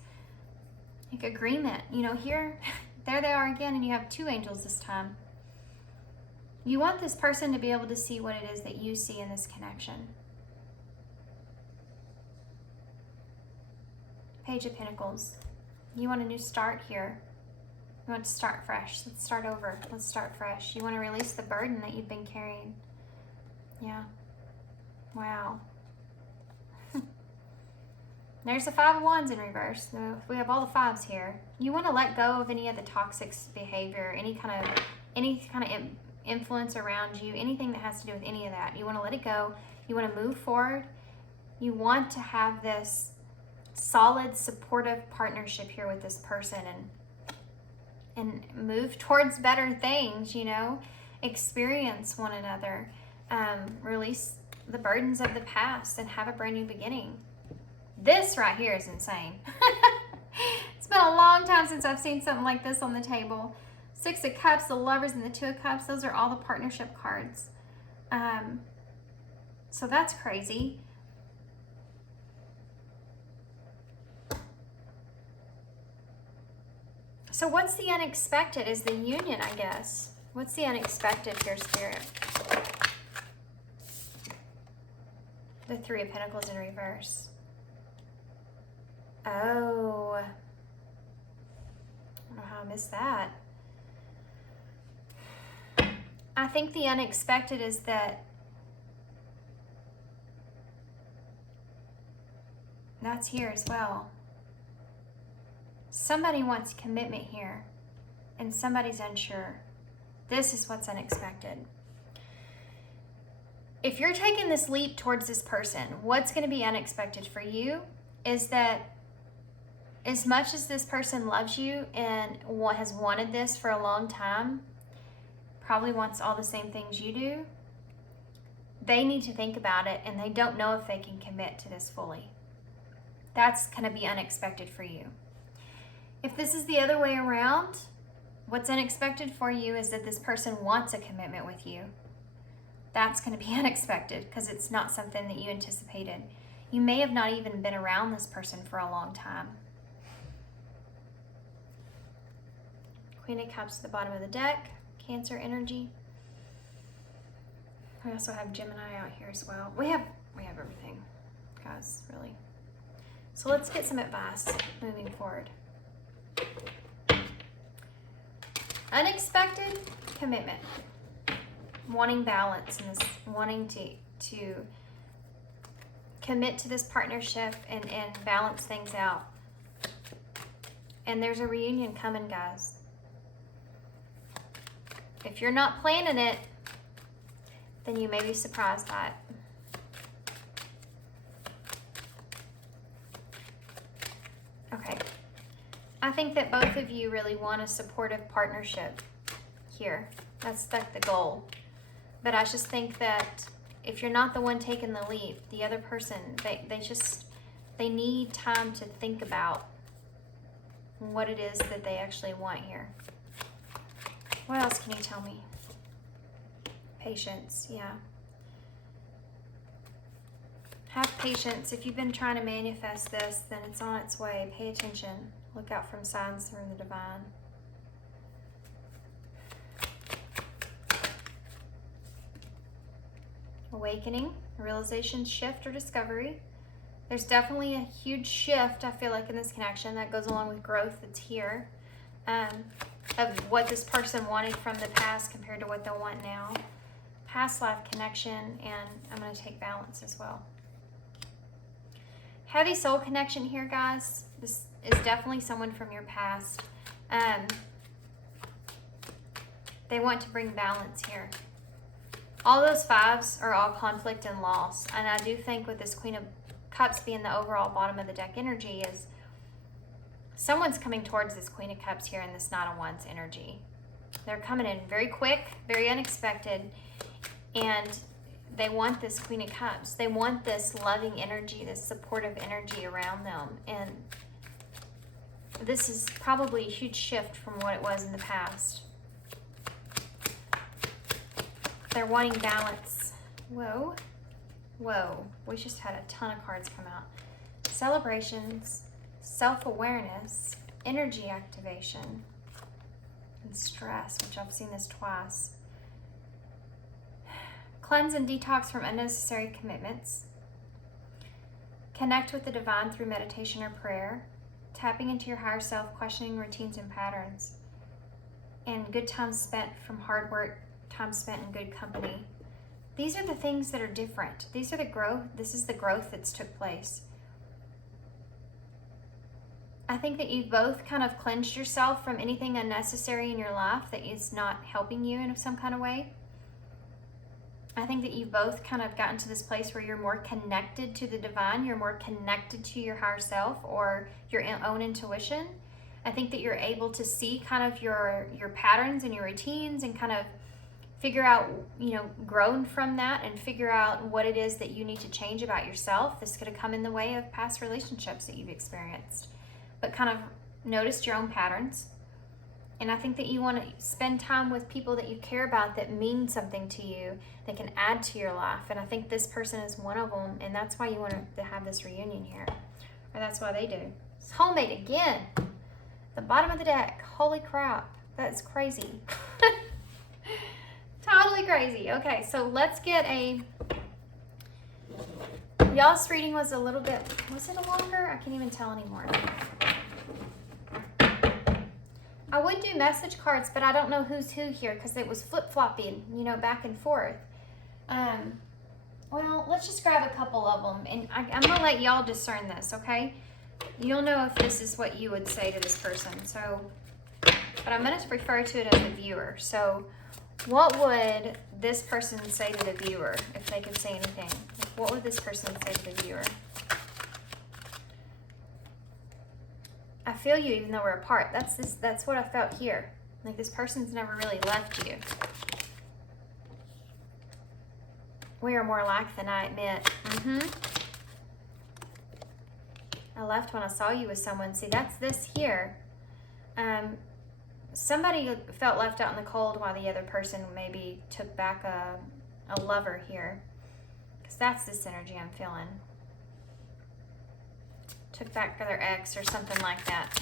like agreement. You know, here, there they are again, and you have two angels this time. You want this person to be able to see what it is that you see in this connection. Page of Pentacles. You want a new start here. You want to start fresh. Let's start over. Let's start fresh. You want to release the burden that you've been carrying. Yeah. Wow. There's the Five of Wands in reverse. So we have all the fives here. You want to let go of any of the toxic behavior, any kind of influence around you, anything that has to do with any of that. You want to let it go. You want to move forward. You want to have this solid, supportive partnership here with this person and move towards better things, you know, experience one another, release the burdens of the past and have a brand new beginning. This right here is insane. It's been a long time since I've seen something like this on the table. Six of Cups, the Lovers, and the Two of Cups, those are all the partnership cards. So that's crazy. So what's the unexpected is the union, I guess. What's the unexpected here, Spirit? The Three of Pentacles in reverse. Oh. I don't know how I missed that. I think the unexpected is that that's here as well. Somebody wants commitment here, and somebody's unsure. This is what's unexpected. If you're taking this leap towards this person, what's going to be unexpected for you is that as much as this person loves you and has wanted this for a long time, probably wants all the same things you do, they need to think about it, and they don't know if they can commit to this fully. That's going to be unexpected for you. If this is the other way around, what's unexpected for you is that this person wants a commitment with you. That's going to be unexpected because it's not something that you anticipated. You may have not even been around this person for a long time. Queen of Cups at the bottom of the deck, Cancer energy. We also have Gemini out here as well. We have everything, guys, really. So let's get some advice moving forward. Unexpected commitment. Wanting balance and this, wanting to commit to this partnership and balance things out. And there's a reunion coming, guys. If you're not planning it, then you may be surprised by it. Okay. I think that both of you really want a supportive partnership here. That's like the goal. But I just think that if you're not the one taking the leap, the other person, they need time to think about what it is that they actually want here. What else can you tell me? Patience, yeah. Have patience. If you've been trying to manifest this, then it's on its way. Pay attention. Look out for signs from the divine. Awakening, realization, shift, or discovery. There's definitely a huge shift, I feel like, in this connection that goes along with growth that's here. Of what this person wanted from the past compared to what they'll want now. Past life connection, and I'm going to take balance as well. Heavy soul connection here, guys. This is definitely someone from your past. They want to bring balance here. All those fives are all conflict and loss. And I do think with this Queen of Cups being the overall bottom of the deck energy is someone's coming towards this Queen of Cups here in this Knight of Wands energy. They're coming in very quick, very unexpected, and they want this Queen of Cups. They want this loving energy, this supportive energy around them. And this is probably a huge shift from what it was in the past. They're wanting balance. Whoa. Whoa. We just had a ton of cards come out. Celebrations, self-awareness, energy activation, and stress, which I've seen this twice. Cleanse and detox from unnecessary commitments. Connect with the divine through meditation or prayer. Tapping into your higher self, questioning routines and patterns. And good time spent from hard work, time spent in good company. These are the things that are different. These are the growth. This is the growth that's took place. I think that you've both kind of cleansed yourself from anything unnecessary in your life that is not helping you in some kind of way. I think that you've both kind of gotten to this place where you're more connected to the divine. You're more connected to your higher self or your own intuition. I think that you're able to see kind of your patterns and your routines and kind of figure out, grown from that and figure out what it is that you need to change about yourself. This could have come in the way of past relationships that you've experienced, but kind of noticed your own patterns. And I think that you want to spend time with people that you care about that mean something to you, that can add to your life. And I think this person is one of them, and that's why you want to have this reunion here. Or that's why they do. Soulmate again. The bottom of the deck. Holy crap. That's crazy. Totally crazy. Okay, so let's get a... Y'all's reading was a little bit... Was it a longer? I can't even tell anymore. I would do message cards, but I don't know who's who here because it was flip-flopping, back and forth. Well, let's just grab a couple of them, and I'm going to let y'all discern this, okay? You'll know if this is what you would say to this person. So, but I'm going to refer to it as a viewer. So, what would this person say to the viewer if they could say anything? What would this person say to the viewer? I feel you even though we're apart. That's what I felt here. Like this person's never really left you. We are more alike than I admit. I left when I saw you with someone. See, that's this here. Somebody felt left out in the cold while the other person maybe took back a a lover here, because that's this energy I'm feeling. Took back for their ex or something like that.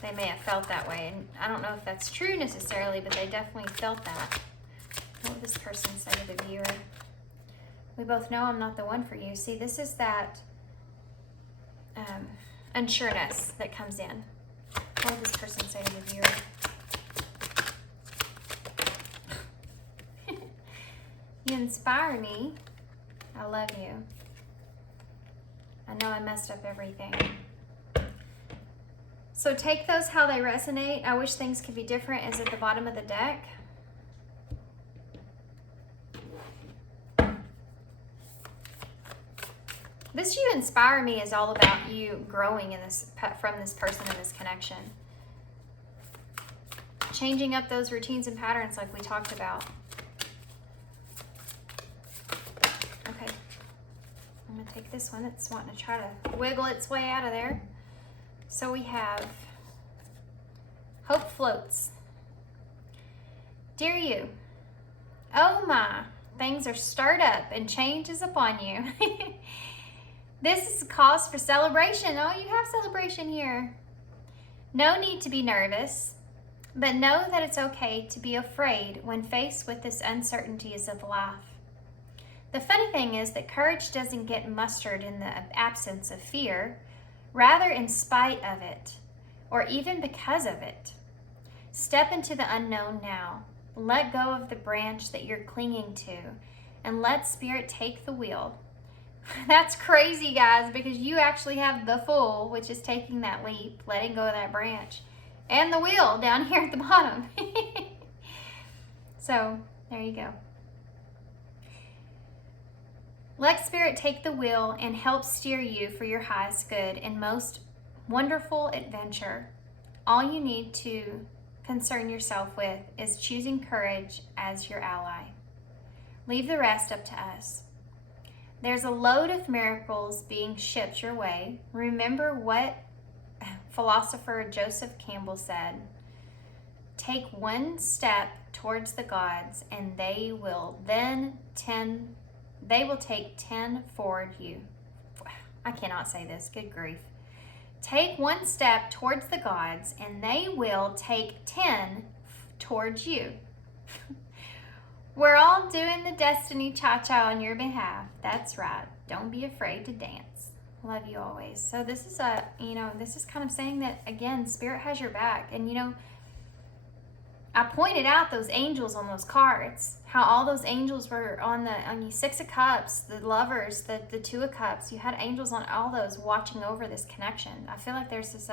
They may have felt that way, and I don't know if that's true necessarily, but they definitely felt that. What would this person say to the viewer? We both know I'm not the one for you. See, this is that unsureness that comes in. What would this person say to the viewer? You inspire me. I love you. I know I messed up everything. So take those how they resonate. I wish things could be different is at the bottom of the deck. This "you inspire me" is all about you growing in this from this person in this connection. Changing up those routines and patterns like we talked about. Okay. I'm going to take this one that's wanting to try to wiggle its way out of there. So we have Hope Floats. Dear you, oh my, things are stirred up and change is upon you. This is a cause for celebration. Oh, you have celebration here. No need to be nervous, but know that it's okay to be afraid when faced with this uncertainties of life. The funny thing is that courage doesn't get mustered in the absence of fear, rather in spite of it, or even because of it. Step into the unknown now. Let go of the branch that you're clinging to, and let Spirit take the wheel. That's crazy, guys, because you actually have the Fool, which is taking that leap, letting go of that branch, and the wheel down here at the bottom. So, there you go. Let Spirit take the wheel and help steer you for your highest good and most wonderful adventure. All you need to concern yourself with is choosing courage as your ally. Leave the rest up to us. There's a load of miracles being shipped your way. Remember what philosopher Joseph Campbell said. Take one step towards the gods and they will take 10 forward you. I cannot say this, good grief. Take one step towards the gods and they will take 10 towards you. We're all doing the destiny cha-cha on your behalf. That's right. Don't be afraid to dance. Love you always. So this is this is kind of saying that, again, Spirit has your back. And, I pointed out those angels on those cards, how all those angels were on the Six of Cups, the Lovers, the Two of Cups. You had angels on all those watching over this connection. I feel like there's this,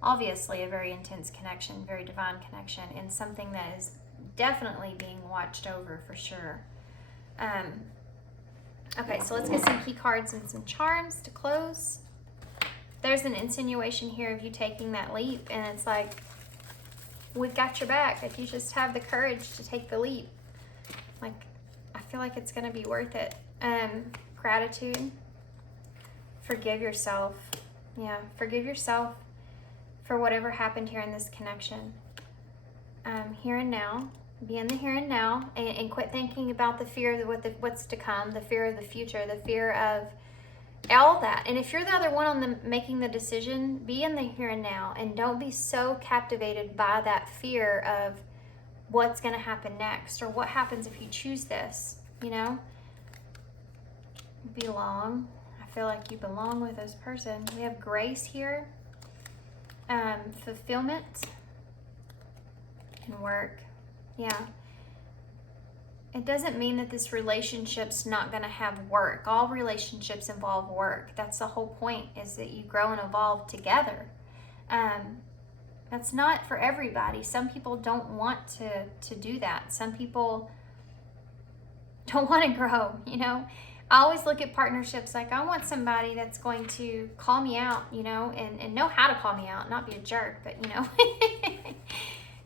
obviously a very intense connection, very divine connection, and something that is definitely being watched over for sure. Okay, so let's get some key cards and some charms to close. There's an insinuation here of you taking that leap, and it's like, we've got your back if you just have the courage to take the leap. Like, I feel like it's going to be worth it. Gratitude. Forgive yourself. Yeah, forgive yourself for whatever happened here in this connection. Here and now. Be in the here and now, and quit thinking about the fear of what's to come, the fear of the future, the fear of all that. And if you're the other one on making the decision, be in the here and now, and don't be so captivated by that fear of what's going to happen next, or what happens if you choose this. Belong. I feel like you belong with this person. We have grace here, fulfillment, and work. Yeah. It doesn't mean that this relationship's not going to have work. All relationships involve work. That's the whole point, is that you grow and evolve together. That's not for everybody. Some people don't want to do that. Some people don't want to grow, I always look at partnerships like, I want somebody that's going to call me out, and know how to call me out, not be a jerk, but,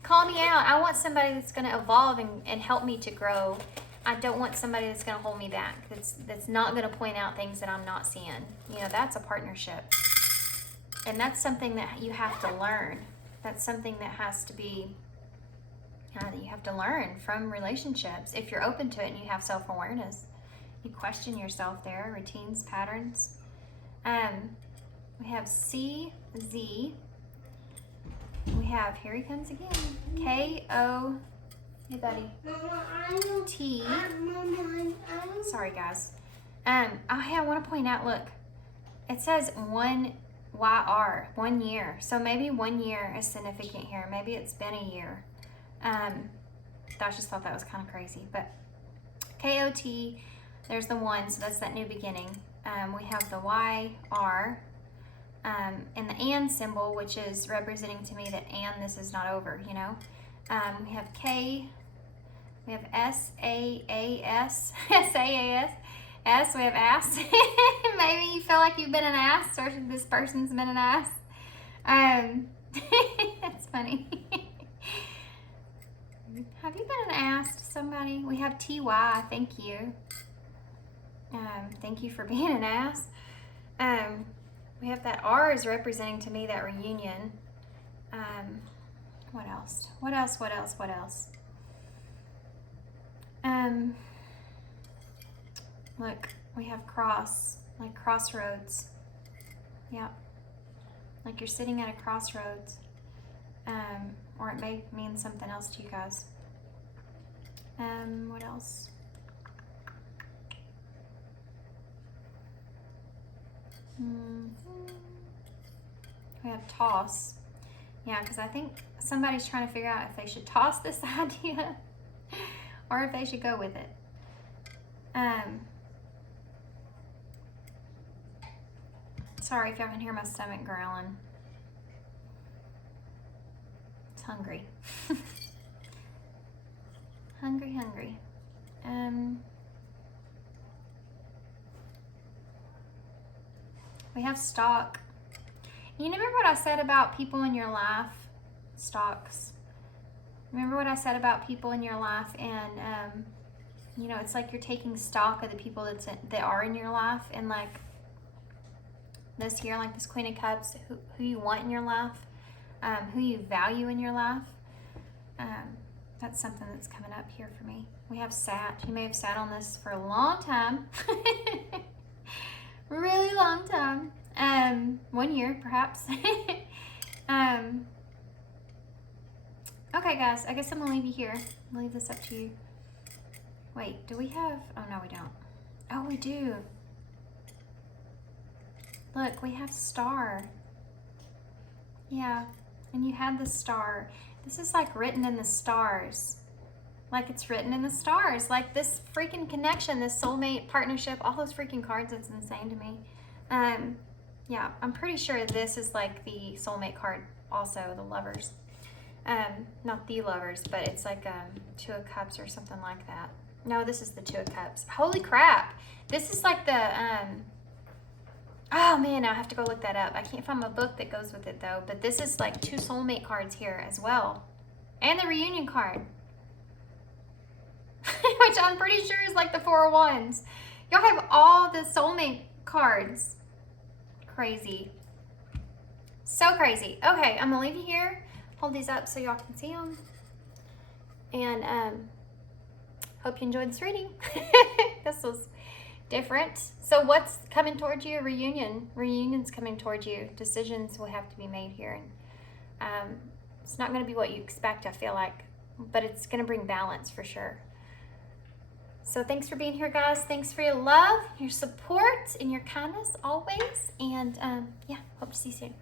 call me out. I want somebody that's going to evolve and help me to grow. I don't want somebody that's going to hold me back, that's not going to point out things that I'm not seeing. That's a partnership. And that's something that you have to learn. That's something that has to be that you have to learn from relationships if you're open to it and you have self-awareness. You question yourself there, routines, patterns. We have CZ. We have, here he comes again, KO, hey buddy, T. Sorry guys. I want to point out, look, it says 1YR, 1 year. So maybe 1 year is significant here. Maybe it's been a year. I just thought that was kind of crazy. But KOT, there's the 1, so that's that new beginning. We have the YR. And the and symbol, which is representing to me that and this is not over, you know. We have K, we have SAAS, SAAS, S, we have ass. Maybe you feel like you've been an ass, or this person's been an ass. That's funny. Have you been an ass to somebody? We have TY, thank you. Thank you for being an ass. We have that R is representing to me that reunion. What else? What else? What else? What else? Look, we have cross, like crossroads. Yep. Like you're sitting at a crossroads. Or it may mean something else to you guys. What else? We have toss. Yeah, because I think somebody's trying to figure out if they should toss this idea or if they should go with it. Sorry if y'all can hear my stomach growling. It's hungry. Hungry. We have stock. You remember what I said about people in your life? Stocks. Remember what I said about people in your life, and you know, it's like you're taking stock of the people that are in your life, and like this here, like this Queen of Cups, who you want in your life, who you value in your life. That's something that's coming up here for me. We have sat. You may have sat on this for a long time. Really long time. 1 year perhaps. Okay guys, I guess I'm gonna leave you here. I'll leave this up to you. Wait, do we have, oh no we don't. Oh we do. Look, we have star. Yeah, and you had the star. This is like written in the stars. Like it's written in the stars. Like this freaking connection, this soulmate partnership, all those freaking cards, it's insane to me. Yeah, I'm pretty sure this is like the soulmate card also, the lovers. Not the lovers, but it's like 2 of Cups or something like that. No, this is the 2 of Cups. Holy crap. This is like the, oh man, I have to go look that up. I can't find my book that goes with it though, but this is like 2 soulmate cards here as well. And the reunion card. Which I'm pretty sure is like the 4 of Wands. Y'all have all the soulmate cards. Crazy. So crazy. Okay, I'm gonna leave you here. Hold these up so y'all can see them. And hope you enjoyed this reading. This was different. So what's coming towards you? Reunion. Reunion's coming towards you. Decisions will have to be made here. And it's not going to be what you expect, I feel like. But it's going to bring balance for sure. So thanks for being here, guys. Thanks for your love, your support, and your kindness always. And yeah, hope to see you soon.